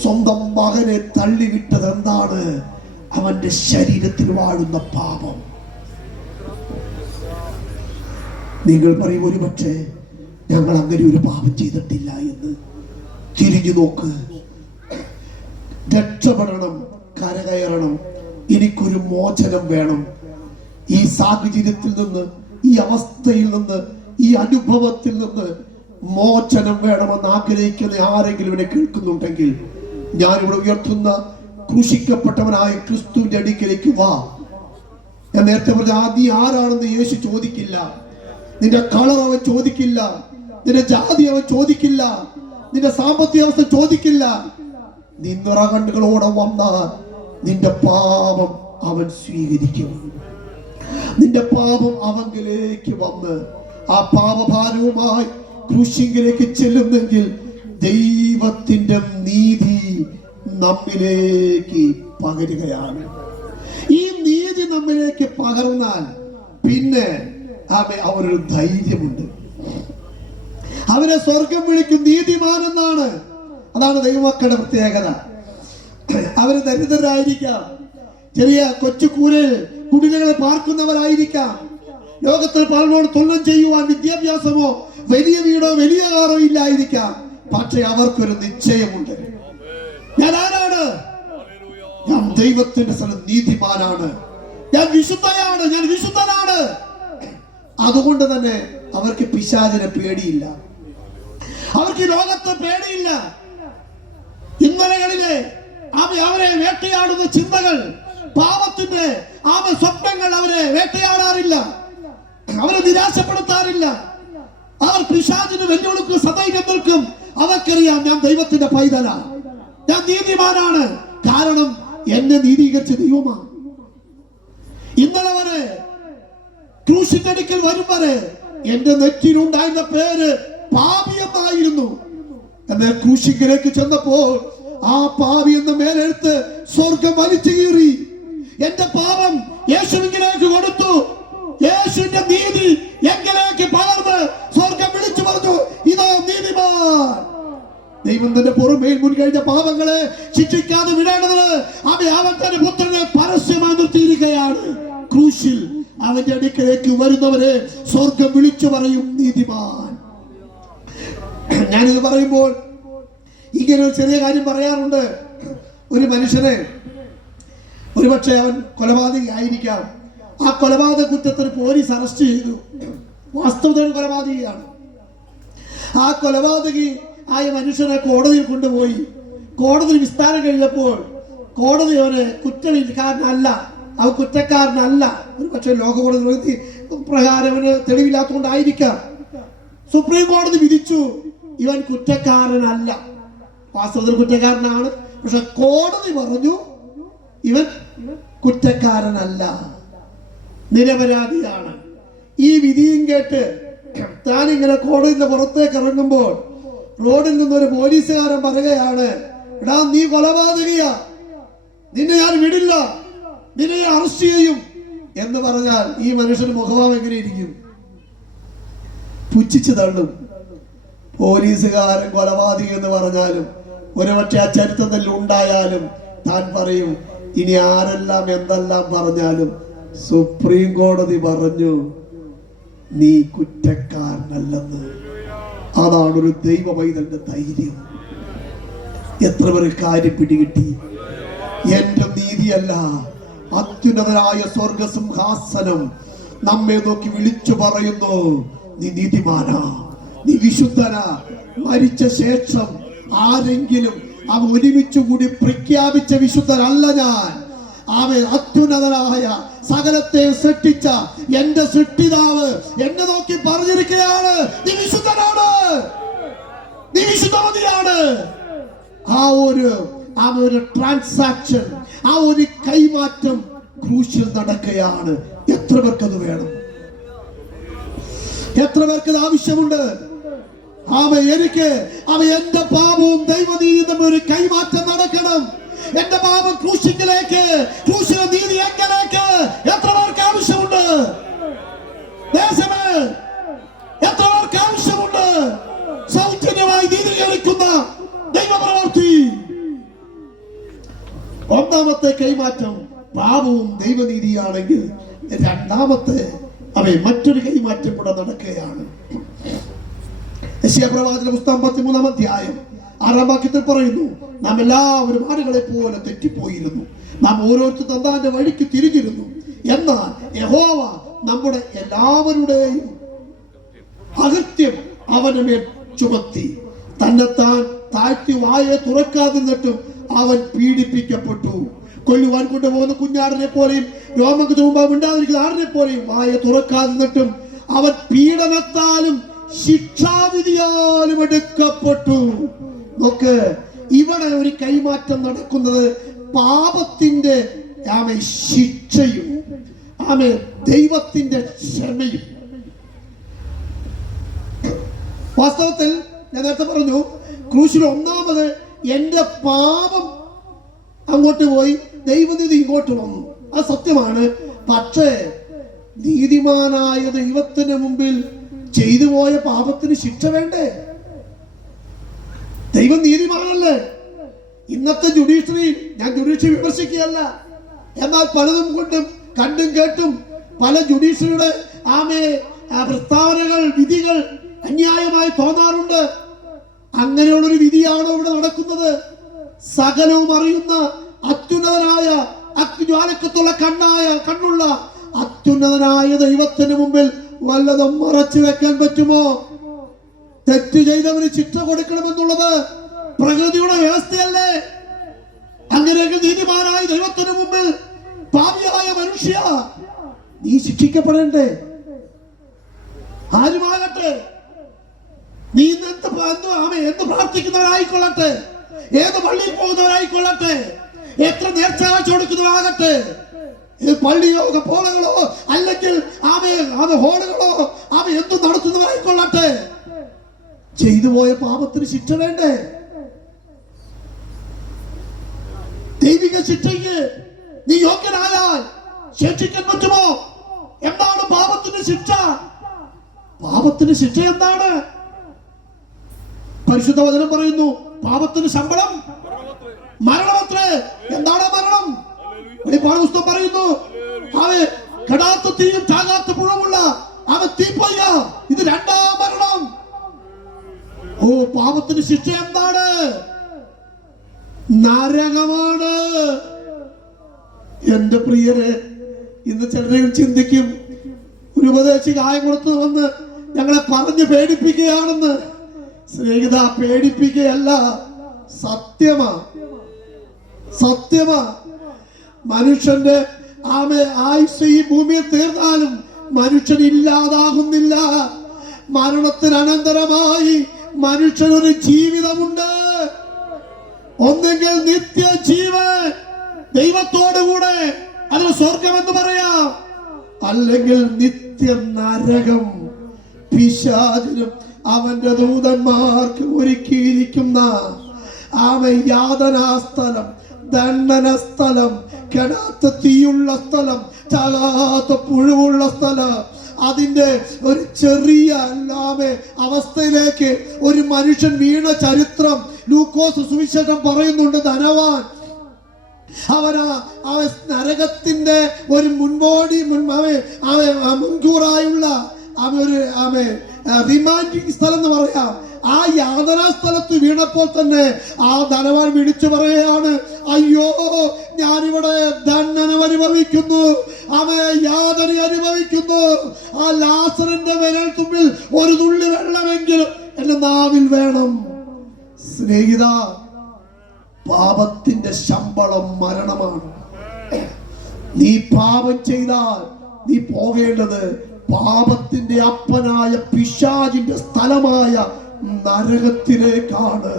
സ്വന്തം മകനെ തള്ളിവിട്ടത് എന്താണ്? അവന്റെ ശരീരത്തിൽ വാഴുന്ന പാപം. നിങ്ങൾ പറയും, ഒരുപക്ഷെ ഞങ്ങൾ അങ്ങനെ ഒരു പാപം ചെയ്തിട്ടില്ല എന്ന്. തിരിഞ്ഞു നോക്ക്. രക്ഷപ്പെടണം, കരകയറണം. എനിക്കൊരു മോചനം വേണം. ഈ സാഹചര്യത്തിൽ നിന്ന്, ഈ അവസ്ഥയിൽ നിന്ന്, ഈ അനുഭവത്തിൽ നിന്ന് മോചനം വേണമെന്ന് ആഗ്രഹിക്കുന്ന ആരെങ്കിലും എന്നെ കേൾക്കുന്നുണ്ടെങ്കിൽ, ഞാനിവിടെ ഉയർത്തുന്ന ക്രൂശിക്കപ്പെട്ടവനായ ക്രിസ്തുവിന്റെ അടുക്കിലേക്ക് വാ. ഞാൻ നേരത്തെ പറഞ്ഞ ആദ്യം ആരാണെന്ന് യേശു ചോദിക്കില്ല. നിന്റെ കളർ അവൻ ചോദിക്കില്ല, നിന്റെ ജാതി അവൻ ചോദിക്കില്ല, നിന്റെ സാമ്പത്തിക അവസ്ഥ ചോദിക്കില്ല. നീ നിറകണ്ണുകളോടെ വന്നാൽ നിന്റെ പാപം അവൻ സ്വീകരിക്കും. നിന്റെ പാപം അവങ്കിലേക്ക് വന്ന് ആ പാപഭാരവുമായി ക്രൂശിങ്കിലേക്ക് ചെല്ലുന്നെങ്കിൽ ദൈവത്തിന്റെ നീതി നമ്മിലേക്ക് പകരുകയാണ്. ഈ നീതി നമ്മിലേക്ക് പകർന്നാൽ പിന്നെ അവരൊരു ധൈര്യമുണ്ട്. അവരെ സ്വർഗം വിളിക്കും നീതിമാൻ എന്നാണ്. അതാണ് ദൈവമക്കളുടെ പ്രത്യേകത. അവര് ദരിദ്രരായിരിക്കാം, ചെറിയ കൊച്ചു കൂരയിൽ കുടിലുകളിൽ പാർക്കുന്നവരായിരിക്കാം, ലോകത്തിൽ പലരോട് തുല്യം ചെയ്യുവാൻ വിദ്യാഭ്യാസമോ വലിയ വീടോ വലിയ കാറോ ഇല്ലായിരിക്കാം. പക്ഷെ അവർക്കൊരു നിശ്ചയമുണ്ട്. ഞാൻ ആരാണ്? ഞാൻ ദൈവത്തിന്റെ സ്ഥലം നീതിമാനാണ്, ഞാൻ വിശുദ്ധയാണ്, ഞാൻ വിശുദ്ധനാണ്. അതുകൊണ്ട് തന്നെ അവർക്ക് പിശാചിനെ പേടിയില്ല, അവർക്ക് ലോകത്തെ പേടിയില്ല. ഇന്നലകളിലെ അവരെ വേട്ടയാടുന്ന ചിന്തകൾ, പാപത്തിന്റെ സ്വപ്നങ്ങൾ അവരെ വേട്ടയാടാറില്ല, അവരെ നിരാശപ്പെടുത്താറില്ല. അവർ പിശാചിന് വെല്ലുവിളിക്കും, സദൈര്യം നിൽക്കും. അവർക്കറിയാം ഞാൻ ദൈവത്തിന്റെ പൈതലാണ്, ഞാൻ നീതിമാനാണ്. കാരണം എന്നെ നീതീകരിച്ച ദൈവമാണ്. ഇന്നലെ വരെ ക്രൂശിന്റെ അടുക്കൽ വരും വരെ എന്റെ നെറ്റിയിലുണ്ടായിരുന്ന പേര് പാപി എന്നായിരുന്നു. എന്നാൽ ക്രൂശിങ്കിലേക്ക് ചെന്നപ്പോൾ ആ പാപി എന്ന മേലെടുത്ത് സ്വർഗം വലിച്ചു കീറി. എന്റെ പാപം യേശുവിലേക്ക് കൊടുത്തു. യേശുവിന്റെ നീതി എങ്കിലേക്ക് പകർന്ന് സ്വർഗം വിളിച്ചു പറഞ്ഞു, ഇതാ നീതിമാൻ. ദൈവം തന്റെ പുറമേൽ മുൻകഴിഞ്ഞ പാപങ്ങളെ ശിക്ഷിക്കാതെ വിടേണ്ടത് അവൻ തന്റെ പുത്രനെ പരസ്യമായി നിർത്തിയിരിക്കുകയാണ്. ക്രൂശിൽ അവന്റെ അടുക്കലേക്ക് വരുന്നവരെ സ്വർഗം വിളിച്ചു പറയും നീതിമാൻ. ഞാനിത് പറയുമ്പോൾ ഇങ്ങനെ ഒരു ചെറിയ കാര്യം പറയാറുണ്ട്. ഒരു മനുഷ്യനെ, ഒരുപക്ഷെ അവൻ കൊലപാതകി ആയിരിക്കാം, ആ കൊലപാതക കുറ്റത്തിന് പോലീസ് അറസ്റ്റ് ചെയ്തു. വാസ്തവത്തിൽ കൊലപാതകിയാണ്. ആ കൊലപാതകി ആയ മനുഷ്യനെ കോടതിയിൽ കൊണ്ടുപോയി. കോടതി വിസ്താരം കഴിഞ്ഞപ്പോൾ കോടതി അവന് കുറ്റക്കാരനല്ല, അവൻ കുറ്റക്കാരനല്ല, ഒരു പക്ഷേ ലോക കോടതി പ്രകാരം അവന് തെളിവില്ലാത്തതുകൊണ്ടായിരിക്കാം, സുപ്രീം കോടതി വിധിച്ചു ഇവൻ കുറ്റക്കാരനല്ല. വാസ്തവത്തിൽ കുറ്റക്കാരനാണ്, പക്ഷെ കോടതി പറഞ്ഞു ഇവൻ കുറ്റക്കാരനല്ല, നിരപരാധിയാണ്. ഈ വിധിയും കേട്ട് താനിങ്ങനെ കോടതിയുടെ പുറത്തേക്ക് ഇറങ്ങുമ്പോൾ റോഡിൽ നിന്നൊരു പോലീസുകാരൻ പറയുകയാണ്, എടാ നീ കൊലപാതകിയാ, നിന്നെ ഞാൻ വിടില്ല, നിന്നെ അറസ്റ്റ് ചെയ്യും എന്ന് പറഞ്ഞാൽ ഈ മനുഷ്യന്റെ മുഖഭാവം എങ്ങനെയിരിക്കും? പുച്ഛിച്ചു തള്ളും. പോലീസുകാരൻ കൊലപാതകി എന്ന് പറഞ്ഞാലും ഒരുപക്ഷെ ആ ചരിത്രത്തിൽ ഉണ്ടായാലും താൻ പറയും, ഇനി ആരെല്ലാം എന്തെല്ലാം പറഞ്ഞാലും സുപ്രീം കോടതി പറഞ്ഞു നീ കുറ്റക്കാരനല്ലെന്ന്. അതാണ് ഒരു ദൈവ പൈതലിന്റെ ധൈര്യം. എത്ര പേര് കാര്യം പിടികിട്ടി? എന്റെ നീതിയല്ല, അത്യുന്നതനായ സ്വർഗസിംഹാസനം നമ്മെ നോക്കി വിളിച്ചു പറയുന്നു, നീ നീതിമാനാ, നീ വിശുദ്ധനാ. മരിച്ച ശേഷം ആരെങ്കിലും അവൻ ഒരുമിച്ചു കൂടി പ്രഖ്യാപിച്ച വിശുദ്ധനല്ല ഞാൻ. അവൻ അത്യുന്നതനായ സകലത്തെ സൃഷ്ടിച്ച എന്റെ സൃഷ്ടിതാവ് എന്നെ നോക്കി പറഞ്ഞിരിക്കുകയാണ്, നീ വിശുദ്ധനാണ്, നീ വിശുദ്ധമതിയാണ്. ആ ഒരു ട്രാൻസാക്ഷൻ, ആ ഒരു കൈമാറ്റം ക്രൂശിൽ നടക്കുകയാണ്. എത്ര പേർക്കത് വേണം? എത്ര പേർക്ക് ആവശ്യമുണ്ട്? എനിക്ക് എന്റെ പാപവും ദൈവനീതിയും തമ്മിൽ ഒരു കൈമാറ്റം നടക്കണം. എന്റെ പാപം ക്രൂശിലേക്ക്, ക്രൂശിലെ നീതി എങ്കിലേക്ക് എത്ര പേർക്ക് ആവശ്യമുണ്ട്? ദേശമേ, എത്ര പേർക്ക് ആവശ്യമുണ്ട്? സൗജന്യമായി നീതീകരിക്കുന്ന ദൈവപ്രവൃത്തി. ഒന്നാമത്തെ കൈമാറ്റം പാപവും ദൈവനീതിയാണെങ്കിൽ, രണ്ടാമത്തെ മറ്റൊരു കൈമാറ്റം കൂടെ നടക്കുകയാണ്. യെശയ്യാപ്രവാചകന്റെ പുസ്തകം 13-ാം അധ്യായം 6-ാം വാക്യത്തിൽ പറയുന്നു, നാം എല്ലാവരും ആടുകളെ പോലെ തെറ്റിപ്പോയിരുന്നു, നാം ഓരോരുത്തർ തന്റെ വഴിക്ക് തിരിഞ്ഞിരുന്നു, എന്നാൽ യഹോവ നമ്മുടെ എല്ലാവരുടെയും അകൃത്യം അവന്റെ മേൽ ചുമത്തി. തന്നെത്താൻ താഴ്ത്തി വായെ തുറക്കാതിരുന്നിട്ടും അവൻ പീഡിപ്പിക്കപ്പെട്ടു. കൊല്ലുവാൻ കൊണ്ടുപോകുന്ന കുഞ്ഞാടിനെ പോലെയും രോമക്ക് തുമ്പം ഉണ്ടാതിരിക്കുന്ന ആടിനെ പോലെയും വായെ തുറക്കാതിരുന്നിട്ടും അവൻ പീഡനത്താലും ശിക്ഷാവിധിയാലും എടുക്കപ്പെട്ടു. നോക്ക്, ഇവിടെ ഒരു കൈമാറ്റം നടക്കുന്നത് പാപത്തിന്റെ ശിക്ഷയും ദൈവത്തിന്റെ ക്ഷമയും. വാസ്തവത്തിൽ ഞാൻ നേരത്തെ പറഞ്ഞു, ക്രൂശിൽ ഒന്നാമത് എന്റെ പാപം അങ്ങോട്ട് പോയി, ദൈവനീതി ഇങ്ങോട്ട് വന്നു. അത് സത്യമാണ്. പക്ഷേ നീതിമാനായ ദൈവത്തിന് മുമ്പിൽ ചെയ്തു പോയ പാപത്തിന് ശിക്ഷ വേണ്ടേ? ദൈവം നീതിമാനല്ലേ? ഇന്നത്തെ ജുഡീഷ്യറി, ഞാൻ ജുഡീഷ്യറി വിമർശിക്കുകയല്ല, എന്നാൽ പലതും കൊണ്ടും കണ്ടും കേട്ടും പല ജുഡീഷ്യറിയുടെ പ്രസ്താവനകൾ, വിധികൾ അന്യായമായി തോന്നാറുണ്ട്. അങ്ങനെയുള്ളൊരു വിധിയാണോ ഇവിടെ നടക്കുന്നത്? സകലവും അറിയുന്ന അത്യുന്നതനായ അഗ്നിജ്വാലക്കത്തുള്ള കണ്ണുള്ള അത്യുന്നതനായ ദൈവത്തിന് മുമ്പിൽ വല്ലതും മറച്ചു വെക്കാൻ പറ്റുമോ? തെറ്റ് ചെയ്തവന് ശിക്ഷ കൊടുക്കണമെന്നുള്ളത് പ്രകൃതിയുടെ വ്യവസ്ഥയല്ലേ? അങ്ങനെയെങ്കിൽ നീതിമാനായ ദൈവത്തിന് മുമ്പിൽ പാപിയായ മനുഷ്യ, നീ ശിക്ഷിക്കപ്പെടണ്ടേ? ആരുമാകട്ടെ, നീ എന്ത് പ്രാർത്ഥിക്കുന്നവരായിക്കൊള്ളട്ടെ, ഏത് പള്ളിയിൽ പോകുന്നവരായിക്കൊള്ളട്ടെ, എത്ര നേർച്ചാഴ്ച കൊടുക്കുന്നവരാകട്ടെ, പള്ളിയോ പോളകളോ അല്ലെങ്കിൽ ഹോളുകളോ എന്തു നടത്തുന്നവരായിക്കൊള്ളട്ടെ, ചെയ്തു പോയ പാപത്തിന് ശിക്ഷ വേണ്ടേ? ദൈവിക ശിക്ഷയ്ക്ക് നീ യോഗ്യനായാൽ ശിക്ഷിക്കാൻ പറ്റുമോ? എന്താണ് പാപത്തിന് ശിക്ഷ? പാപത്തിന് ശിക്ഷ എന്താണ്? പരിശുദ്ധ വചനം പറയുന്നു, പാപത്തിന് ശമ്പളം മരണമത്രേ. എന്താണ് മരണം? വെളിപ്പാട് പുസ്തകം പറയുന്നു, അവൻ കെടാത്ത തീയും ചാകാത്ത പുഴമുള്ള അവൻ തീപ്പൊയ്യ. ഇത് രണ്ടാം മരണം. ഓ, പാപത്തിന് ശിക്ഷ എന്താണ്? നരകമാണ്. എന്റെ പ്രിയരെ, ഇന്ന് ചിലരെയും ചിന്തിക്കും, ഒരു ഉപദേശി കായം കൊടുത്തു വന്ന് ഞങ്ങളെ പറഞ്ഞു പേടിപ്പിക്കുകയാണെന്ന്. സ്നേഹിത, പേടിപ്പിക്കുകയല്ല, സത്യമാ. മനുഷ്യന്റെ ആയുസ് ഈ ഭൂമിയിൽ തീർന്നാലും മനുഷ്യൻ ഇല്ലാതാകുന്നില്ല. മരണത്തിന് അനന്തരമായി മനുഷ്യനൊരു ജീവിതമുണ്ട്. ഒന്നെങ്കിൽ നിത്യജീവൻ ദൈവത്തോടുകൂടെ, അതിന് സ്വർഗം എന്ന് പറയാം, അല്ലെങ്കിൽ നിത്യ നരകം പിശാചിനും അവന്റെ ദൂതന്മാർക്ക് ഒരുക്കിയിരിക്കുന്ന യാതനാസ്ഥലം, ദണ്ഡന സ്ഥലം, കെടാത്ത തീയുള്ള സ്ഥലം, ചാകാത്ത പുഴുവുള്ള സ്ഥലം. അതിന്റെ ഒരു ചെറിയ അവസ്ഥയിലേക്ക് ഒരു മനുഷ്യൻ വീണ ചരിത്രം ലൂക്കോസ് സുവിശേഷം പറയുന്നുണ്ട്. ധനവാൻ അവൻ നരകത്തിന്റെ ഒരു മുൻകൂറായുള്ള റിമാൻഡിങ് സ്ഥലം എന്ന് പറയാം. ആ യാതനാ സ്ഥലത്ത് വീണപ്പോൾ തന്നെ ആ ധനവാൻ വിളിച്ചു പറയുകയാണ്, അയ്യോ, ഞാനിവിടെ ദണ്ഡനം അനുഭവിക്കുന്നു, യാതന അനുഭവിക്കുന്നു. ആ ലാസറിന്റെ വിരൽ തുമ്പിൽ ഒരു തുള്ളി വെള്ളമെങ്കിലും എന്റെ നാവിൽ വേണം. സ്നേഹിത, പാപത്തിന്റെ ശമ്പളം മരണമാണ്. നീ പാപം ചെയ്താൽ നീ പോകേണ്ടത് പാപത്തിന്റെ അപ്പനായ പിശാചിന്റെ സ്ഥലമായ നരകത്തിലേക്കാണ്.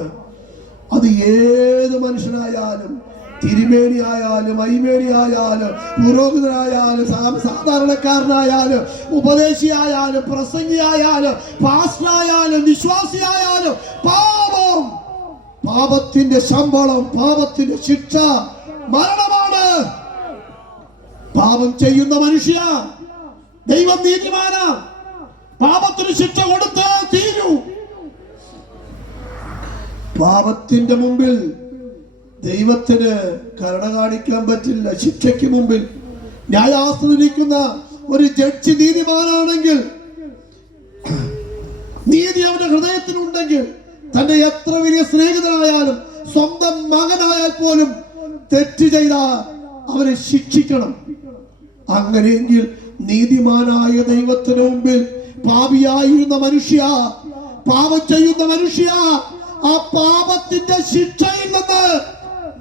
അത് ഏത് മനുഷ്യനായാലും, തിരുമേനിയായാലും, ഐമേനിയായാലും, പുരോഹിതനായാലും, സാധാരണക്കാരനായാലും, ഉപദേശിയായാലും, പ്രസംഗിയായാലും, പാസ്റ്ററായാലും, വിശ്വാസിയായാലും, പാപത്തിന്റെ ശമ്പളം, പാപത്തിന്റെ ശിക്ഷ മരണമാണ്. പാപം ചെയ്യുന്ന മനുഷ്യ, ദൈവം നീതിമാനാ, പാപത്തിന് ശിക്ഷ കൊടുത്തേ തീരൂ. പാപത്തിന്റെ മുമ്പിൽ ദൈവത്തിന് കരുണ കാണിക്കാൻ പറ്റില്ല. ശിക്ഷയ്ക്ക് മുമ്പിൽ ന്യായാസനത്തിലിരിക്കുന്ന ഒരു ജഡ്ജി നീതിമാനാണെങ്കിൽ, നീതി അവന്റെ ഹൃദയത്തിലുണ്ടെങ്കിൽ, തന്റെ എത്ര വലിയ സ്നേഹിതനായാലും സ്വന്തം മകനായാൽ പോലും തെറ്റ് ചെയ്താൽ അവരെ ശിക്ഷിക്കണം. അങ്ങനെയെങ്കിൽ നീതിമാനായ ദൈവത്തിന് മുമ്പിൽ പാപിയായിരുന്ന മനുഷ്യ, പാപം ചെയ്യുന്ന മനുഷ്യ, ആ പാപത്തിന്റെ ശിക്ഷയിൽ നിന്ന്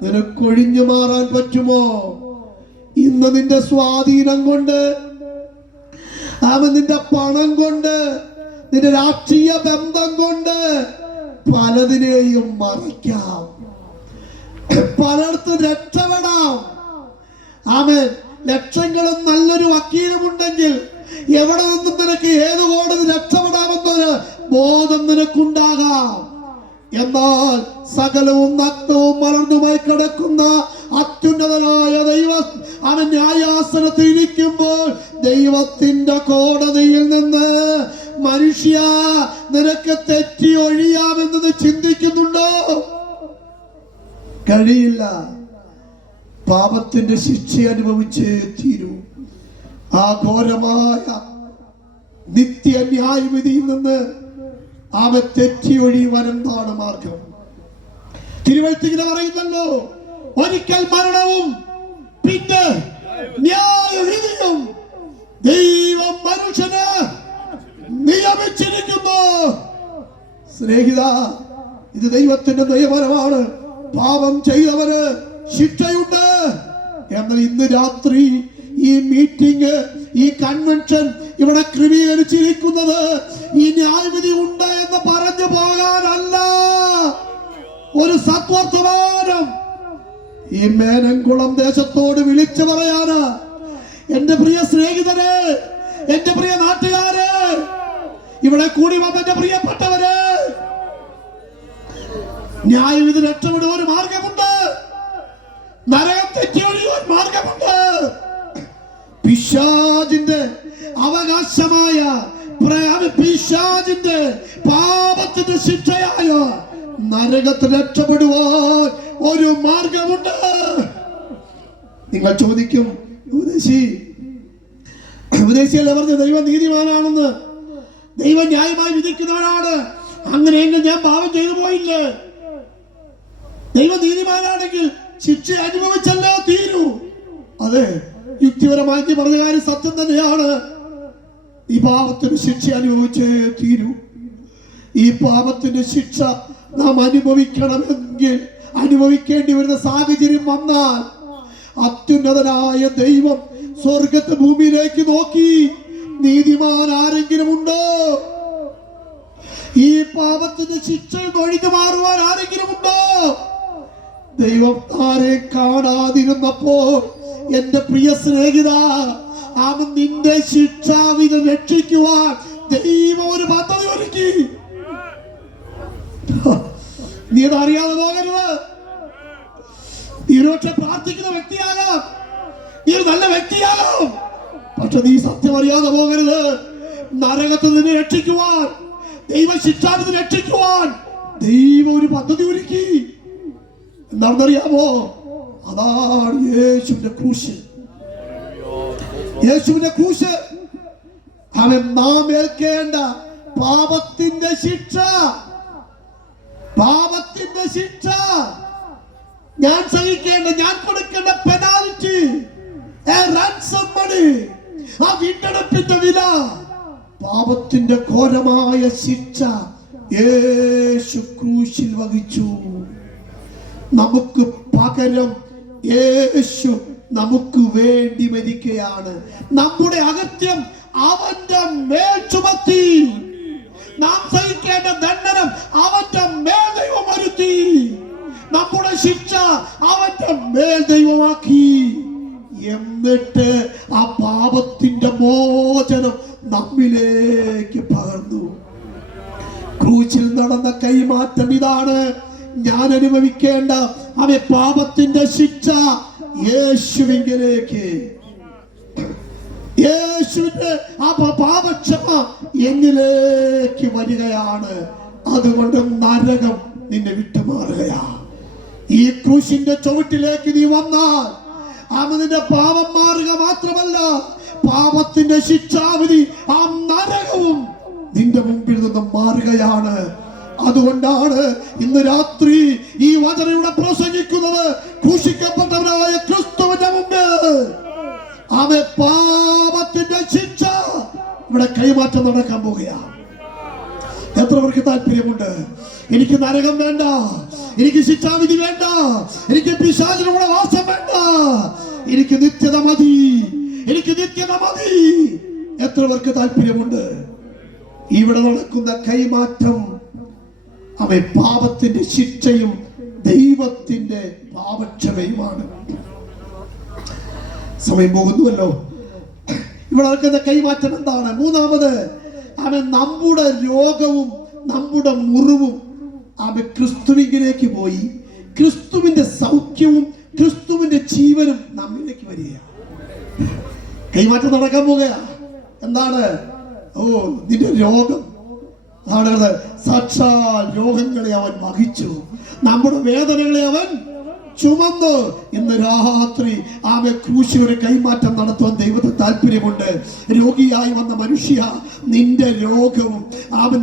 നിനക്ക് ഒഴിഞ്ഞു മാറാൻ പറ്റുമോ? ഇന്ന് നിന്റെ സ്വാധീനം കൊണ്ട്, നിന്റെ പണം കൊണ്ട്, നിന്റെ രാഷ്ട്രീയ ബന്ധം കൊണ്ട് പലതിനെയും മറിക്കാം, പലർത്തും രക്ഷപ്പെടാം. ആമേൻ. ലക്ഷങ്ങളും നല്ലൊരു വക്കീലും ഉണ്ടെങ്കിൽ എവിടെ നിന്നും നിനക്ക് ഏത് കോടതി രക്ഷപ്പെടാമെന്നൊരു ബോധം നിനക്കുണ്ടാകാം. എന്നാൽ സകലവും നഗ്നവും മലർന്നുമായി കിടക്കുന്ന അത്യുന്നതനായ ദൈവം അവൻ ന്യായാസനത്തിൽ ഇരിക്കുമ്പോൾ ദൈവത്തിന്റെ കോടതിയിൽ നിന്ന് മനുഷ്യ നിനക്ക് തെറ്റി ഒഴിയാമെന്ന് ചിന്തിക്കുന്നുണ്ടോ? കഴിയില്ല. പാപത്തിന്റെ ശിക്ഷ അനുഭവിച്ചേ തീരൂ. ആ ഘോരമായ നിത്യ ന്യായവിധിയിൽ നിന്ന് അവൻ തെറ്റി ഒഴിയുവാൻ എന്താണ് മാർഗം? തിരുവഴുത്തിങ്ങനെ പറയുന്നല്ലോ, ഒരിക്കൽ മരണവും പിന്നെ ന്യായവിധിയും ദൈവം മനുഷ്യന് നിയമിച്ചിരിക്കുന്നു. സ്നേഹിത, ഇത് ദൈവത്തിന്റെ നിയമനമാണ്. പാപം ചെയ്തവന് ശിക്ഷയുണ്ട്. എന്നാൽ ഇന്ന് രാത്രി ഈ മീറ്റിംഗ്, ഈ കൺവെൻഷൻ ഇവിടെ ക്രമീകരിച്ചിരിക്കുന്നത് ഈ ന്യായവിധി ഉണ്ട് എന്ന് പറഞ്ഞു പോകാനല്ല. ഒരു സത്വർത്തമാനം ഈ മേനംകുളം ദേശത്തോട് വിളിച്ചു പറയാന്. എന്റെ പ്രിയ സ്നേഹിതരെ, എന്റെ പ്രിയ നാട്ടുകാരെ, ഇവിടെ കൂടി വന്ന എന്റെ പ്രിയപ്പെട്ടവരെ, ന്യായവിധി രക്ഷപ്പെടുവാൻ ഒരു മാർഗമുണ്ട്. നരകം തെറ്റിയൊഴിയുവാൻ മാർഗമുണ്ട്. പിശാചിന്റെ അവകാശമായ പിശാചിന്റെ പാപത്തിന്റെ ശിക്ഷയായ നരകത്തിൽ രക്ഷപ്പെടുവാൻ ഒരു മാർഗമുണ്ട്. നിങ്ങൾ ചോദിക്കും, ഉപദേശിയല്ലേ പറഞ്ഞ ദൈവം നീതിമാനാണെന്ന്, ദൈവം ന്യായമായി വിധിക്കുന്നവനാണ്, അങ്ങനെയെങ്കിൽ ഞാൻ പാപം ചെയ്തു പോയില്ലേ? ദൈവം നീതിമാനാണെങ്കിൽ ശിക്ഷ അനുഭവിച്ചല്ലോ തീരൂ. അതെ, യുക്തിപരമായി പറഞ്ഞ കാര്യം സത്യം തന്നെയാണ്. ഈ പാപത്തിന് ശിക്ഷ അനുഭവിച്ചേ തീരൂ. ഈ പാപത്തിന്റെ ശിക്ഷ നാം അനുഭവിക്കണമെങ്കിൽ, അനുഭവിക്കേണ്ടി വരുന്ന സാഹചര്യം വന്നാൽ, അത്യുന്നതനായ ദൈവം സ്വർഗത്തെ ഭൂമിയിലേക്ക് നോക്കി, നീതിമാൻ ആരെങ്കിലും ഉണ്ടോ? ഈ പാപത്തിന്റെ ശിക്ഷ ഒഴിഞ്ഞു മാറുവാൻ ആരെങ്കിലും ഉണ്ടോ? ദൈവം ആരെ കാണാതിരുന്നപ്പോൾ എന്റെ പ്രിയ സ്നേഹിത, അവൻ നിന്റെ ശിക്ഷാവിധി രക്ഷിക്കുവാൻ ദൈവം ഒരു പദ്ധതി ഒരുക്കി. നീ അതറിയാതെ പോകരുത്. നീ ഒരുപക്ഷെ പ്രാർത്ഥിക്കുന്ന വ്യക്തിയാകാം, നീ ഒരു നല്ല വ്യക്തിയാകാം, പക്ഷെ നീ സത്യം അറിയാതെ പോകരുത്. നരകത്തിൽ നിന്നെ രക്ഷിക്കുവാൻ, ദൈവ ശിക്ഷാവിധി രക്ഷിക്കുവാൻ ദൈവം ഒരു പദ്ധതി ഒരുക്കി. എന്താണെന്നറിയാമോ? അതാണ് യേശുവിന്റെ ക്രൂശ്. യേശുവിന്റെ ക്രൂശ് അവൻ നാം ഏൽക്കേണ്ട പാപത്തിന്റെ ശിക്ഷ, പാപത്തിന്റെ ശിക്ഷ, ഞാൻ സഹിക്കേണ്ട, ഞാൻ കൊടുക്കേണ്ട പെനാൽറ്റി, ransom money, ആ വീണ്ടെടുപ്പിന്റെ വില, പാപത്തിന്റെ ഘോരമായ ശിക്ഷ യേശു ക്രൂശിൽ വഹിച്ചു. നമുക്ക് പകരം യേശു നമുക്ക് വേണ്ടി മരിക്കുകയാണ്. നമ്മുടെ അകത്യം അവന്റെ മേൽ ചുമത്തി. നാം സഹിക്കേണ്ട ദണ്ഡനം അവന്റെ മേൽ ദൈവം വരുത്തി. നമ്മുടെ ശിക്ഷ അവന്റെ മേൽ ദൈവമാക്കി. എന്നിട്ട് ആ പാപത്തിന്റെ മോചനം നമ്മിലേക്ക് പകർന്നു. ക്രൂശിൽ നടന്ന കൈമാറ്റം ഇതാണ്. ഞാൻ അനുഭവിക്കേണ്ട അവൻ പാപത്തിന്റെ ശിക്ഷ യേശുവിലേക്ക്, യേശുവിന്റെ ആ പാപക്ഷമ എന്നിലേക്ക് വരികയാണ്. അതുകൊണ്ട് നരകം നിന്നെ വിട്ടുമാറുകയാ. ഈ ക്രൂശിന്റെ ചുവട്ടിലേക്ക് നീ വന്നാൽ അവന്റെ പാപം മാറുക മാത്രമല്ല, പാപത്തിന്റെ ശിക്ഷാവിധി ആ നരകവും നിന്റെ മുമ്പിൽ നിന്നും മാറുകയാണ്. അതുകൊണ്ടാണ് ഇന്ന് രാത്രി ഈ വചനയുടെ പ്രസംഗിക്കുന്നത്. ക്രൂശിക്കപ്പെട്ടവനായ ക്രിസ്തുവിന്റെ മുമ്പിൽ അവൻ പാപത്തിന്റെ ശിക്ഷ ഇവിടെ കൈമാറ്റം നടക്കാൻ പോകുകയാണ്. എത്ര പേർക്ക് താല്പര്യമുണ്ട്? എനിക്ക് നരകം വേണ്ട, എനിക്ക് ശിക്ഷാവിധി വേണ്ട, എനിക്ക് പിശാചിനുള്ള വാസം വേണ്ട, എനിക്ക് നിത്യത മതി, എനിക്ക് നിത്യത മതി. എത്ര പേർക്ക് താല്പര്യമുണ്ട്? ഇവിടെ നടക്കുന്ന കൈമാറ്റം പാപത്തിന്റെ ശിക്ഷയും ദൈവത്തിന്റെ പാപക്ഷമയുമാണ്. സമയം പോകുന്നുവല്ലോ. ഇവിടെ നടക്കുന്ന കൈമാറ്റം എന്താണ്? മൂന്നാമത് നമ്മുടെ രോഗവും നമ്മുടെ മുറിവും ക്രിസ്തുവിലേക്ക് പോയി ക്രിസ്തുവിന്റെ സൗഖ്യവും ക്രിസ്തുവിന്റെ ജീവനും നമ്മിലേക്ക് വരിക. കൈമാറ്റം നടക്കാൻ പോകുക. എന്താണ്? നിന്റെ രോഗം സാക്ഷാൽ രോഗങ്ങളെ അവൻ വഹിച്ചു, നമ്മുടെ വേദനകളെ അവൻ ചുമന്നു. ഇന്ന് രാത്രി ക്രൂശിലൊരു കൈമാറ്റം നടത്തുവാൻ ദൈവത്തിന് താല്പര്യമുണ്ട്. രോഗിയായി വന്ന മനുഷ്യ, നിന്റെ രോഗവും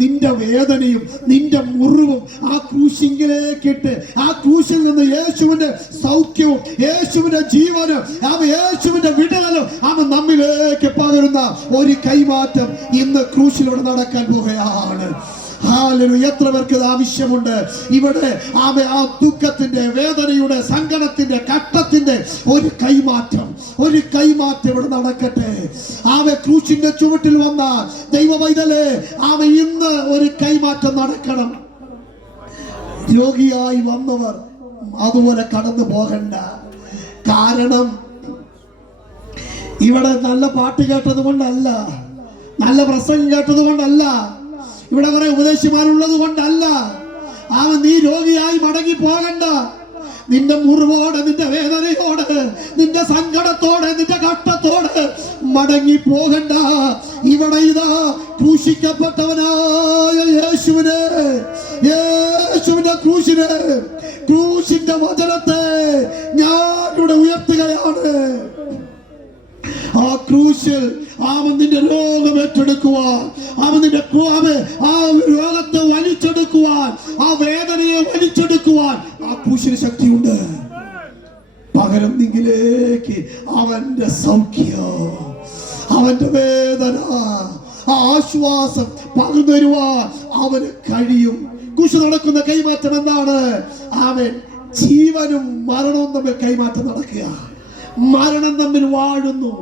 നിന്റെ വേദനയും നിന്റെ മുറിവും ക്രൂശിങ്കിലേക്കിട്ട് ക്രൂശിൽ നിന്ന് യേശുവിന്റെ സൗഖ്യവും യേശുവിന്റെ ജീവനും യേശുവിന്റെ വിടുതലും നമ്മിലേക്ക് പകരുന്ന ഒരു കൈമാറ്റം ഇന്ന് ക്രൂശിലൂടെ നടക്കാൻ പോകുകയാണ്. എത്ര പേർക്ക് ഇത് ആവശ്യമുണ്ട്? ഇവിടെ ദുഃഖത്തിന്റെ, വേദനയുടെ, സങ്കടത്തിന്റെ, കഷ്ടത്തിന്റെ ഒരു കൈമാറ്റം ഇവിടെ നടക്കട്ടെ. ക്രൂശിന്റെ ചുവട്ടിൽ വന്ന ദൈവവൈതലേ, ഇന്ന് ഒരു കൈമാറ്റം നടക്കണം. രോഗിയായി വന്നവർ അതുപോലെ കടന്നു പോകണ്ട. കാരണം ഇവിടെ നല്ല പാട്ട് കേട്ടത് കൊണ്ടല്ല, നല്ല പ്രസംഗം കേട്ടത് കൊണ്ടല്ല, ഇവിടെ കുറെ ഉപദേശിമാരുള്ളത് കൊണ്ടല്ല. നീ രോഗിയായി മടങ്ങി പോകണ്ട. നിന്റെ മുറിവോടെ, നിന്റെ വേദനയോടെ, നിന്റെ സങ്കടത്തോടെ, നിന്റെ കഷ്ടത്തോടെ മടങ്ങി പോകണ്ട. ഇവിടെ ഇതാ ക്രൂശിക്കപ്പെട്ടവനായ യേശുവിന്റെ ക്രൂശിന്റെ വചനത്തെ ഞാൻ ഇവിടെ ഉയർത്തുകയാണ്. ക്രൂശിൽ നിന്റെ രോഗം ഏറ്റെടുക്കുവാൻ, നിന്റെ രോഗത്തെ വലിച്ചെടുക്കുവാൻ, വേദനയെ വലിച്ചെടുക്കുവാൻ ക്രൂശിന് ശക്തിയുണ്ട്. പകരം നിങ്കിലേക്ക് അവന്റെ സൗഖ്യം, അവന്റെ വേദന, ആശ്വാസം പകർന്നു തരുവാൻ അവന് കഴിയും. ക്രൂശ് നടക്കുന്ന കൈമാറ്റം എന്താണ്? ജീവനും മരണവും തമ്മിൽ കൈമാറ്റം നടക്കുക. മരണം തമ്മിൽ വാഴുന്നു.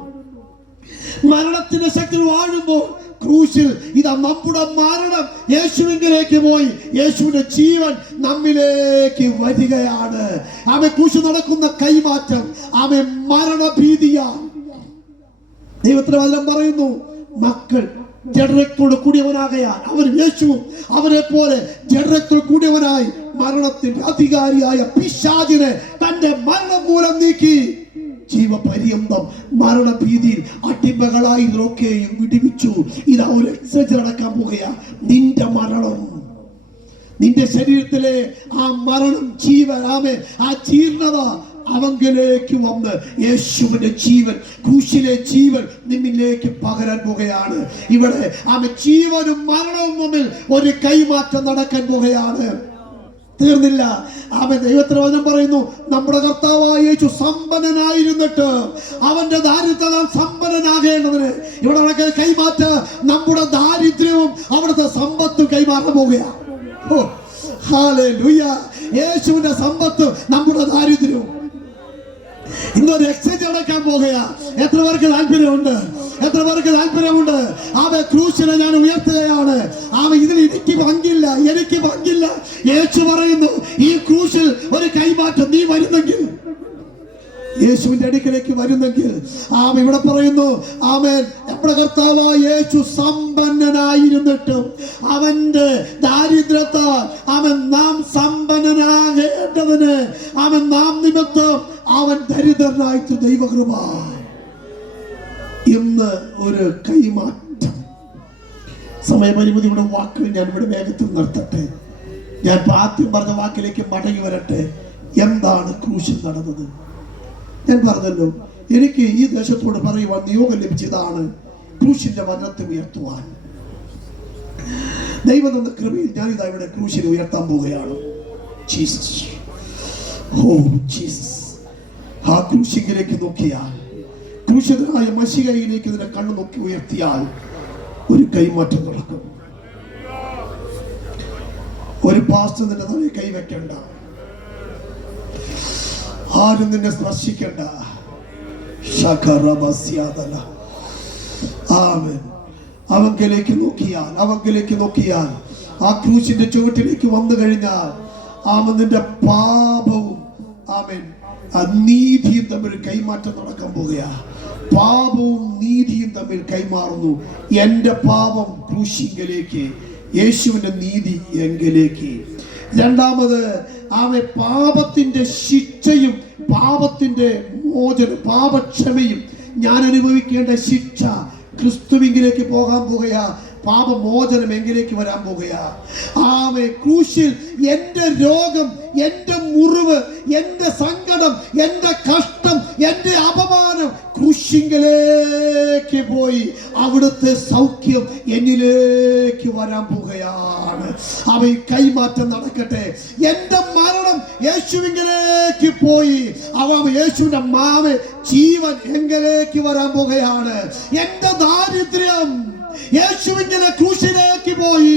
മരണത്തിന്റെ ശക്തി വാഴുമ്പോൾ ക്രൂശിൽ നമ്മുടെ മരണം യേശുവിലേക്ക് പോയി യേശുവിന്റെ ജീവൻ നമ്മിലേക്ക് വരികയാണ്. ക്രൂശ് നടക്കുന്ന കൈമാറ്റം മരണഭീതിയാണ്. ദൈവത്തിന്റെ വചനം പറയുന്നു, മക്കൾ ജഡരക്തത്തോട് കൂടിയവനാകയാൽ അവൻ യേശുവും അവനെ പോലെ ജഡരക്തത്തോട് കൂടിയവനായി മരണത്തിന്റെ അധികാരിയായ പിശാചിനെ തന്റെ മരണം മൂലം നീക്കി ജീവപര്യന്തം മരണഭീതിയിൽ അടിമകളായതൊക്കെയും വിടുവിച്ചു. ഇതാ ഒരു എക്സസൈസ് നടക്കാൻ പോകുക. നിന്റെ മരണം, നിന്റെ ശരീരത്തിലെ മരണം, ജീർണത അവങ്കിലേക്ക് വന്ന് യേശുവിന്റെ ജീവൻ, ക്രൂശിലെ ജീവൻ നിന്നിലേക്ക് പകരാൻ പോകുകയാണ്. ഇവിടെ ജീവനും മരണവും തമ്മിൽ ഒരു കൈമാറ്റം നടക്കാൻ പോകുകയാണ്. തീർന്നില്ല. ദൈവത്തിന്റെ വചനം പറയുന്നു, നമ്മുടെ കർത്താവായ യേശു സമ്പന്നനായിരുന്നിട്ട് അവന്റെ ദാരിദ്ര്യത നാം സമ്പന്നനാകേണ്ടതിന് ഇവിടെ നടക്കുന്ന കൈമാറ്റ നമ്മുടെ ദാരിദ്ര്യവും അവിടുത്തെ സമ്പത്തും കൈമാറാൻ പോകുകയാണ്. ഹല്ലേലൂയ. യേശുവിന്റെ സമ്പത്ത് നമ്മുടെ ദാരിദ്ര്യവും. ഇന്നൊരു എക്സ്ചേഞ്ച് നടക്കാൻ പോകുക. എത്ര പേർക്ക് താല്പര്യമുണ്ട്? എത്ര പേർക്ക് താല്പര്യമുണ്ട്? ക്രൂശിനെ ഞാൻ ഉയർത്തുകയാണ്. ഇതിൽ എനിക്ക് പങ്കില്ല, എനിക്ക് പങ്കില്ല. യേശു പറയുന്നു, ഈ ക്രൂശിൽ ഒരു കൈമാറ്റം നീ വരുന്നെങ്കിൽ, യേശുവിന്റെ അടുക്കിലേക്ക് വരുന്നെങ്കിൽ, ഇവിടെ പറയുന്നു, നമ്മുടെ കർത്താവായ യേശു സമ്പന്നനായിരുന്നിട്ടും അവന്റെ ദാരിദ്ര്യത്താൽ നാം സമ്പന്നനാകേണ്ടതിന് നാം നിമിത്തം അവൻ ദരിദ്രനായിട്ട് ദൈവകൃപ. ഇന്ന് ഒരു കൈമാറ്റം. സമയപരിമിതിയുടെ വാക്കുകൾ ഞാൻ ഇവിടെ വേഗത്തിൽ നിർത്തട്ടെ. ഞാൻ ആദ്യം പറഞ്ഞ വാക്കിലേക്ക് മടങ്ങി വരട്ടെ. എന്താണ് ക്രൂശിൽ നടന്നത്? ഞാൻ പറഞ്ഞല്ലോ, എനിക്ക് ഈ ദേശത്തോട് പറയുവാൻ നിയോഗം ലഭിച്ചതാണ് ക്രൂശിന്റെ വചനത്തെ ഉയർത്തുവാൻ. ദൈവം തന്ന കൃപയിൽ ഞാനിതാ ഇവിടെ ക്രൂശിനെ ഉയർത്താൻ പോവുകയാണ്. Jesus, oh Jesus. ക്രൂശിലേക്ക് നോക്കിയാൽ, ക്രൂശിതനായ മശിഹയിലേക്ക് ഇതിനെ കണ്ണു നോക്കി ഉയർത്തിയാൽ ഒരു കൈമാറ്റം നടക്കും. പാസ്റ്റർ നിന്റെ തലയിൽ കൈവയ്ക്കണ്ട, ആരും നിന്നെ സ്പർശിക്കണ്ട. ആമേൻ. അവങ്കിലേക്ക് നോക്കിയാൽ ആ ക്രൂശിന്റെ ചുവട്ടിലേക്ക് വന്നു കഴിഞ്ഞാൽ നിന്റെ പാപവും നീതിയും തമ്മിൽ കൈമാറ്റം നടക്കാൻ പോകുകയാ. പാപവും നീതിയും തമ്മിൽ കൈമാറുന്നു. എന്റെ പാപം ക്രൂശിങ്കലേക്ക്, യേശുവിന്റെ നീതി എങ്കിലേക്ക്. രണ്ടാമത് പാപത്തിന്റെ ശിക്ഷയും പാപത്തിന്റെ മോചനം, പാപക്ഷമയും ഞാൻ അനുഭവിക്കേണ്ട ശിക്ഷ ക്രിസ്തുവിലേക്ക് പോകാൻ പോകുകയാ. പാപമോചനം എങ്കിലേക്ക് വരാൻ പോകുകയാ. ക്രൂശിൽ എന്റെ രോഗം, എന്റെ മുറിവ്, എന്റെ സങ്കടം, എന്റെ കഷ്ടം, എന്റെ അപമാനം ക്രൂശിങ്കലേക്ക് പോയി അവിടുത്തെ സൗഖ്യം എന്നിലേക്ക് വരാൻ പോകുകയാണ്. കൈമാറ്റം നടക്കട്ടെ. എന്റെ മരണം യേശുവിലേക്ക് പോയി യേശുവിന്റെ ജീവൻ എങ്കിലേക്ക് വരാൻ പോകുകയാണ്. എന്റെ ദാരിദ്ര്യം യേശുവിന്റെ ക്രൂശിലേക്ക് പോയി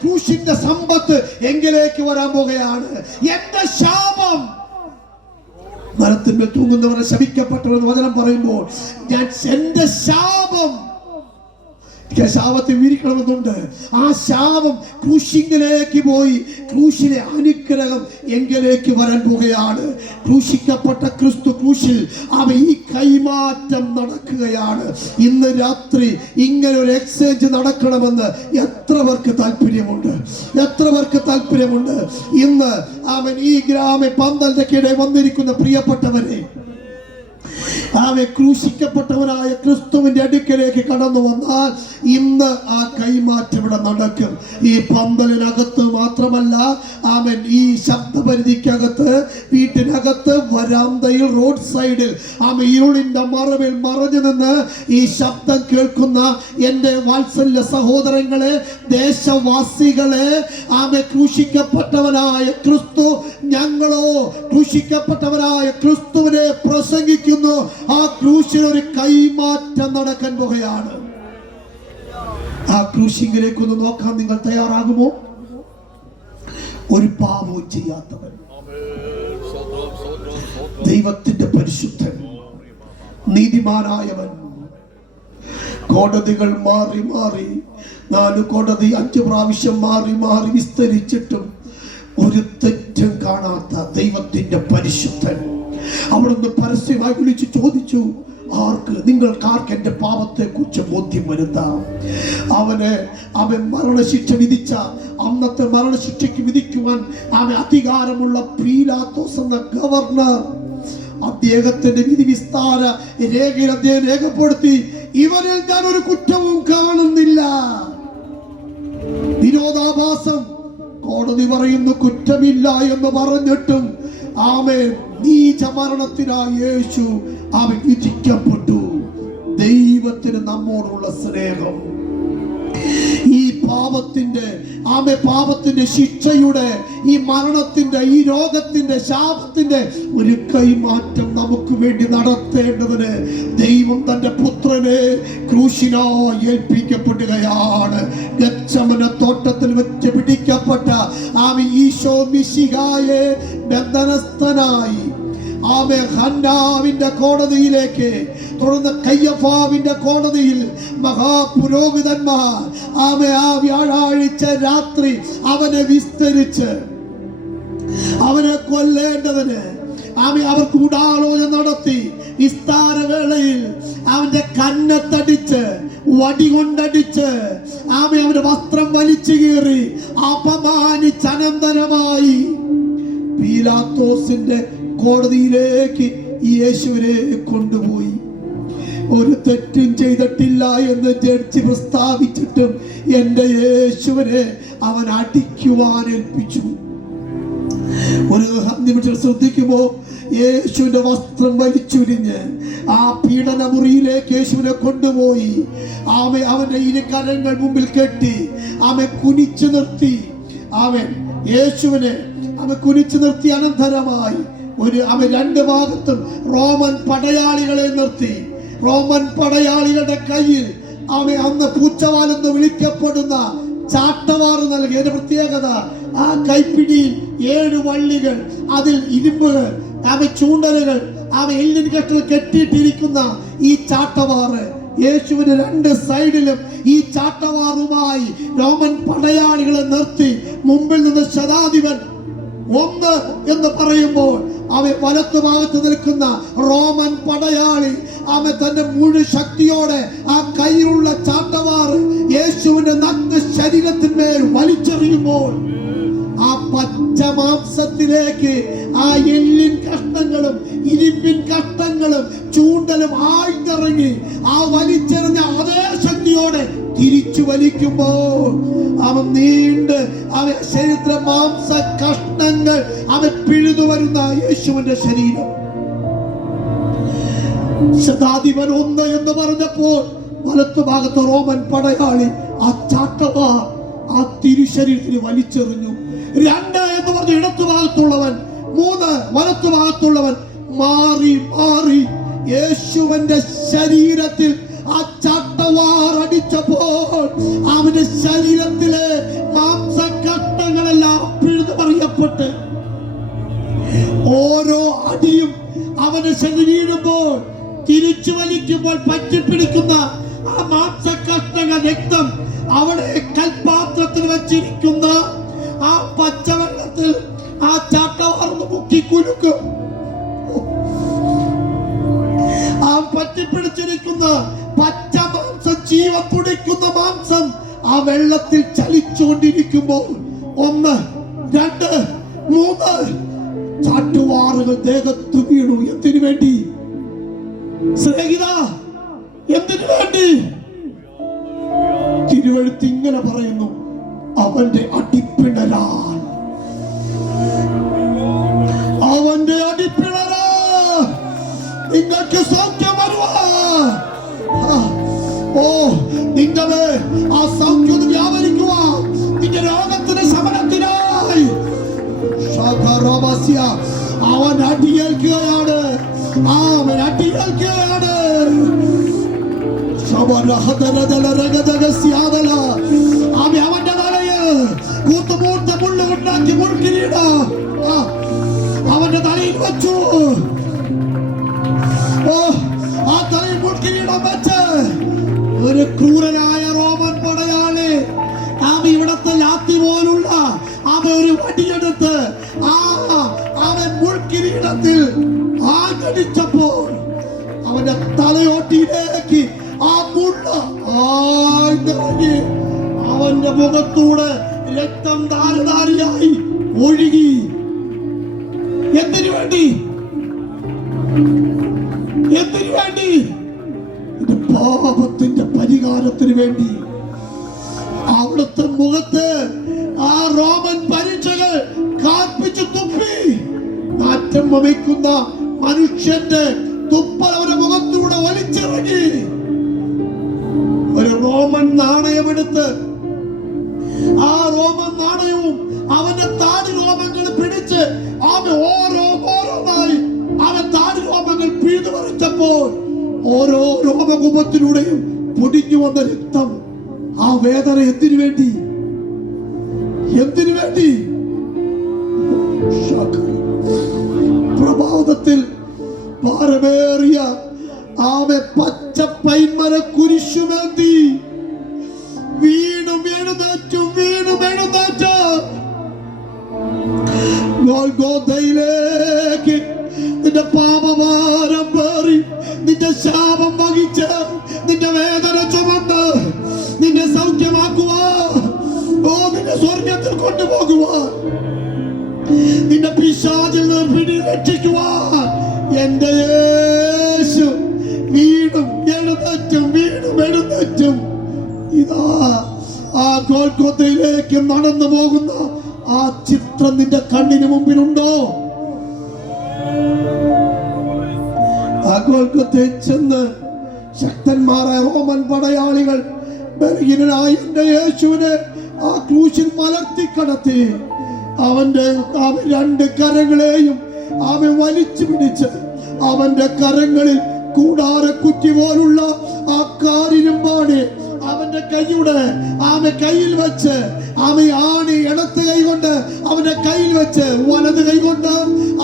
ക്രൂശിന്റെ സമ്പത്ത് എങ്കിലേക്ക് വരാൻ പോകുകയാണ്. എന്റെ ശാപം, മരത്തിന്മേൽ തൂങ്ങുന്നവരെ ശപിക്കപ്പെട്ടവരെന്ന് വചനം പറയുമ്പോൾ എന്റെ ശാപത്തെ വിരിക്കണമെന്നുണ്ട്. ആ ശാപം ക്രൂശിങ്കിലേക്ക് പോയി ക്രൂശിലെ അനുഗ്രഹം എങ്കിലേക്ക് വരാൻ പോകുകയാണ്. ക്രൂശിക്കപ്പെട്ട ക്രിസ്തു ക്രൂശിൽ ഈ കൈമാറ്റം നടക്കുകയാണ്. ഇന്ന് രാത്രി ഇങ്ങനെ ഒരു എക്സ്ചേഞ്ച് നടക്കണമെന്ന് എത്ര പേർക്ക് താല്പര്യമുണ്ട്? ഇന്ന് ഈ പന്തലിന്റെ കീഴെ വന്നിരിക്കുന്ന പ്രിയപ്പെട്ടവരെ, ക്രൂശിക്കപ്പെട്ടവനായ ക്രിസ്തുവിന്റെ അടുക്കലേക്ക് കടന്നു വന്നാൽ ഇന്ന് ആ കൈമാറ്റം ഇവിടെ നടക്കും. ഈ പന്തലിനകത്ത് മാത്രമല്ല, ഈ ശബ്ദപരിധിക്കകത്ത്, വീട്ടിനകത്ത്, വരാന്തയിൽ, റോഡ് സൈഡിൽ, ഇരുളിന്റെ മറവിൽ മറഞ്ഞു നിന്ന് ഈ ശബ്ദം കേൾക്കുന്ന എന്റെ വാത്സല്യ സഹോദരങ്ങളെ, ദേശവാസികളെ, ക്രൂശിക്കപ്പെട്ടവനായ ക്രിസ്തു, ഞങ്ങളോ ക്രൂശിക്കപ്പെട്ടവനായ ക്രിസ്തുവിനെ പ്രസംഗിക്കുന്നു. ആ ക്രൂശിൽ ഒരു കൈമാറ്റം നടക്കാൻ പോകുകയാണ്. ആ ക്രൂശിങ്കിലേക്ക് ഒന്ന് നോക്കാൻ നിങ്ങൾ തയ്യാറാകുമോ? ഒരു പാപവും ചെയ്യാത്തവൻ, ദൈവത്തിന്റെ പരിശുദ്ധൻ, നീതിമാനായവൻ, കോടതികൾ മാറി 4 കോടതി 5 പ്രാവശ്യം മാറി വിസ്തരിച്ചിട്ടും ഒരു തെറ്റും കാണാത്ത ദൈവത്തിന്റെ പരിശുദ്ധൻ അവിടുന്ന് പരസ്യമായി വിളിച്ചു ചോദിച്ചു, നിങ്ങൾക്കാർക്ക് എന്റെ പാപത്തെ കുറിച്ച് ബോധ്യം വരുത്താം? അവൻ മരണശിക്ഷ വിധിച്ച, അന്നത്തെ മരണശിക്ഷയ്ക്ക് വിധിക്കുവാൻ അധികാരമുള്ള പീലാത്തോസ് എന്ന ഗവർണർ അദ്ദേഹത്തിന്റെ വിധി വിസ്താര രേഖയിൽ അദ്ദേഹം രേഖപ്പെടുത്തി, ഇവരിൽ ഞാൻ ഒരു കുറ്റവും കാണുന്നില്ല. വിരോധാഭാസം. കോടതി പറയുന്നു കുറ്റമില്ല എന്ന് പറഞ്ഞിട്ടും നീച മരണത്തിനായി യേശു വിധിക്കപ്പെട്ടു. ദൈവത്തിന് നമ്മോടുള്ള സ്നേഹം, ഈ പാപത്തിന്റെ ശിക്ഷയുടെ, ഈ മരണത്തിന്റെ, ഈ രോഗത്തിന്റെ, ശാപത്തിന്റെ ഒരു കൈമാറ്റം നമുക്ക് വേണ്ടി നടത്തേണ്ടതിന് ദൈവം തന്റെ പുത്രനെ ക്രൂശിനായി ഏൽപ്പിക്കപ്പെടുകയാണ്. ഗത്സമന തോട്ടത്തിൽ വെച്ച് പിടിക്കപ്പെട്ട ഈശോ മിശിഹായെ ബന്ധനസ്ഥനായി ഹന്നാവിന്റെ കോടതിയിലേക്ക്, തുടർന്ന് കയ്യഫാവിന്റെ കോടതിയിൽ മഹാപുരോഹിതന്മാർ ആ വ്യാഴാഴ്ച രാത്രി അവനെ വിസ്തരിച്ച് അവനെ കൊല്ലേണ്ടതിന് അവർ ഗൂഢാലോചന നടത്തി. വിസ്താരവേളയിൽ അവന്റെ കന്നത്തടിച്ച്, വടി കൊണ്ടടിച്ച്, അവന്റെ വസ്ത്രം വലിച്ചു കീറി അപമാനിച്ച് അനന്തരമായി പീലാത്തോസിന്റെ കോടതിയിലേക്ക് യേശുവിനെ കൊണ്ടുപോയി. ഒരു തെറ്റും ചെയ്തിട്ടില്ല എന്ന് ജഡ്ജി പ്രസ്താവിച്ചിട്ടും എന്റെ യേശുവിനെ അവൻ അടിക്കുവാൻ ഏൽപ്പിച്ചു. ഒരു നിമിഷം ശ്രദ്ധിക്കുമോ? യേശുവിന്റെ വസ്ത്രം വലിച്ചുരിഞ്ഞ് ആ പീഡന മുറിയിലേക്ക് യേശുവിനെ കൊണ്ടുപോയി. അവന്റെ ഇരുകരങ്ങൾ മുമ്പിൽ കെട്ടി കുനിച്ചു നിർത്തി. യേശുവിനെ കുനിച്ചു നിർത്തി അനന്തരമായി രണ്ട് ഭാഗത്തും റോമൻ പടയാളികളെ നിർത്തി. റോമൻ പടയാളികളുടെ കയ്യിൽ അന്ന് പൂച്ചവാലെന്ന് വിളിക്കപ്പെടുന്ന ചാട്ടവാറ് നൽകി. അതിന്റെ പ്രത്യേകത ആ കൈപ്പിടിയിൽ 7 വള്ളികൾ, അതിൽ ഇരുമ്പുകൾ, ചൂണ്ടലുകൾ, എല്ലിൻ കെട്ടിൽ കെട്ടിയിട്ടിരിക്കുന്ന ഈ ചാട്ടവാറ്, യേശുവിന്റെ 2 സൈഡിലും ഈ ചാട്ടവാറുമായി റോമൻ പടയാളികളെ നിർത്തി മുമ്പിൽ നിന്ന് ശതാധിപൻ 1 എന്ന് പറയുമ്പോൾ വലത്തു ഭാഗത്ത് നിൽക്കുന്ന റോമൻ പടയാളി തന്റെ മുഴു ശക്തിയോടെ ആ കയ്യിലുള്ള ചാട്ടവാറ് യേശുവിന്റെ നഗ്ന ശരീരത്തിന്മേൽ വലിച്ചെറിയുമ്പോൾ ആ പച്ച മാംസത്തിലേക്ക് ആ എല്ലിൻ കഷ്ണങ്ങളും ഇരുമ്പിൻ കഷ്ണങ്ങളും ചൂണ്ടലും ആഴ്ന്നിറങ്ങി ആ വലിച്ചെറിഞ്ഞ അതേ ശക്തിയോടെ തിരിച്ചു വലിക്കുമ്പോൾ നീണ്ട് ശരീരത്തിലെ മാംസ കഷ്ണങ്ങൾ പിഴുതു വരുന്ന യേശുവിന്റെ ശരീരം. ശതാധിപൻ 1 എന്ന് പറഞ്ഞപ്പോൾ വലത്തു ഭാഗത്ത് റോമൻ പടയാളി ആ ചാട്ടവാർ ആ തിരുശരീരത്തിന് വലിച്ചെറിഞ്ഞു. 2 എന്ന് പറഞ്ഞ ഇടത്തു ഭാഗത്തുള്ളവൻ, 3 വലത്തു ഭാഗത്തുള്ളവൻ മാറി മാറി യേശുവിന്റെ ശരീരത്തിൽ ആ ചാട്ടവാർ അടിച്ചപ്പോൾ അവന്റെ ശരീരത്തിലെ മാംസകഷ്ണങ്ങളെല്ലാം പിഴുതു പറിയപ്പെട്ട് ഓരോ അടിയും അവന്റെ ശരീരമ്പോൾ തിരിച്ചു വലിക്കുമ്പോൾ പറ്റിപ്പിടിക്കുന്ന ആ മാംസകഷ്ണങ്ങൾ രക്തം അവിടെ കൽപാത്രത്തിൽ വെച്ചിരിക്കുന്ന ആ പച്ചവെള്ളത്തിൽ ആ ചാട്ടവാർന്ന് മുക്കി കുലുക്കും. ആ പറ്റിപ്പിടിച്ചിരിക്കുന്ന പച്ച മാംസം, ജീവൻ തുടിക്കുന്ന മാംസം ആ വെള്ളത്തിൽ ചലിച്ചുകൊണ്ടിരിക്കുമ്പോൾ 1, 2, 3 ചാട്ടുവാറുകൾ ദേഹത്ത് വീണു. എന്തിനു വേണ്ടി സ്നേഹിത? എന്തിനു വേണ്ടി? തിരുവെഴുത്ത് ഇങ്ങനെ പറയുന്നു, അവന്റെ അടിപ്പിണരാൽ, അവന്റെ അടിപ്പിണരാൽ നിങ്ങൾക്ക് സൗഖ്യം വരുവാൻ. നിന്റെ ആ സൗഖ്യം വ്യാപരിക്കുവാൻ, നിന്റെ രോഗത്തിന് ശമനത്തിനായി അവൻ അടിയേൽക്കുകയാണ്. അവൻ അടിയേൽക്കുകയാണ്. അവന്റെ തലയിൽ കൂത്തുമൂർത്ത മുള്ളുകൊണ്ടാക്കി മുൾക്കിരീട അവന്റെ തലയിൽ വെച്ചു. ആ തലയിൽ മുൾക്കിരീടം വെച്ച് ഒരു ക്രൂരനായ റോമൻ പടയാളി ഇവിടത്തെ ലാത്തി പോലുള്ള ഒരു വടിയെടുത്ത് അവൻ മുൾക്കിരീടത്തിൽ ആഞ്ഞടിച്ചപ്പോൾ അവന്റെ തലയോട്ടിയിലേക്ക് ആ മുള്ള ആഴ്ന്നിറങ്ങി അവന്റെ മുഖത്തൂടെ രക്തം ധാരധാരിയായി ഒഴുകി. എന്തിനു വേണ്ടി? എന്തിനു വേണ്ടി? പാപത്തിന്റെ പരിഹാരത്തിന് വേണ്ടി. അവിടുത്തെ മുഖത്ത് ആ റോമൻ പരീക്ഷകൾ കാർപ്പിച്ചു തുപ്പി. നാറ്റം വമിക്കുന്ന മനുഷ്യന്റെ തുപ്പൽ അവരുടെ മുഖത്തൂടെ വലിച്ചിറങ്ങി. ഒരു റോമൻ നാണയമെടുത്ത് ആ റോമൻ നാണയവും അവന്റെ താടി രോമങ്ങൾ പിടിച്ച് ഓരോന്നായി അവൻ താടി രോമങ്ങൾ പിഴുതു പറിച്ചപ്പോൾ ഓരോ രോമകുപത്തിലൂടെയും പൊടിഞ്ഞു വന്ന രക്തം. ആ വേദന എന്തിനു വേണ്ടി? എന്തിനു വേണ്ടി? പ്രഭാതത്തിൽ ഭാരമേറിയ പച്ച പൈന്മര കുരിശുമേന്തി വീണും എഴുന്നേറ്റും വീണും എഴുന്നേറ്റ് ഗോൽഗോഥയിലേക്ക് നിന്റെ പാപഭാരം പേറി, നിന്റെ ശാപം വഹിച്ച്, നിന്റെ വേദന ചുമന്ന് നിന്നെ സൗഖ്യമാക്കുവാൻ, നിന്നെ സ്വർഗത്തിൽ കൊണ്ടുപോകുവാൻ, നിന്റെ പിശാചിൽ നിന്ന് പിടി രക്ഷിക്കുവാൻ എന്റെ യേശു വീണും എഴുന്നേറ്റും വീണും എഴുന്നേറ്റും ഇതാ ആ ഗോൽഗോഥയിലേക്ക് നടന്നു പോകുന്ന ആ ചിത്രം നിന്റെ കണ്ണിന് മുമ്പിലുണ്ടോ? ആ ഗോൽഗോഥയിൽ ചെന്ന് ശക്തന്മാരായ റോമൻ പടയാളികൾ ബലഹീനനായ എന്റെ യേശുവിനെ ആ ക്രൂശിൽ മലർത്തി കടത്തി. അവന്റെ 2 കരങ്ങളെയും അവൻ വലിച്ചു പിടിച്ച് അവന്റെ കരങ്ങളിൽ കൂടാരക്കുറ്റി പോലുള്ള ആ കാരിരുമ്പാടി അവന്റെ കൈയുടെ കയ്യിൽ വെച്ച് ആമി ഇടത്ത് കൈ കൊണ്ട് അവന്റെ കയ്യിൽ വെച്ച് വലത് കൈ കൊണ്ട്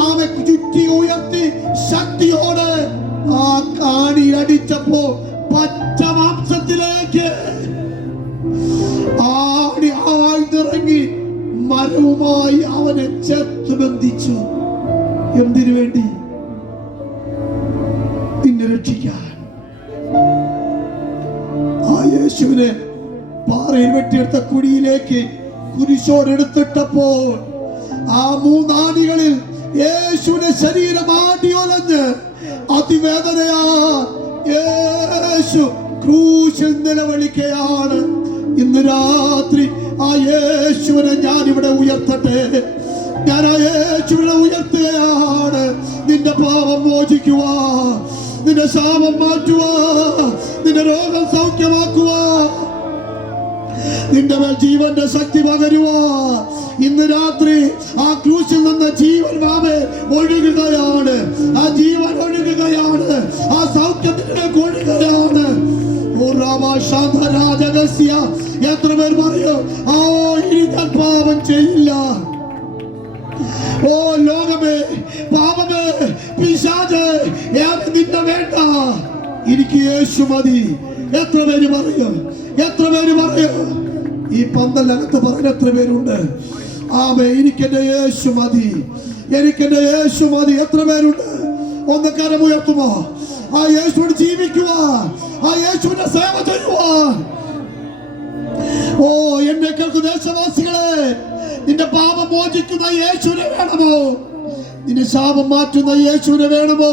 ആമെ ചുറ്റി ഉയർത്തി ശക്തിയോടെ ആ ആണി അടിച്ചപ്പോ പച്ച മാംസത്തിലേക്ക് ആണി ആഴ്ന്നിറങ്ങി മരവുമായി അവനെ ചേർത്ത് ബന്ധിച്ചു. എന്തിനു വേണ്ടി? നിന്നെ രക്ഷിക്കാൻ. ആ യേശുവിനെ പാറയിൽ വെട്ടിയെടുത്ത കുഴിയിലേക്ക് കുരിശോടെടുത്തിട്ടപ്പോൾ ആ മൂന്നാണികളിൽ യേശുവിന്റെ ശരീരം ആടിയൊലഞ്ഞ് അതിവേദനയാ യേശു ക്രൂശിൽ നിലവിളിക്കുകയാണ്. ഇന്ന് രാത്രി ആ യേശുവിനെ ഞാൻ ഇവിടെ ഉയർത്തട്ടെ. ഞാൻ ആ യേശുവിനെ ഉയർത്തുകയാണ്. നിന്റെ പാപം മോചിക്കുക, നിന്റെ ശാപം മാറ്റുക, നിന്റെ രോഗം സൗഖ്യമാക്കുക, നിന്റെ മേൽ ജീവന്റെ ശക്തി പകരുക. ഇന്ന് രാത്രി ആ ക്രൂശിൽ നിന്ന് ജീവൻ വാമേ ഒഴുകുകയാണ്. ആ ജീവൻ ഒഴുകുകയാണ്. ആ സൗഖ്യത്തിലേക്ക് ഒഴുകുകയാണ്. എത്ര പേർ പറയും, ഓ ഇനി ഞാൻ പാപം ചെയ്യില്ല. ഓ ലോകമേ, പാപമേ, പിശാചേ, നിന്നെ വേണ്ട, എനിക്ക് യേശു മതി. എത്ര പേര് പറയും? എത്ര പേര് പറയും? ഈ പന്തലകത്ത് പറഞ്ഞ എത്ര പേരുണ്ട്? ആമേ, എനിക്കെന്റെ യേശു മതി, എനിക്കെന്റെ യേശു മതി. എത്ര പേരുണ്ട്? ഒന്ന് കരമുയർത്തുമോ? ആ യേശുവിനെ ജീവിക്കുക, ആ യേശുവിന്റെ സേവ ചെയ്യുക. ഓ എന്നെ കേൾക്കുന്ന ദേശവാസികളെ, നിന്റെ പാപം മോചിക്കുന്ന യേശുവിനെ വേണമോ? നിന്നെ ശാപം മാറ്റുന്ന യേശുവിനെ വേണമോ?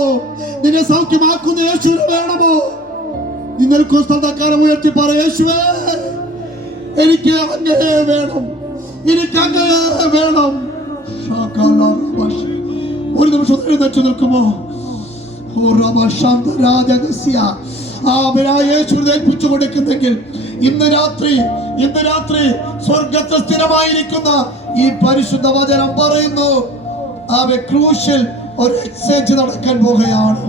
നിന്നെ സൗഖ്യമാക്കുന്ന യേശുവിനെ വേണമോ? നിങ്ങൾക്ക് സ്ഥലക്കാരം ഉയർത്തി പറ, യേശുവേ എനിക്ക് അങ്ങേ വേണം, എനിക്ക് അങ്ങേ വേണം. ഒരു നിമിഷം എഴുന്നേറ്റ് നിൽക്കുമോ? ഏൽപ്പിച്ചു കൊടുക്കുന്നെങ്കിൽ ഇന്ന് രാത്രി സ്വർഗത്തിൽ സ്ഥിരമായിരിക്കുന്ന ഈ പരിശുദ്ധ വചനം പറയുന്നു, അവ ക്രൂശിൽ ഒരു എക്സ്ചേഞ്ച് നടക്കാൻ പോകുകയാണ്.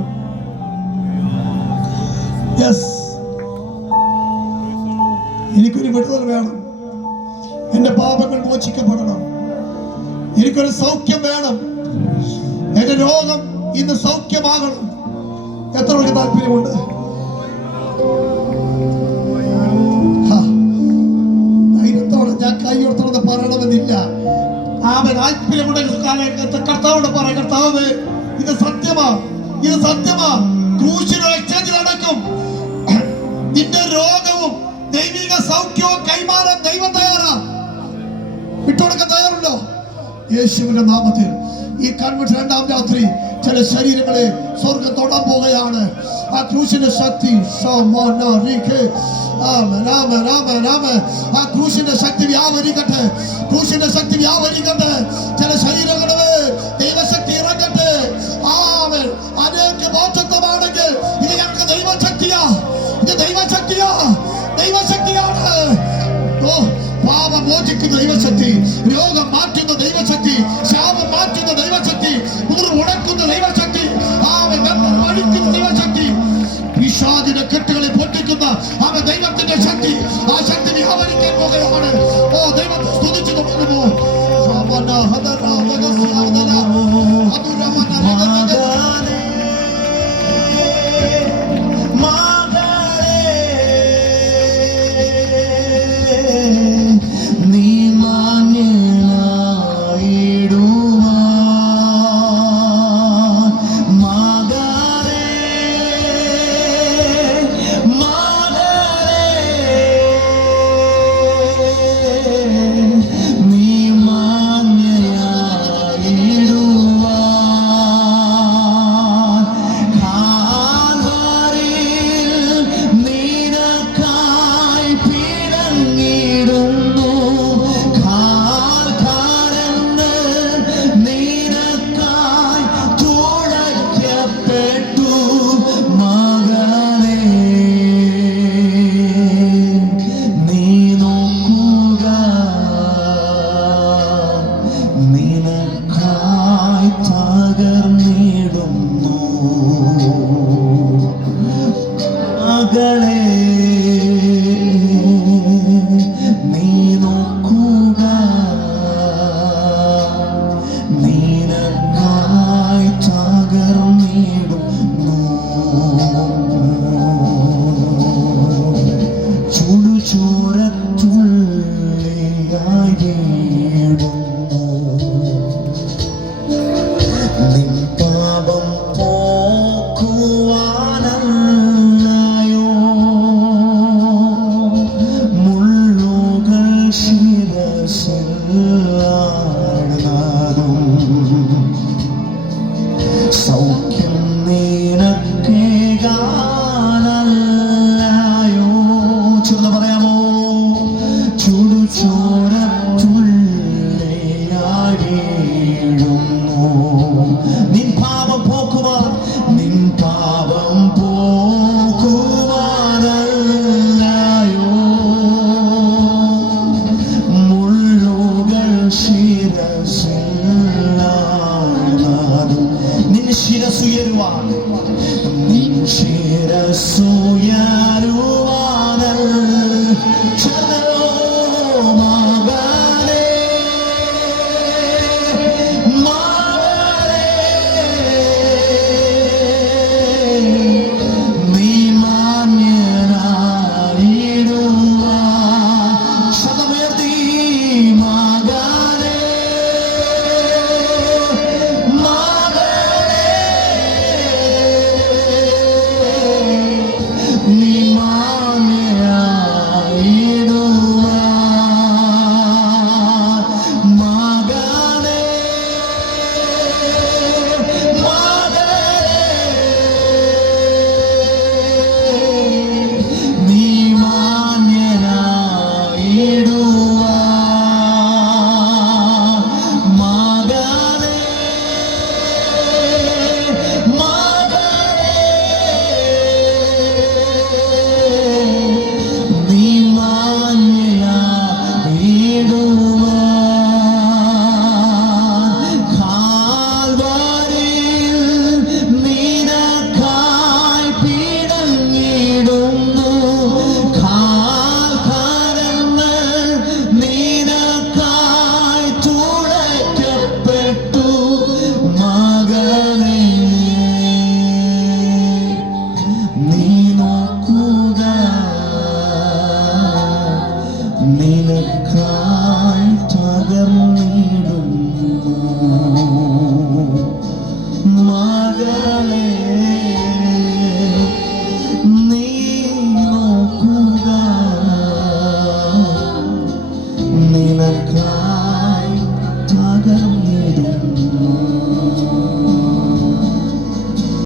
എനിക്കൊരു വിടുതൽ വേണം, എന്റെ പാപങ്ങൾ മോചിക്കപ്പെടണം, എനിക്കൊരു സൗഖ്യം വേണം, എന്റെ രോഗം ഇന്ന് സൗഖ്യമാകണം. എത്ര പേർക്ക് താല്പര്യമുണ്ട്? ധൈര്യത്തോടെ ഞാൻ കൈയോർത്തോടെ പറയണമെന്നില്ല. ആമേൻ. താല്പര്യമുണ്ടെങ്കിൽ കർത്താവോട് പറ, കർത്താവേ ഇത് സത്യമാ, ഇത് സത്യമാ. ക്രൂശിൽ എക്സ്ചേഞ്ച് നടക്കും. നിന്റെ രോഗവും ദൈവിക സൗഖ്യവും കൈമാറാൻ ദൈവം തയ്യാറാ. വിട്ടുകൊടുക്കാൻ തയ്യാറുണ്ടോ? യേശുവിന്റെ നാമത്തിൽ ഈ കൺവെൻഷൻ രണ്ടാം രാത്രി ചില ശരീരങ്ങളെ സ്വർഗം തൊടാൻ പോകുകയാണ്. ആ ക്രൂശിന്റെ ശക്തി, ആ ക്രൂശിന്റെ ശക്തി വ്യാപരിക്കട്ടെ, ക്രൂശിന്റെ ശക്തി വ്യാപരിക്കട്ടെ. ചില ശരീരങ്ങളെ ദൈവശക്തി ഇറങ്ങട്ടെ. ആമേൻ. അനേക ബോധത്വമാണെങ്കിൽ ഇത് ഞങ്ങൾക്ക് ദൈവശക്തിയാ, ഇത് ദൈവശക്തിയാ, ദൈവശക്തിയാണ്. ഓ, പാപം മോചിക്കുന്ന ദൈവശക്തി, രോഗം മാറ്റുന്ന ദൈവശക്തി, ശാപം മാറ്റുന്ന ദൈവശക്തി, ഉണക്കുന്ന ദൈവശക്തി, വഴിക്കുന്ന ദൈവശക്തി, പിശാചിന്റെ കെട്ടുകളെ പൊട്ടിക്കുന്ന അവൻ ദൈവത്തിന്റെ ശക്തി, ആ ശക്തി വ്യാപരിക്കാൻ പോകുകയാണ്. ഓ, ദൈവത്തെ സ്തുതിച്ചു തുടങ്ങുമോ? Mother സൗഖ്യം നിനക്കേകാനല്ലയോ. ചെന്ന് പറയാമോ? ചുടുചോര തുള്ളിയായി വീഴുന്നു. നിൻ പാപം പോക്കുവാൻ, നിൻ പാപം പോക്കുവാനല്ലയോ. മുള്ളുകൾ ശിരസിലാണതും. നിൻ ശിരസുയരുവാൻ, നിൻ ശിരസുയരുവാനൽ ചലോ മകനേ, മകനേ, നീ മാന്യനായിടുവാൻ. ശതമേർത്തി മകനേ, മകനേ, നീ മാന്യനായിടുവാൻ. മകനേ, മകനേ, നീ മാന്യനായിടുവാൻ. മകനേ, മകനേ, നീ മാന്യനായിടുവാൻ. കാൽവരിയിൽ നിനക്കായി പിടഞ്ഞിടുന്നു. കാൽക്കരങ്ങൾ നിനക്കായി തുളയ്ക്കപ്പെട്ടു. മകനേ, നീ നോക്കുക, നിനക്കായി തകർന്നിടുന്നു. മകളേ, നീ നോക്കുക, നിനക്കായി